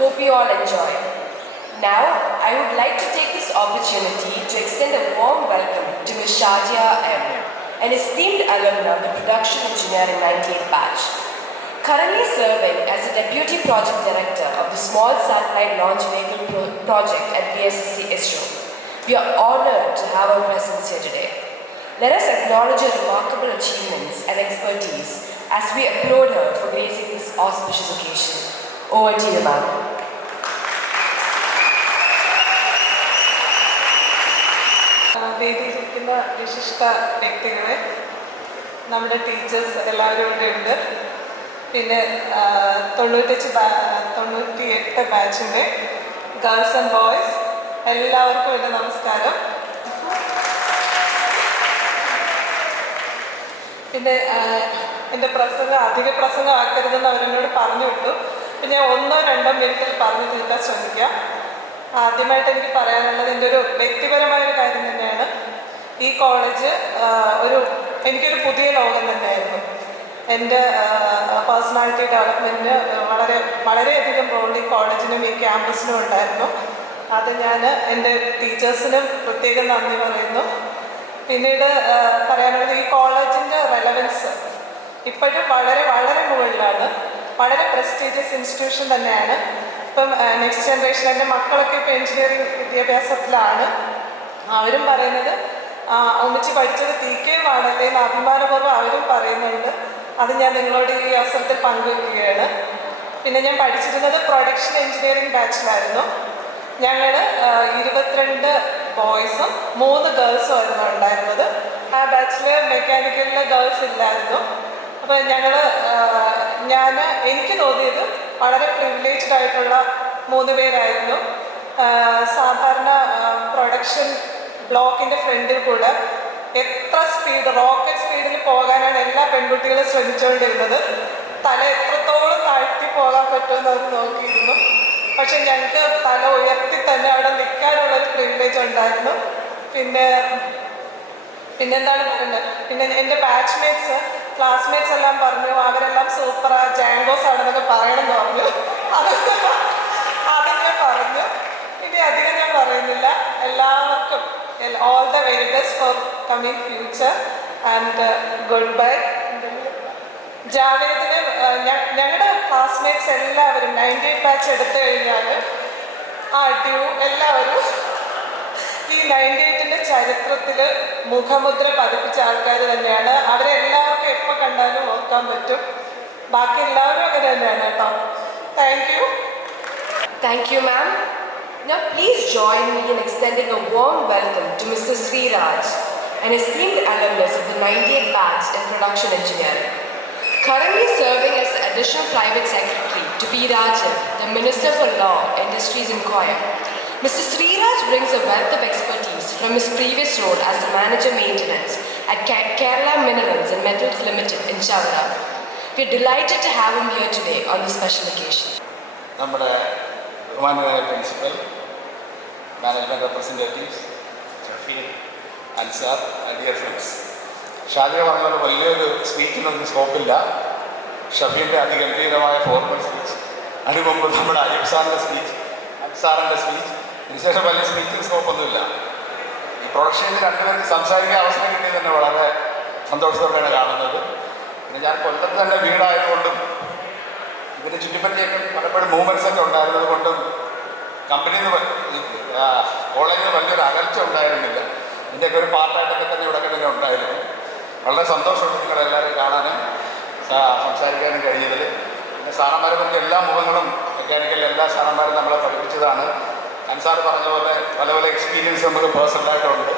Hope you all enjoyed. Now, I would like to take this opportunity to extend a warm welcome to Ms. Shadia M., an esteemed alumna of the Production Engineering 98th batch. Currently serving as the Deputy Project Director of the Small Satellite Launch Vehicle Project at BSSC ISRO. We are honored to have her presence here today. Let us acknowledge her remarkable achievements and expertise as we applaud her for gracing this auspicious occasion. Over to you, ma'am. വേദിയിലിരിക്കുന്ന വിശിഷ്ട വ്യക്തികളെ, നമ്മുടെ ടീച്ചേഴ്സ് എല്ലാവരും ഇവിടെ ഉണ്ട്. പിന്നെ 98 ബാച്ചിൻ്റെ ഗേൾസ് ആൻഡ് ബോയ്സ് എല്ലാവർക്കും എൻ്റെ നമസ്കാരം. പിന്നെ എൻ്റെ അധിക പ്രസംഗം ആക്കരുതെന്ന് അവരെന്നോട് പറഞ്ഞു വിട്ടു. അപ്പം ഞാൻ 1-2 മിനിറ്റിൽ പറഞ്ഞു തീർക്കാൻ ശ്രമിക്കാം. ആദ്യമായിട്ട് എനിക്ക് പറയാനുള്ളത് എൻ്റെ ഒരു വ്യക്തിപരമായൊരു കാര്യം തന്നെയാണ്. ഈ കോളേജ് എനിക്കൊരു പുതിയ ലോകം തന്നെയായിരുന്നു. എൻ്റെ പേഴ്സണാലിറ്റി ഡെവലപ്മെൻറ്റിന് വളരെയധികം റോൾ ഈ കോളേജിനും ഈ ക്യാമ്പസിനും ഉണ്ടായിരുന്നു. അത് ഞാൻ എൻ്റെ ടീച്ചേഴ്സിനും പ്രത്യേകം നന്ദി പറയുന്നു. പിന്നീട് പറയാനുള്ളത്, ഈ കോളേജിൻ്റെ റെലവൻസ് ഇപ്പോഴും വളരെ വളരെ മുകളിലാണ്. വളരെ പ്രസ്റ്റീജിയസ് ഇൻസ്റ്റിറ്റ്യൂഷൻ തന്നെയാണ്. ഇപ്പം നെക്സ്റ്റ് ജനറേഷൻ എൻ്റെ മക്കളൊക്കെ ഇപ്പോൾ എഞ്ചിനീയറിംഗ് വിദ്യാഭ്യാസത്തിലാണ്. അവരും പറയുന്നത് ഒന്നിച്ച് പഠിച്ചത് TK-യുമാണല്ലേ എന്ന് അഭിമാനപൂർവ്വം അവരും പറയുന്നുണ്ട്. അത് ഞാൻ നിങ്ങളോട് ഈ അവസരത്തിൽ പങ്കുവയ്ക്കുകയാണ്. പിന്നെ ഞാൻ പഠിച്ചിരുന്നത് പ്രൊഡക്ഷൻ എഞ്ചിനീയറിംഗ് ബാച്ചിലായിരുന്നു. ഞങ്ങൾ 22 ബോയ്സും 3 ഗേൾസും ആയിരുന്നു ഉണ്ടായിരുന്നത്. ആ ബാച്ചിൽ മെക്കാനിക്കലിലെ ഗേൾസ് ഇല്ലായിരുന്നു. അപ്പോൾ എനിക്ക് തോന്നിയത് വളരെ പ്രിവിലേജ്ഡ് ആയിട്ടുള്ള 3 പേരായിരുന്നു. സാധാരണ പ്രൊഡക്ഷൻ ബ്ലോക്കിൻ്റെ ഫ്രണ്ടിൽ കൂടെ എത്ര റോക്കറ്റ് സ്പീഡിൽ പോകാനാണ് എല്ലാ പെൺകുട്ടികളും ശ്രമിച്ചുകൊണ്ടിരുന്നത്. തല എത്രത്തോളം താഴ്ത്തി പോകാൻ പറ്റുമെന്ന് അവർ നോക്കിയിരുന്നു. പക്ഷെ ഞങ്ങൾക്ക് തല ഉയർത്തി തന്നെ അവിടെ നിൽക്കാനുള്ളൊരു പ്രിവിലേജ് ഉണ്ടായിരുന്നു. പിന്നെന്താണ് പറയുന്നത്, പിന്നെ എൻ്റെ ക്ലാസ്മേറ്റ്സ് എല്ലാം പറഞ്ഞു അവരെല്ലാം സൂപ്പറാ, ജാങ്കോസ് ആണെന്നൊക്കെ പറയണമെന്ന് പറഞ്ഞു. അത് ഞാൻ പറഞ്ഞു. ഇനി അധികം ഞാൻ പറയുന്നില്ല. എല്ലാവർക്കും all the very best for coming future and goodbye. ജാവേദിന് ഞങ്ങളുടെ ക്ലാസ്മേറ്റ്സ് എല്ലാവരും 98 ബാച്ച് എടുത്തു കഴിഞ്ഞാൽ എല്ലാവരും ഈ 98ൻ്റെ ചരിത്രത്തിൽ മുഖമുദ്ര പതിപ്പിച്ച ആൾക്കാർ തന്നെയാണ്. അവരെല്ലാവർക്കും എപ്പോൾ കണ്ടാലും ഓർക്കാൻ പറ്റും. ബാക്കി എല്ലാവരും അങ്ങനെ തന്നെയാണ് കേട്ടോ. Thank you, ma'am. Now please join me in extending a warm welcome to Mr. Sriraj, an esteemed alumnus of the 98 batch in production engineering. Currently serving as the additional private secretary to P. Rajan, the Minister for Law, Industries and Choir, Mr. Sriraj brings a wealth of expertise from his previous role as the manager maintenance at Kerala Minerals and Metals Limited in Chavara. We are delighted to have him here today on this special occasion. നമ്മുടെ ബഹുമാനനായ principal, management representatives, Shafeen, Ansar, dear friends, Shajiya പറഞ്ഞത് വലിയൊരു സ്പീച്ചിനൊന്നും സ്കോപ്പില്ല. ഷഫീൻ്റെ അതിഗംഭീരമായ ഫോർമൽ സ്പീച്ച്, അതിനു മുമ്പ് നമ്മുടെ അൻസാറിൻ്റെ സ്പീച്ച്, ഇതിനുശേഷം വലിയ സ്പീച്ചിന് സ്കോപ്പൊന്നുമില്ല. ഈ പ്രൊഡക്ഷനിൽ രണ്ടുപേർക്ക് സംസാരിക്കാൻ അവസരം കിട്ടിയത് തന്നെ വളരെ സന്തോഷത്തോടെയാണ് കാണുന്നത്. പിന്നെ ഞാൻ കൊല്ലത്ത് തന്നെ വീടായതുകൊണ്ടും ഇതിന് ചുറ്റിപ്പറ്റിയൊക്കെ പലപ്പോഴും മൂവ്മെൻറ്റ്സ് ഒക്കെ ഉണ്ടായിരുന്നത് കൊണ്ടും കമ്പനിയിൽ നിന്ന് കോളേജിൽ നിന്ന് വലിയൊരു അകൽച്ച ഉണ്ടായിരുന്നില്ല. ഇതിൻ്റെയൊക്കെ ഒരു പാർട്ടായിട്ടൊക്കെ തന്നെ ഇവിടെ തന്നെ ഉണ്ടായിരുന്നു. വളരെ സന്തോഷമുണ്ട് നിങ്ങളെല്ലാവരും കാണാനും സംസാരിക്കാനും കഴിയുന്നത്. പിന്നെ സാറന്മാരെ പറ്റി എല്ലാ മുഖങ്ങളും മെക്കാനിക്കലിൽ എല്ലാ സാറന്മാരും നമ്മളെ പഠിപ്പിച്ചതാണ്. അൻസാർ പറഞ്ഞ പോലെ പല പല എക്സ്പീരിയൻസ് നമുക്ക് പേഴ്സണലായിട്ടുണ്ട്.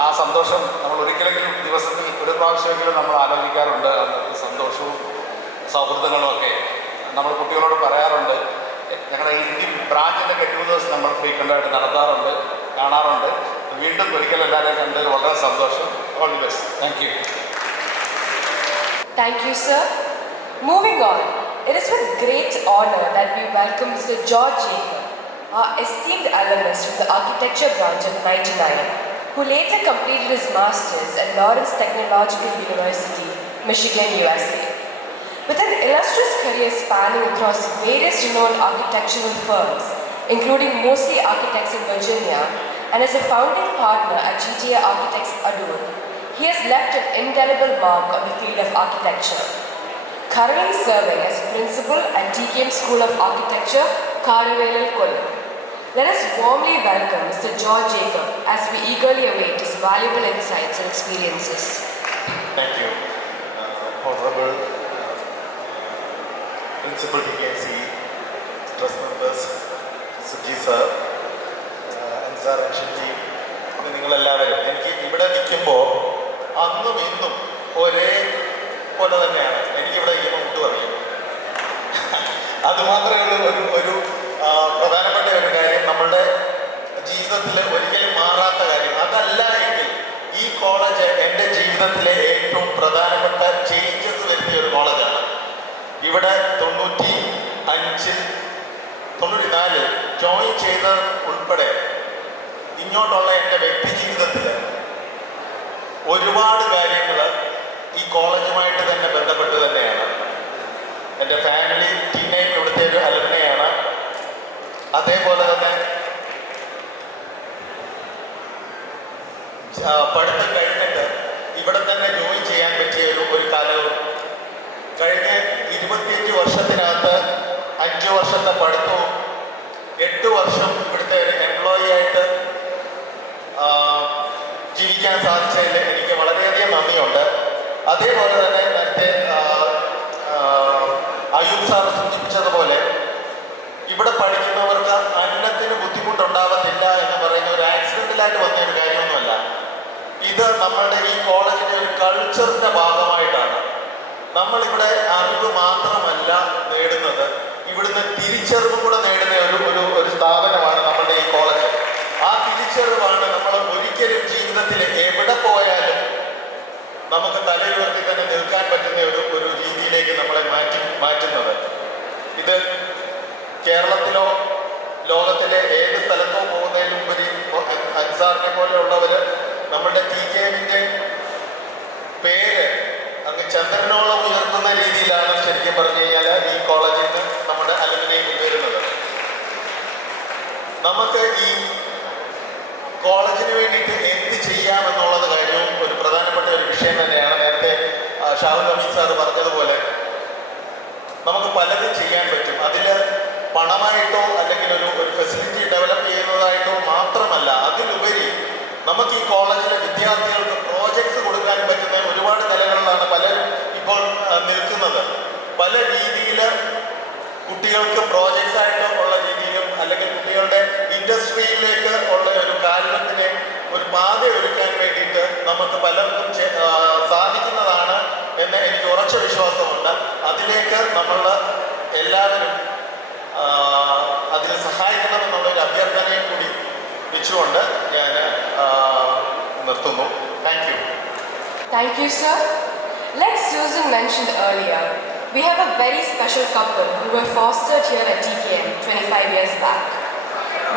ആ സന്തോഷം നമ്മൾ ഒരിക്കലെങ്കിലും ദിവസത്തിൽ ഒരു പ്രാവശ്യമെങ്കിലും നമ്മൾ ആലോചിക്കാറുണ്ട്. അന്നത്തെ സന്തോഷവും സൗഹൃദങ്ങളും ഒക്കെ നമ്മൾ കുട്ടികളോട് പറയാറുണ്ട്. ഞങ്ങളുടെ ഇന്ത്യൻ ബ്രാഞ്ചിൻ്റെ ഗെറ്റ്-ടുഗദേഴ്സ് നമ്മൾ ഫ്രീക്വൻ്റായിട്ട് നടത്താറുണ്ട്, കാണാറുണ്ട്. വീണ്ടും ഒരിക്കലും എല്ലാവരെയും കണ്ട് വളരെ സന്തോഷം. All the best. Thank you. Thank you, sir. Moving on, it is with great honor that we welcome Mr. George Jacob, our esteemed alumnus from the architecture branch of 99, who later completed his master's at Lawrence Technological University, Michigan, USA. With an illustrious career spanning across various renowned architectural firms, including mostly architects in Virginia, and as a founding partner at GTA Architects Adur, he has left an indelible mark on the field of architecture. Currently serving as principal at TKM School of Architecture, Karavelal, Kollam. Let us warmly welcome Mr. George Jacob as we eagerly await his valuable insights and experiences. Thank you. Honorable Principal TKC, trust members, Suji sir, Ansar and Shiti, നിങ്ങളെല്ലാവരും എനിക്ക് ഇവിടെ നിൽക്കുമ്പോൾ അന്നും ഇന്നും ഒരേ പോലെ തന്നെയാണ് എനിക്കിവിടെ ഇരിക്കുമ്പോൾ ഒട്ടും അറിയും. അതുമാത്രമേ ഉള്ളൂ ഒരു പ്രധാനപ്പെട്ട ഒരു കാര്യം, നമ്മളുടെ ജീവിതത്തിൽ ഒരിക്കലും മാറാത്ത കാര്യം. അതല്ല എങ്കിൽ ഈ കോളേജ് എൻ്റെ ജീവിതത്തിലെ ഏറ്റവും പ്രധാനപ്പെട്ട ചേഞ്ചസ് വരുത്തിയ ഒരു കോളേജാണ്. ഇവിടെ 94 ജോയിൻ ചെയ്ത ഉൾപ്പെടെ ഇങ്ങോട്ടുള്ള എൻ്റെ വ്യക്തി ജീവിതത്തിൽ ഒരുപാട് കാര്യങ്ങൾ ഈ കോളേജുമായിട്ട് തന്നെ ബന്ധപ്പെട്ട് തന്നെയാണ്. എൻ്റെ ഫാമിലി ടീമേം ഇവിടുത്തെ ഒരു അലുമിനിയാണ്. അതേപോലെ തന്നെ പഠിത്തം കഴിഞ്ഞിട്ട് ഇവിടെ തന്നെ ജോയിൻ ചെയ്യാൻ പറ്റിയ ഒരു കാലവും കഴിഞ്ഞ 25 വർഷത്തിനകത്ത് 5 വർഷത്തെ പഠിത്തവും 8 വർഷം ഇവിടുത്തെ ഒരു എംപ്ലോയി ആയിട്ട് ജീവിക്കാൻ സാധിച്ചതിൽ എനിക്ക് വളരെയധികം നന്ദിയുണ്ട്. അതേപോലെ തന്നെ നേരത്തെ അയ്യൂബ് സാർ സൂചിപ്പിച്ചതുപോലെ ഇവിടെ പഠിക്കുന്നവർക്ക് അന്നത്തിന് ബുദ്ധിമുട്ടുണ്ടാവത്തില്ല എന്ന് പറയുന്ന ഒരു ആക്സിഡന്റിലായിട്ട് വന്ന ഒരു കാര്യമൊന്നുമല്ല. ഇത് നമ്മളുടെ ഈ കോളേജിൻ്റെ ഒരു കൾച്ചറിൻ്റെ ഭാഗമായിട്ടാണ്. നമ്മളിവിടെ അറിവ് മാത്രമല്ല നേടുന്നത്, ഇവിടുന്ന് തിരിച്ചറിവ് കൂടെ നേടുന്ന ഒരു സ്ഥാപനമാണ് നമ്മളുടെ ഈ കോളേജ്. ആ തിരിച്ചറിവാണ് നമ്മൾ ഒരിക്കലും ജീവിതത്തിൽ എവിടെ പോയാലും നമുക്ക് തലയുയർത്തി തന്നെ നിൽക്കാൻ പറ്റുന്ന ഒരു രീതിയിലേക്ക് നമ്മളെ മാറ്റുന്നത്. ഇത് കേരളത്തിലോ ലോകത്തിലെ ഏത് സ്ഥലത്തോ പോകുന്നതിനുപരി അൻസാറിനെ പോലെയുള്ളവർ നമ്മുടെ TKMന്റെ പേര് അങ്ങ് ചന്ദ്രനോളം ഉയർത്തുന്ന രീതിയിലാണ് ശരിക്കും പറഞ്ഞു കഴിഞ്ഞാൽ ഈ കോളേജിൽ നിന്ന് നമ്മുടെ അലുമിനിയം വരുന്നത്. നമുക്ക് ഈ കോളേജിന് വേണ്ടിയിട്ട് എന്ത് ചെയ്യാമെന്നുള്ളത് കാര്യവും ഒരു പ്രധാനപ്പെട്ട ഒരു വിഷയം തന്നെയാണ്. നേരത്തെ ഷാഹുൽ ഹമീദ് സാറ് പറഞ്ഞതുപോലെ നമുക്ക് പലതും ചെയ്യാൻ പറ്റും. അതിൽ പണമായിട്ടോ അല്ലെങ്കിൽ ഒരു ഫെസിലിറ്റി ഡെവലപ്പ് ചെയ്യുന്നതായിട്ടോ മാത്രമല്ല, അതിലുപരി നമുക്ക് ഈ കോളേജിലെ വിദ്യാർത്ഥികൾക്ക് പ്രോജക്ട്സ് കൊടുക്കാൻ പറ്റുന്ന ഒരുപാട് നിലകളിലാണ് പലരും ഇപ്പോൾ നിൽക്കുന്നത്. പല രീതിയിൽ കുട്ടികൾക്ക് പ്രോജക്ട്സ് ആയിട്ട് ഉള്ള രീതിയിലും അല്ലെങ്കിൽ കുട്ടികളുടെ ഇൻഡസ്ട്രിയിലേക്ക് ഉള്ള ഒരു കാരണത്തിന് ഒരു പാത ഒരുക്കാൻ വേണ്ടിയിട്ട് നമുക്ക് പലർക്കും സാധിക്കുന്നതാണ് എന്ന് എനിക്ക് ഉറച്ച വിശ്വാസമുണ്ട്. അതിലേക്ക് നമ്മൾ എല്ലാവരും അതിൽ സഹായിക്കണമെന്നുള്ളൊരു അഭ്യർത്ഥനയും കൂടി വെച്ചുകൊണ്ട് ഞാൻ നിർത്തുന്നു. Thank you. Thank you, sir. Like Susan mentioned earlier, we have a very special couple who were fostered here at TKM 25 years back.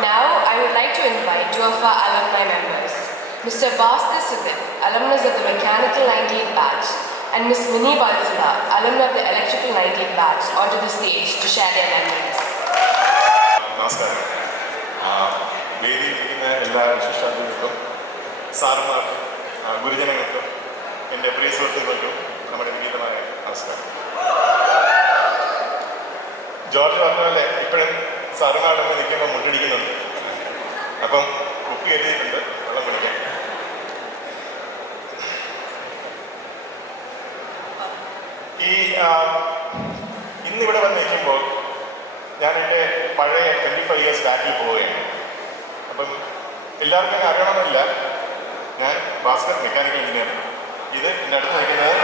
Now, I would like to invite two of our alumni members, Mr. Bhaskar Siddiq, alumnus of the Mechanical 98 batch, and Ms. Mini Balsala, alumna of the Electrical 98 batch, onto the stage to share their memories. നമസ്കാരം. വേദിയിലിരിക്കുന്ന എല്ലാ വിശിഷ്ടാതിഥികൾക്കും, സാറുമാർക്കും, ഗുരുജനങ്ങൾക്കും, എൻ്റെ പ്രിയ സുഹൃത്തുക്കൾക്കും നമ്മുടെ വിനീതമായ നമസ്കാരം. ജോർജ് പറഞ്ഞ പോലെ ഇപ്പോഴും സാറുമാരുടെ നിൽക്കുമ്പോൾ മുട്ടടിക്കുന്നുണ്ട്. അപ്പം കുപ്പി എഴുതിയിട്ടുണ്ട് വെള്ളം കുടിക്കാൻ. ഇന്നിവിടെ വന്ന് നിൽക്കുമ്പോൾ ഞാൻ എൻ്റെ പഴയ 25 years ബാക്കിൽ പോവുകയാണ്. അപ്പം എല്ലാവർക്കും എന്നെ അറിയണമെന്നില്ല. ഞാൻ ഭാസ്കർ മെക്കാനിക്കൽ എഞ്ചിനീയർ. ഇത് എൻ്റെ അടുത്ത് നിൽക്കുന്നത്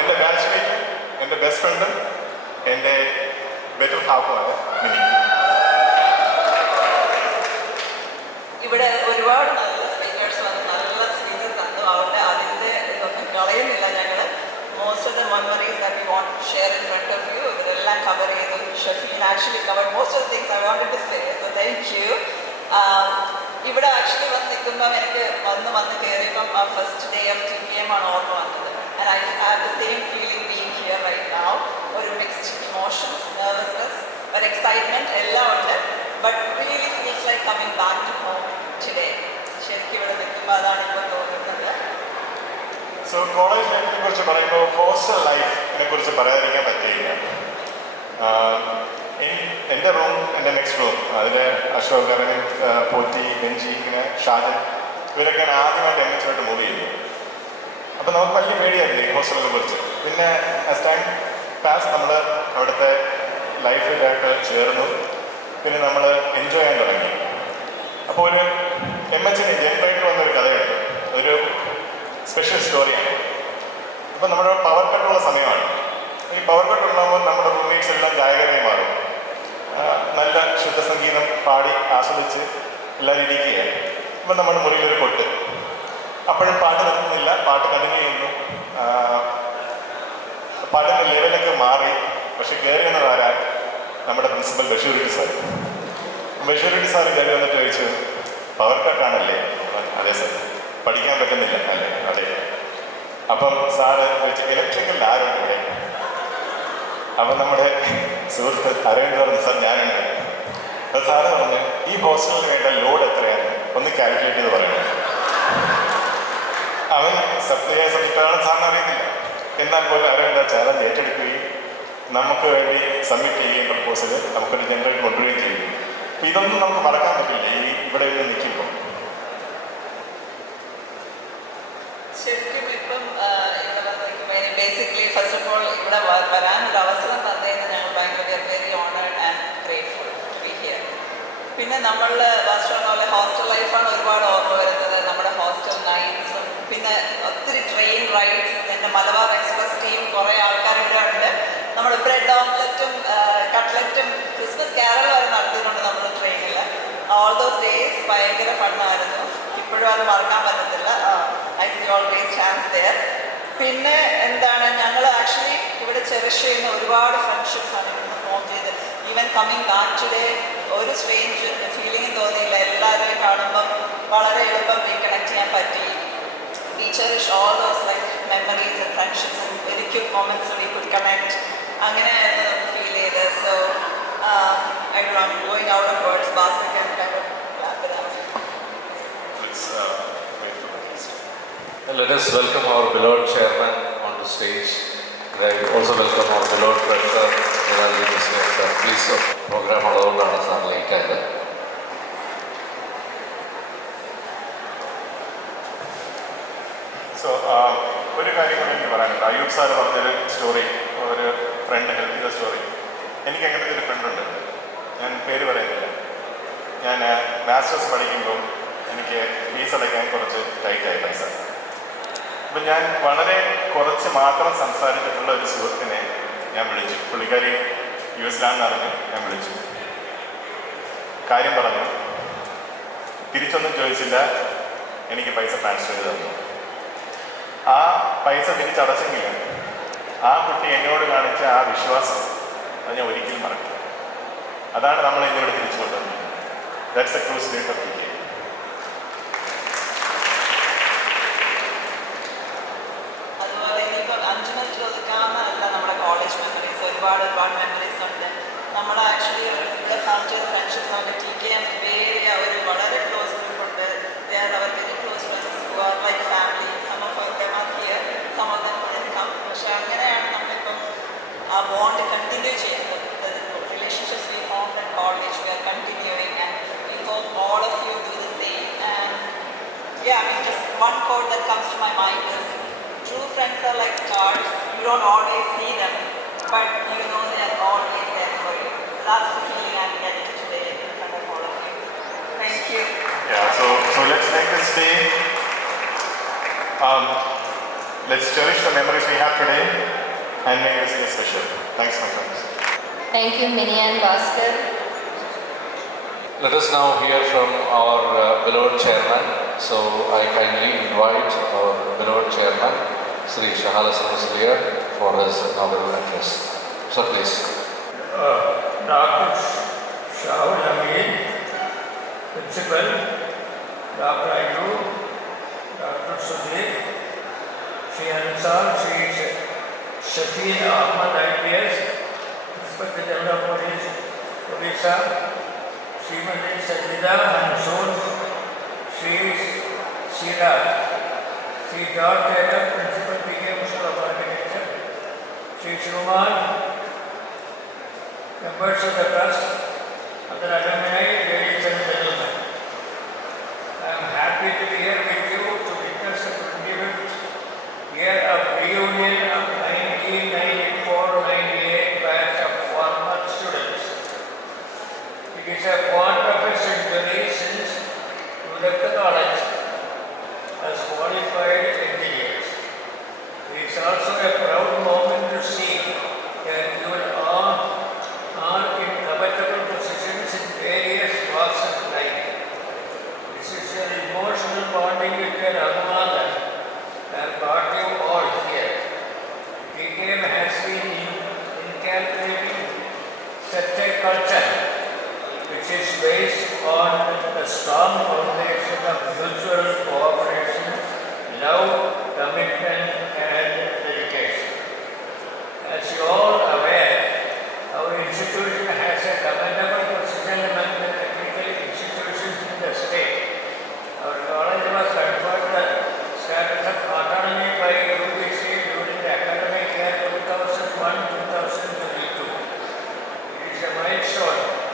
എൻ്റെ ബാച്ച്മേറ്റും എൻ്റെ ബെസ്റ്റ് ഫ്രണ്ടും എൻ്റെ ബെറ്റർ ഹാഫുമാണ് മിനി. ഇവിടെ ഒരുപാട് നല്ല സ്പീക്കേഴ്സ് വന്ന് നല്ല സ്പീച്ചസ് തന്നു. അവരുടെ അതിൻ്റെ ഇതൊന്നും കളയുന്നില്ല ഞങ്ങൾ. most of the memories that we want to share in front of you, ഇതെല്ലാം കവർ ചെയ്തു. Shafeen actually cover most of the things I wanted to say, so thank you. ഇവിടെ ആക്ച്വലി വന്ന് നിൽക്കുമ്പോൾ എനിക്ക് വന്ന് കയറിയപ്പം ആ ഫസ്റ്റ് ഡേ ഓഫ് TKM ആണ് ഓർമ്മ വന്നത്. and I have the same feeling being here right now. ഒരു mixed emotions, nervousness, but excitement എല്ലാം ഉണ്ട്. but really feels like coming back to home today. ശരിക്കും ഇവിടെ നിൽക്കുമ്പോൾ അതാണ് ഇപ്പോൾ തോന്നുന്നത്. സോ കോളേജ് ലൈഫിനെ കുറിച്ച് പറയുമ്പോൾ ഹോസ്റ്റൽ ലൈഫിനെ കുറിച്ച് പറയാതിരിക്കാൻ പറ്റില്ല. എൻ്റെ റൂം, എൻ്റെ നെക്സ്റ്റ് റൂം, അതിൽ അശോക്, അരവിന്ദ്, പോറ്റി, ബെഞ്ചി, ഇങ്ങനെ ഷാജൻ, ഇവരൊക്കെ ആദ്യമായിട്ട് എങ്ങനെയായിട്ട് മൂവ് ചെയ്തു. അപ്പോൾ നമുക്ക് വലിയ പേടിയായിരുന്നു ഈ ഹോസ്റ്റലിനെ കുറിച്ച്. പിന്നെ ആസ് ടൈം പാസ് നമ്മൾ അവിടുത്തെ ലൈഫിലായിട്ട് ചേർന്നു. പിന്നെ നമ്മൾ എൻജോയ് ചെയ്യാൻ തുടങ്ങി. അപ്പോൾ ഒരു MHന് ജനറേറ്റർ വന്നൊരു കഥയുണ്ട്, ഒരു സ്പെഷ്യൽ സ്റ്റോറിയാണ്. അപ്പം നമ്മുടെ പവർ കട്ടുള്ള സമയമാണ്. ഈ പവർ കട്ട് ഉണ്ടാകുമ്പോൾ നമ്മുടെ റൂംമേറ്റ്സ് എല്ലാം ഗായകരായി മാറും. നല്ല ശുദ്ധസംഗീതം പാടി ആസ്വദിച്ച് എല്ലാവരും ഇരിക്കുകയാണ്. അപ്പം നമ്മുടെ മുറിയിലൊരു കൊട്ട്. അപ്പോഴും പാട്ട് നിർത്തുന്നില്ല, പാട്ട് കണ്ടിന്യൂ ചെയ്യുന്നു. പാട്ടിൻ്റെ ലെവലൊക്കെ മാറി. പക്ഷെ കയറി വന്നതാരാ? നമ്മുടെ principal Basheeruddin sir. Basheeruddin sir കയറി വന്നിട്ട് ചോദിച്ചു, പവർ കട്ടാണല്ലേ? അതെ സാർ. പഠിക്കാൻ പറ്റുന്നില്ല അല്ലേ? അതെ. അപ്പം സാറ് ചോദിച്ചു, ഇലക്ട്രിക്കൽ ആരുണ്ട് ഇവിടെ? അപ്പം നമ്മുടെ സുഹൃത്ത് അരവിന്ദ് പറഞ്ഞു, സാർ ഞാനുണ്ട്. അപ്പോൾ സാറ് പറഞ്ഞു, ഈ ഹോസ്റ്റലിന് വേണ്ട ലോഡ് എത്രയാണ് ഒന്ന് കാൽക്കുലേറ്റ് ചെയ്ത് പറയണം. അവൻ സപ്ലൈ സബ്ജക്റ്റാണെന്ന് സാറിന് അറിയുന്നില്ല. എന്നാൽ പോലും അരവിന്ദ് ആ ചാലഞ്ച് ഏറ്റെടുക്കുകയും നമുക്ക് വേണ്ടി സബ്മിറ്റ് ചെയ്യുകയും പ്രപ്പോസൽ നമുക്കൊരു ജനറേറ്റ് കൊണ്ടുവരികയും ചെയ്യും. അപ്പം ഇതൊന്നും നമുക്ക് മറക്കാൻ പറ്റില്ല ഈ ഇവിടെ നിന്ന് നിൽക്കുമ്പോൾ. ശരിക്കും ഇപ്പം ബേസിക്കലി ഫസ്റ്റ് ഓഫ് ഓൾ ഇവിടെ വരാനൊരു അവസരം തന്നതിന് ഞങ്ങൾ ഭയങ്കര very honoured and grateful to be here. പിന്നെ നമ്മൾ ഫസ്റ്റ് പോലെ ഹോസ്റ്റൽ ലൈഫാണ് ഒരുപാട് ഓർമ്മ വരുന്നത്. നമ്മുടെ ഹോസ്റ്റൽ നൈറ്റ്സും പിന്നെ ഒത്തിരി ട്രെയിൻ റൈഡ്സ്. എൻ്റെ മലബാർ എക്സ്പ്രസ് ടീം കുറേ ആൾക്കാർ ഇവിടെ ഉണ്ട്. നമ്മൾ ബ്രെഡ് ഓംലെറ്റും കട്ട്ലറ്റും ക്രിസ്മസ് ക്യാരൽ വരെ നടത്തിയിട്ടുണ്ട് നമ്മൾ ട്രെയിനിൽ. ഓൾ ദോസ് ഡേയ്സ് ഭയങ്കര ഫണ്ണായിരുന്നു. ഇപ്പോഴും അത് മറക്കാൻ പറ്റത്തില്ല. I see always chance there. പിന്നെ എന്താണ്, ഞങ്ങൾ ആക്ച്വലി ഇവിടെ ചെറിഷ് ചെയ്യുന്ന ഒരുപാട് ഫ്രണ്ട്ഷിപ്സ് ആണ് ഇവിടുന്ന് ഫോം ചെയ്ത്. ഈവൻ കമ്മിങ് ബാക്ക് ടുഡേ ഒരു സ്ട്രേഞ്ച് ഫീലിംഗ് തോന്നിയില്ല. എല്ലാവരെയും കാണുമ്പം വളരെ എളുപ്പം റീകണക്ട് ചെയ്യാൻ പറ്റി. We cherish all those like memories and friendships and very cute moments we could connect. അങ്ങനെയായിരുന്നു നമുക്ക് ഫീൽ ചെയ്തത്. So I do not going out of words. Bhaskar can kind of wrap it up. Let us welcome our beloved chairman on the stage. I also welcome our beloved treasurer, sir. Please, program alone sir late ആയത്. സോ ഒരു കാര്യം കൂടി എനിക്ക് പറയാനുണ്ട്. അയ്യൂബ് സാർ പറഞ്ഞൊരു സ്റ്റോറി, ഒരു ഫ്രണ്ട് ഹെൽപ്പ് ചെയ്ത സ്റ്റോറി. എനിക്ക് അങ്ങനത്തെ ഒരു ഫ്രണ്ടുണ്ട്. ഞാൻ പേര് പറയുന്നില്ല. ഞാൻ മാസ്റ്റേഴ്സ് പഠിക്കുമ്പോൾ എനിക്ക് ഫീസ് അടയ്ക്കാൻ കുറച്ച് ടൈറ്റായി പൈസ. അപ്പം ഞാൻ വളരെ കുറച്ച് മാത്രം സംസാരിച്ചിട്ടുള്ള ഒരു സുഹൃത്തിനെ ഞാൻ വിളിച്ചു. പുള്ളിക്കാരി US അറിഞ്ഞ് ഞാൻ വിളിച്ചു. കാര്യം പറഞ്ഞു. തിരിച്ചൊന്നും ചോദിച്ചില്ല, എനിക്ക് പൈസ ട്രാൻസ്ഫർ ചെയ്ത് തന്നു. ആ പൈസ തിരിച്ചടച്ചെങ്കിലും ആ കുട്ടി എന്നോട് കാണിച്ച ആ വിശ്വാസം അത് ഞാൻ ഒരിക്കലും മറക്കില്ല. അതാണ് നമ്മൾ ഇന്നിവിടെ തിരിച്ചു കൊണ്ടുവന്നത്. That's A true spirit of PK. അതുപോലെ ഇനിയിപ്പോൾ 5 മിനിറ്റിൽ ഒതുക്കാവുന്നതല്ല നമ്മുടെ കോളേജ് മെമ്മറീസ്. ഒരുപാട് മെമ്മറീസ് ഉണ്ട്. നമ്മൾ ആക്ച്വലി ഇവിടെ ഫോം ചെയ്ത ഫ്രണ്ട്ഷിപ്സ് നമുക്ക് TKM വേറെ ഒരു വളരെ ക്ലോസ് ഗ്രൂപ്പുണ്ട്. ദേ ആർ അവർ very close friends who are like family. Some of them are here, some of them couldn't come. പക്ഷെ അങ്ങനെയാണ് നമ്മളിപ്പം ആ ബോണ്ട് കണ്ടിന്യൂ ചെയ്യുന്നത്. Relationships we form in college we are continuing and we hope all of you do the same. And yeah, I mean, just one quote that comes to my mind is, true friends are like stars. You don't always see them, but you know they are always there for you. So that's the feeling I'm getting today in front of all of you. Thank you. Yeah, so let's make this day. Let's cherish the memories we have today and make this day special. Thanks, my friends. Thank you, Minnie and Bhaskar. Let us now hear from our beloved chairman. So I kindly invite our beloved chairman, Sri Shahalasan Musliya, for his inaugural address. So please. Dr. Shahul Amin, Principal, Dr. Ayub, Dr. Sudhir, Sri Ansar, Sri Shafeen Ahmad IPS, Inspector General of Police, Odisha, Srimati Sajida Mansoor, Sri Siraj, Sri George Taylor, Principal PK School of Architecture, Sri Shruman, members of the trust, other alumni, ladies and gentlemen. I am happy to be here with you to witness the 25th year of reunion of 1994-98 batch of former students. It is a quarter of a century since which is based on the strong foundation of mutual cooperation, love, commitment, and dedication. As you all are aware, our institution has a commendable position among the technical institutions in the state. Our college was conferred the status of autonomy by UBC during the academic year 2001-2022. It is a milestone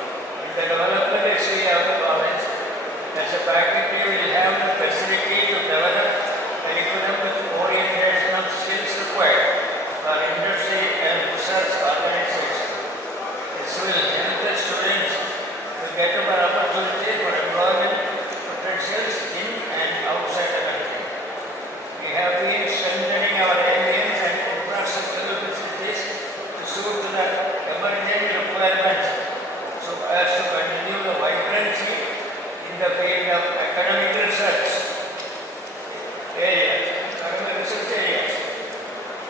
in the development history of the college, as a faculty will have the facility to develop curriculum with orientation of skills required for industry and research organization. This will help the students to get an opportunity for employment potentials in and outside the country. We have been strengthening our aliens and infrastructural facilities to suit the emerging requirements so as to continue the vibrancy in the field of academic research areas.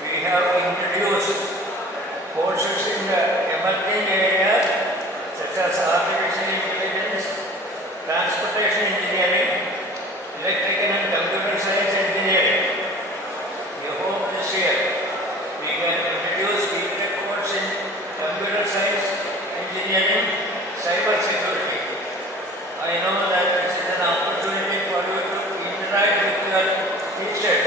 We have introduced courses in the emerging areas such as artificial intelligence, transportation engineering, electrical and computer science engineering. We hope this year we can introduce BTech course in computer science engineering, cyber security. I know that this is an opportunity for you to interact with your teachers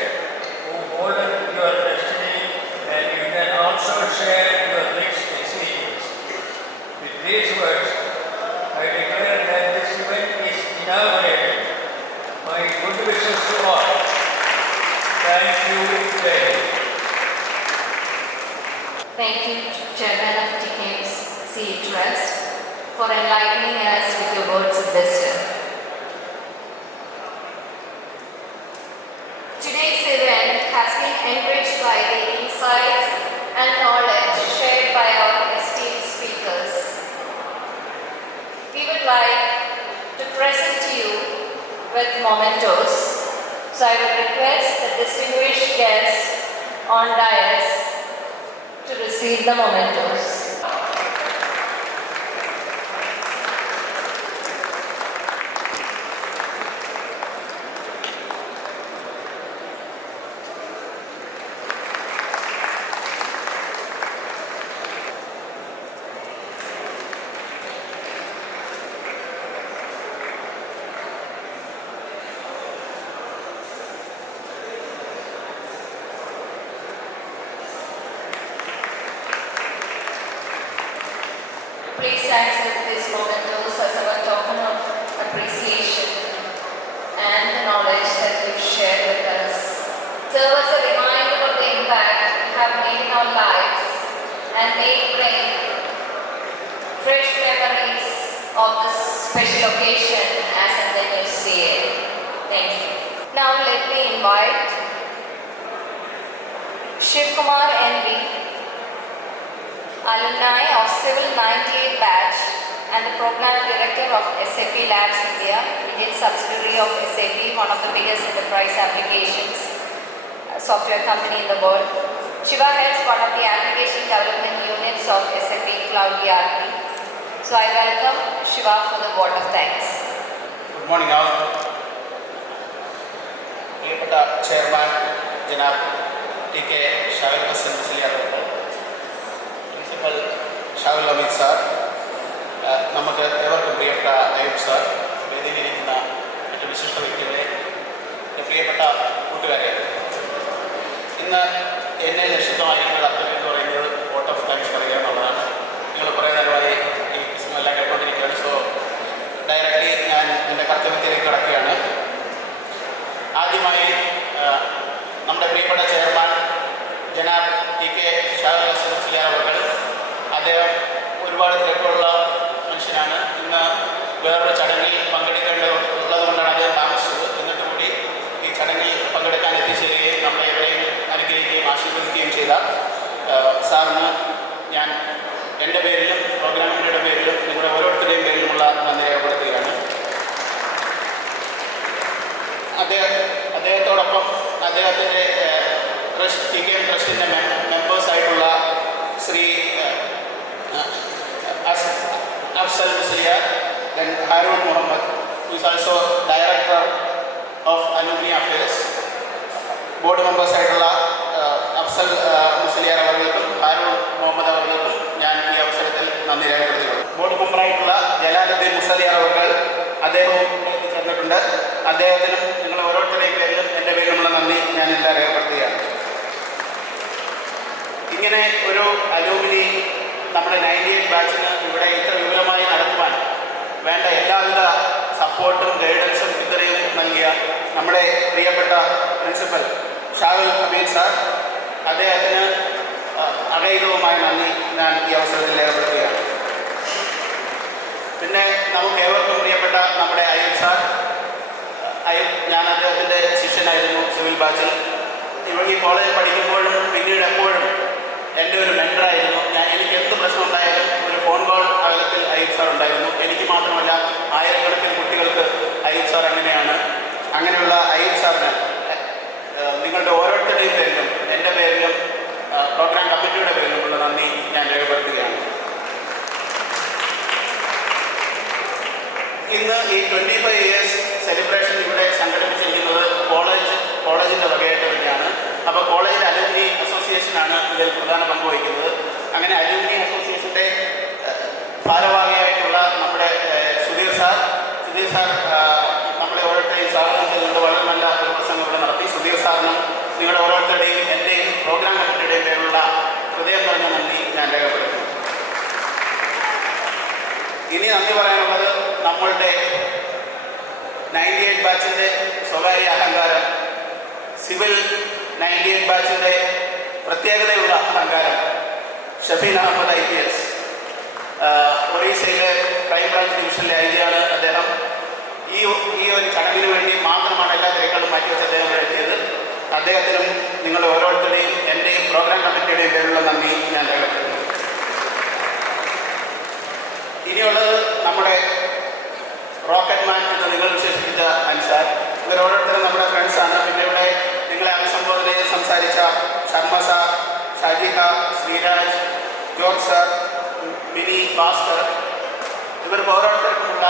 who molded your destiny, and you can also share your rich experience. With these words, I declare that this event is inaugurated. My good wishes to all. Thank you, Jay. Thank you, Chairman of TKM's CE Trust, for enlightening us with your words of wisdom. Today's event has been enriched by the insights and knowledge shared by our esteemed speakers. We would like to present to you with mementos, so I would request the distinguished guests on dais to receive the mementos. Please accept these mementos as our token of appreciation and the knowledge that you shared with us. Serve as a reminder of the impact you have made in our lives and may bring fresh memories of this special occasion as and when you see it. Thank you. Now let me invite Shiv Kumar NB, alumni of Civil 98 batch and the Program Director of SAP Labs India, Indian subsidiary of SAP, one of the biggest enterprise applications software company in the world. Shiva heads one of the application development units of SAP Cloud ERP. So I welcome Shiva for the vote of thanks. Good morning all. Dear Chairman, Janab TK Shahil Hassan Principal Shahil Amit sir, നമുക്ക് ഏവർക്കും പ്രിയപ്പെട്ട അയ്യൂബ് സാർ, വേദിയിലിരിക്കുന്ന മറ്റു വിശിഷ്ട വ്യക്തികളെ, പ്രിയപ്പെട്ട കൂട്ടുകാരെ, ഇന്ന് എന്നെ ലക്ഷ്യമായിരിക്കുന്ന കർത്തവ്യം എന്ന് പറയുന്നത് വോട്ട് ഓഫ് താങ്ക്സ് പറയുക എന്നുള്ളതാണ്. നിങ്ങൾ കുറേ നേരമായി ഈ പ്രശ്നമെല്ലാം കേട്ടുകൊണ്ടിരിക്കുകയാണ്. സോ ഡയറക്റ്റ്ലി ഞാൻ എൻ്റെ കർത്തവ്യത്തിലേക്ക് കടക്കുകയാണ്. ആദ്യമായി നമ്മുടെ പ്രിയപ്പെട്ട ചെയർമാൻ ജനാബ് ടി കെ ഷാഹുൽ ഹസൻ മുസ്ലിയാർ അവർ, അദ്ദേഹം ഒരുപാട് തിരക്കുള്ള മനുഷ്യനാണ്. ഇന്ന് വേറൊരു ചടങ്ങിൽ പങ്കെടുക്കേണ്ടതുള്ളത് കൊണ്ടാണ് അദ്ദേഹം താമസിച്ചത്. എന്നിട്ട് കൂടി ഈ ചടങ്ങിൽ പങ്കെടുക്കാൻ എത്തിച്ചേരുകയും നമ്മളെ എവരെയും അനുഗ്രഹിക്കുകയും ആശീർവദിക്കുകയും ചെയ്ത സാറിന് ഞാൻ എൻ്റെ പേരിലും പ്രോഗ്രാം കമ്മിറ്റിയുടെ പേരിലും നിങ്ങളുടെ ഓരോരുത്തരുടെയും പേരിലുമുള്ള നന്ദി രേഖപ്പെടുത്തുകയാണ്. അദ്ദേഹത്തോടൊപ്പം അദ്ദേഹത്തിൻ്റെ ട്രസ്റ്റ് ടി കെ എം ട്രസ്റ്റിൻ്റെ മെമ്പേഴ്സായിട്ടുള്ള Shri Afsal Musliyar, Harun Muhammad, who is also Director of Alumni Affairs. Board മെമ്പേഴ്സായിട്ടുള്ള അഫ്സൽ മുസ്ലിയാർ അവർക്കും ഹാരൂൺ മുഹമ്മദ് അവർക്കും ഞാൻ ഈ അവസരത്തിൽ നന്ദി രേഖപ്പെടുത്തുന്നു. ബോർഡ് മെമ്പറായിട്ടുള്ള ജലാലുദ്ദീൻ മുസ്ലിയാർ അവർ അദ്ദേഹവും ചേർന്നിട്ടുണ്ട്. അദ്ദേഹത്തിനും നിങ്ങൾ ഓരോരുത്തരുടെയും പേരിലും എൻ്റെ പേരിലുമുള്ള നന്ദി ഞാൻ എല്ലാം രേഖപ്പെടുത്തുകയാണ്. ഇങ്ങനെ ഒരു അലൂമിനി നമ്മുടെ 98 ബാച്ചിന് ഇവിടെ ഇത്ര വിപുലമായി നടത്തുവാൻ വേണ്ട എല്ലാവിധ സപ്പോർട്ടും ഗൈഡൻസും ഇത്രയും നൽകിയ നമ്മുടെ പ്രിയപ്പെട്ട പ്രിൻസിപ്പൽ ഷാഹുൽ ഹമീദ് സാർ, അദ്ദേഹത്തിന് അഗൈതവുമായ നന്ദി ഞാൻ ഈ അവസരത്തിൽ രേഖപ്പെടുത്തുകയാണ്. പിന്നെ നമുക്ക് ഏവർക്കും പ്രിയപ്പെട്ട നമ്മുടെ അയ്യൂബ് സാർ, ഞാൻ അദ്ദേഹത്തിൻ്റെ ശിഷ്യനായിരുന്നു സിവിൽ ബാച്ചിൽ. ഈ കോളേജിൽ പഠിക്കുമ്പോഴും പിന്നീട് എപ്പോഴും എൻ്റെ ഒരു മെൻറ്ററായിരുന്നു. എനിക്ക് എന്ത് പ്രശ്നം ഉണ്ടായാലും ഒരു ഫോൺ കോൾ അകലത്തിൽ അയ്യൂബ് സാർ ഉണ്ടായിരുന്നു. എനിക്ക് മാത്രമല്ല, ആയിരക്കണക്കിന് കുട്ടികൾക്ക് അയ്യൂബ് സാർ അങ്ങനെയുള്ള അയ്യൂബ് സാറിന് നിങ്ങളുടെ ഓരോരുത്തരുടെയും പേരിലും എൻ്റെ പേരിലും പ്രോഗ്രാം കമ്മിറ്റിയുടെ പേരിലുമുള്ള നന്ദി ഞാൻ രേഖപ്പെടുത്തുകയാണ്. ഇന്ന് ഈ 25 years സെലിബ്രേഷൻ ഇവിടെ സംഘടിപ്പിച്ചിരിക്കുന്നത് കോളേജിൻ്റെ വകയായിട്ട് തന്നെയാണ്. അപ്പോൾ കോളേജിലെ അലൂമിനി അസോസിയേഷനാണ് ഇതിൽ പ്രധാന പങ്ക് വഹിക്കുന്നത്. അങ്ങനെ അലൂമിനി അസോസിയേഷൻ്റെ ഭാരവാഹിയായിട്ടുള്ള നമ്മുടെ സുധീർ സാർ നമ്മളെ ഓരോരുത്തരെയും സ്വാഗതം ചെയ്തുകൊണ്ട് വളരെ നല്ല ഒരു പ്രസംഗം ഇവിടെ നടത്തി. സുധീർ സാറിനും നിങ്ങളുടെ ഓരോരുത്തരുടെയും എൻ്റെയും പ്രോഗ്രാം കമ്മിറ്റിയുടെയും പേരിലുള്ള ഹൃദയം നിറഞ്ഞ നന്ദി ഞാൻ രേഖപ്പെടുത്തുന്നു. ഇനി നന്ദി പറയാനുള്ളത് നമ്മളുടെ 98 ബാച്ചിൻ്റെ സ്വകാര്യ അഹങ്കാരം, സിവിൽ 98 ബാച്ചിൻ്റെ പ്രത്യേകതയുള്ള അഹങ്കാരം ഷഫീൻ അഹമ്മദ് IPS, ഒറീസയിലെ ക്രൈംബ്രാഞ്ച് ഡിവിഷനിലെ IG-യാണ് അദ്ദേഹം. ഈ ഒരു ചടങ്ങിന് വേണ്ടി മാത്രമാണ് എല്ലാ തിരക്കുകളും മാറ്റിവെച്ച് അദ്ദേഹം ഇവിടെ എത്തിയത്. അദ്ദേഹത്തിനും നിങ്ങൾ ഓരോരുത്തരുടെയും എൻ്റെയും പ്രോഗ്രാം കമ്മിറ്റിയുടെയും പേരിലുള്ള നന്ദി ഞാൻ രേഖപ്പെടുത്തുന്നു. ഇനിയുള്ളത് നമ്മുടെ റോക്കറ്റ് മാൻ എന്ന് നിങ്ങൾ വിശേഷിപ്പിച്ച അൻസാർ. ഇവർ ഓരോരുത്തരും നമ്മുടെ ഫ്രണ്ട്സാണ്. പിന്നെ ഇവിടെ നിങ്ങളെ അഭിസംബോധന ചെയ്ത് സംസാരിച്ച Sharma sir, Shajiha, Sreeraj, George sir, Mini, Bhaskar, ഇവർക്ക് ഓരോരുത്തർക്കുമുള്ള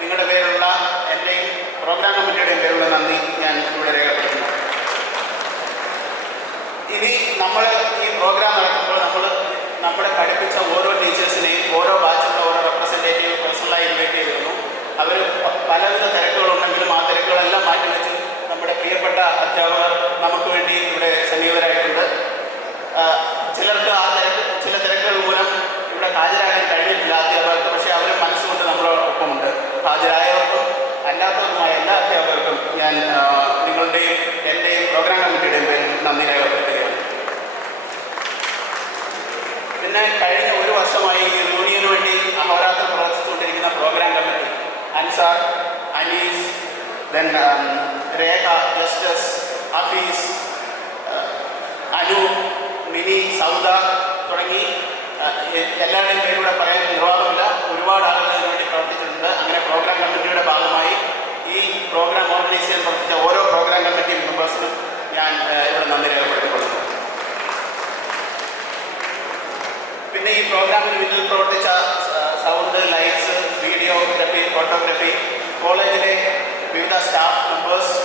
നിങ്ങളുടെ പേരുള്ള എൻ്റെയും പ്രോഗ്രാം കമ്മിറ്റിയുടെയും പേരുള്ള നന്ദി ഞാൻ ഇവിടെ രേഖപ്പെടുത്തുന്നു. ഇനി നമ്മൾ ഈ പ്രോഗ്രാം നടക്കുമ്പോൾ നമ്മളെ പഠിപ്പിച്ച ഓരോ ടീച്ചേഴ്സിനെയും ഓരോ ബാച്ചിലുള്ള ഓരോ റെപ്രസെൻറ്റേറ്റീവ് പേഴ്സണലായി ഇൻവൈറ്റ് ചെയ്തിരുന്നു. അവർ പലവിധ തിരക്കുകളുണ്ടെങ്കിലും ആ തിരക്കുകളെല്ലാം മാറ്റിവെച്ച് നമ്മുടെ പ്രിയപ്പെട്ട അധ്യാപകർ നമുക്ക് വേണ്ടി ഇവിടെ സന്നിഹിതരായിട്ടുണ്ട്. ചില തിരക്കുകൾ മൂലം ഇവിടെ ഹാജരാകാൻ കഴിഞ്ഞിട്ടില്ല അധ്യാപകർക്ക്. പക്ഷേ അവർ മനസ്സുകൊണ്ട് നമ്മളോടൊപ്പമുണ്ട്. ഹാജരായവർക്കും അല്ലാത്തവർക്കുമായ എല്ലാ അധ്യാപകർക്കും ഞാൻ നിങ്ങളുടെയും എൻ്റെയും പ്രോഗ്രാം കമ്മിറ്റിയുടെയും പേരിൽ നന്ദി രേഖപ്പെടുത്തുകയാണ്. പിന്നെ കഴിഞ്ഞ ഒരു വർഷമായി ഈ യൂണിയന് വേണ്ടി അഹോരാത്രം പ്രവർത്തിച്ചുകൊണ്ടിരിക്കുന്ന പ്രോഗ്രാം കമ്മിറ്റി അൻസാർ, അനീസ്, രേഖ, ജസ്റ്റസ്, ഹഫീസ്, അനു, മിനി, സൗദ തുടങ്ങി എല്ലാവരുടെയും പേരിലൂടെ പറയാൻ നിർവാഹമില്ല. ഒരുപാട് ആളുകൾ ഇതിനു വേണ്ടി പ്രവർത്തിച്ചിട്ടുണ്ട്. അങ്ങനെ പ്രോഗ്രാം കമ്മിറ്റിയുടെ ഭാഗമായി ഈ പ്രോഗ്രാം ഓർഗനൈസ് ചെയ്യാൻ പ്രവർത്തിച്ച ഓരോ പ്രോഗ്രാം കമ്മിറ്റി മെമ്പേഴ്സിനും ഞാൻ ഇവിടെ നന്ദി രേഖപ്പെടുത്തിക്കൊള്ളുന്നു. പിന്നെ ഈ പ്രോഗ്രാമിന് പിന്നിൽ പ്രവർത്തിച്ച സൗണ്ട്, ലൈറ്റ്സ്, വീഡിയോഗ്രാഫി, ഫോട്ടോഗ്രാഫി, കോളേജിലെ വിവിധ സ്റ്റാഫ് മെമ്പേഴ്സ്,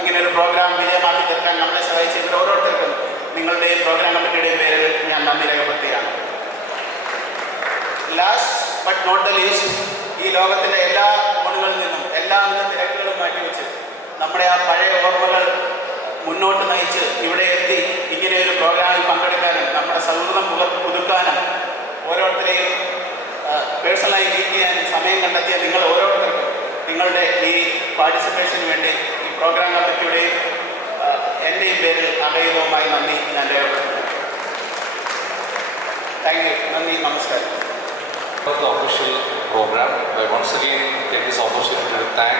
ഇങ്ങനെ ഒരു പ്രോഗ്രാം വിജയമാക്കി തീർക്കാൻ നമ്മളെ സഹായിച്ച ഇവർ ഓരോരുത്തർക്കും നിങ്ങളുടെയും പ്രോഗ്രാം കമ്മിറ്റിയുടെയും പേരിൽ ഞാൻ നന്ദി രേഖപ്പെടുത്തുകയാണ്. Last but not the least, ഈ ലോകത്തിൻ്റെ എല്ലാ കോണുകളിൽ നിന്നും എല്ലാവിധ തിരക്കുകളും മാറ്റിവെച്ച് നമ്മുടെ ആ പഴയ ഓർമ്മകൾ മുന്നോട്ട് നയിച്ച് ഇവിടെ എത്തി ഇങ്ങനെ ഒരു പ്രോഗ്രാമിൽ പങ്കെടുക്കാനും നമ്മുടെ സൗഹൃദം പുതുക്കാനും ഓരോരുത്തരെയും പേഴ്സണലായി മീറ്റ് ചെയ്യാനും സമയം കണ്ടെത്തിയ നിങ്ങൾ ഓരോരുത്തർക്കും നിങ്ങളുടെ ഈ പാർട്ടിസിപ്പേഷന് വേണ്ടി ഈ പ്രോഗ്രാം കമ്മിറ്റിയുടെയും എൻ്റെയും പേരിൽ അഗൈതവുമായി നന്ദി ഞാൻ രേഖപ്പെടുത്തുന്നു. Thank you. നന്ദി, നമസ്കാരം. Of the official program, I once again take this opportunity to thank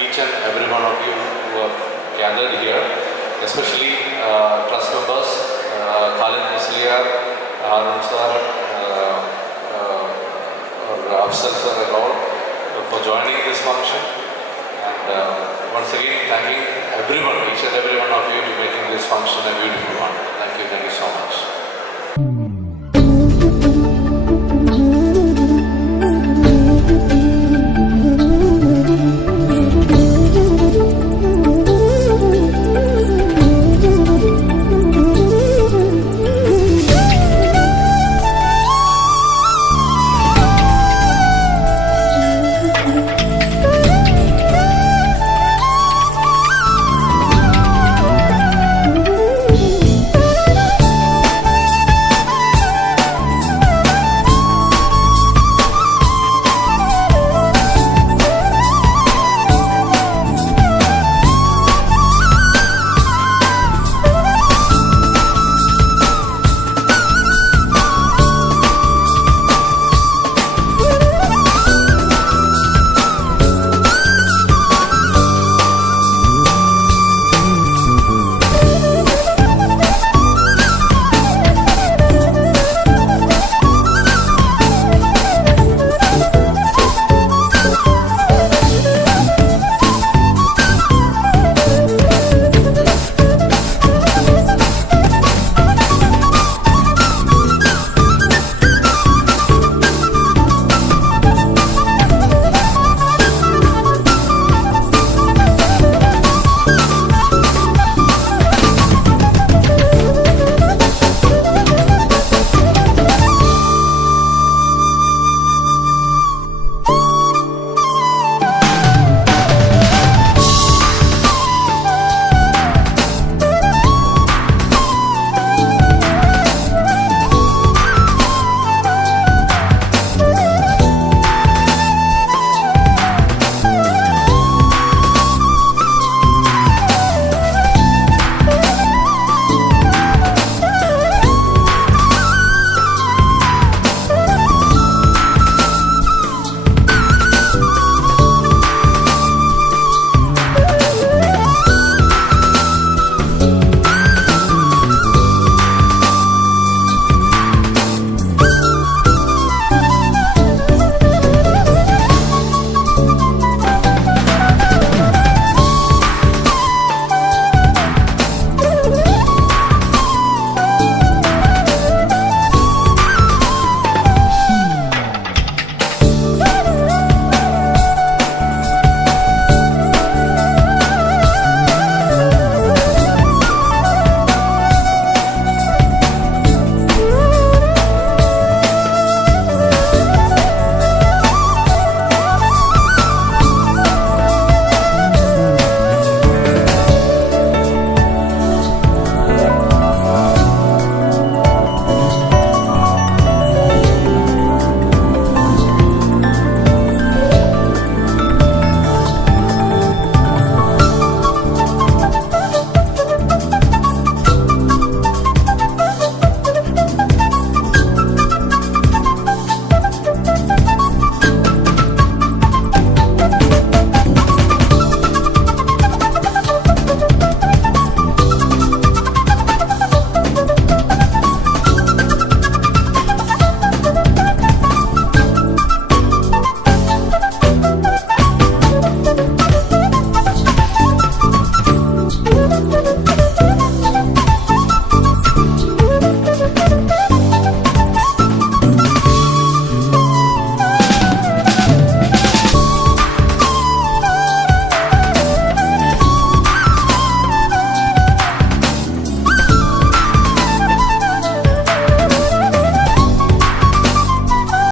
each and every one of you who have gathered here, especially trust members, Khalid Musliar, Harun sir, Afsal sir and all for joining this function, and once again thanking everyone, each and every one of you, to making this function a beautiful one. Thank you so much.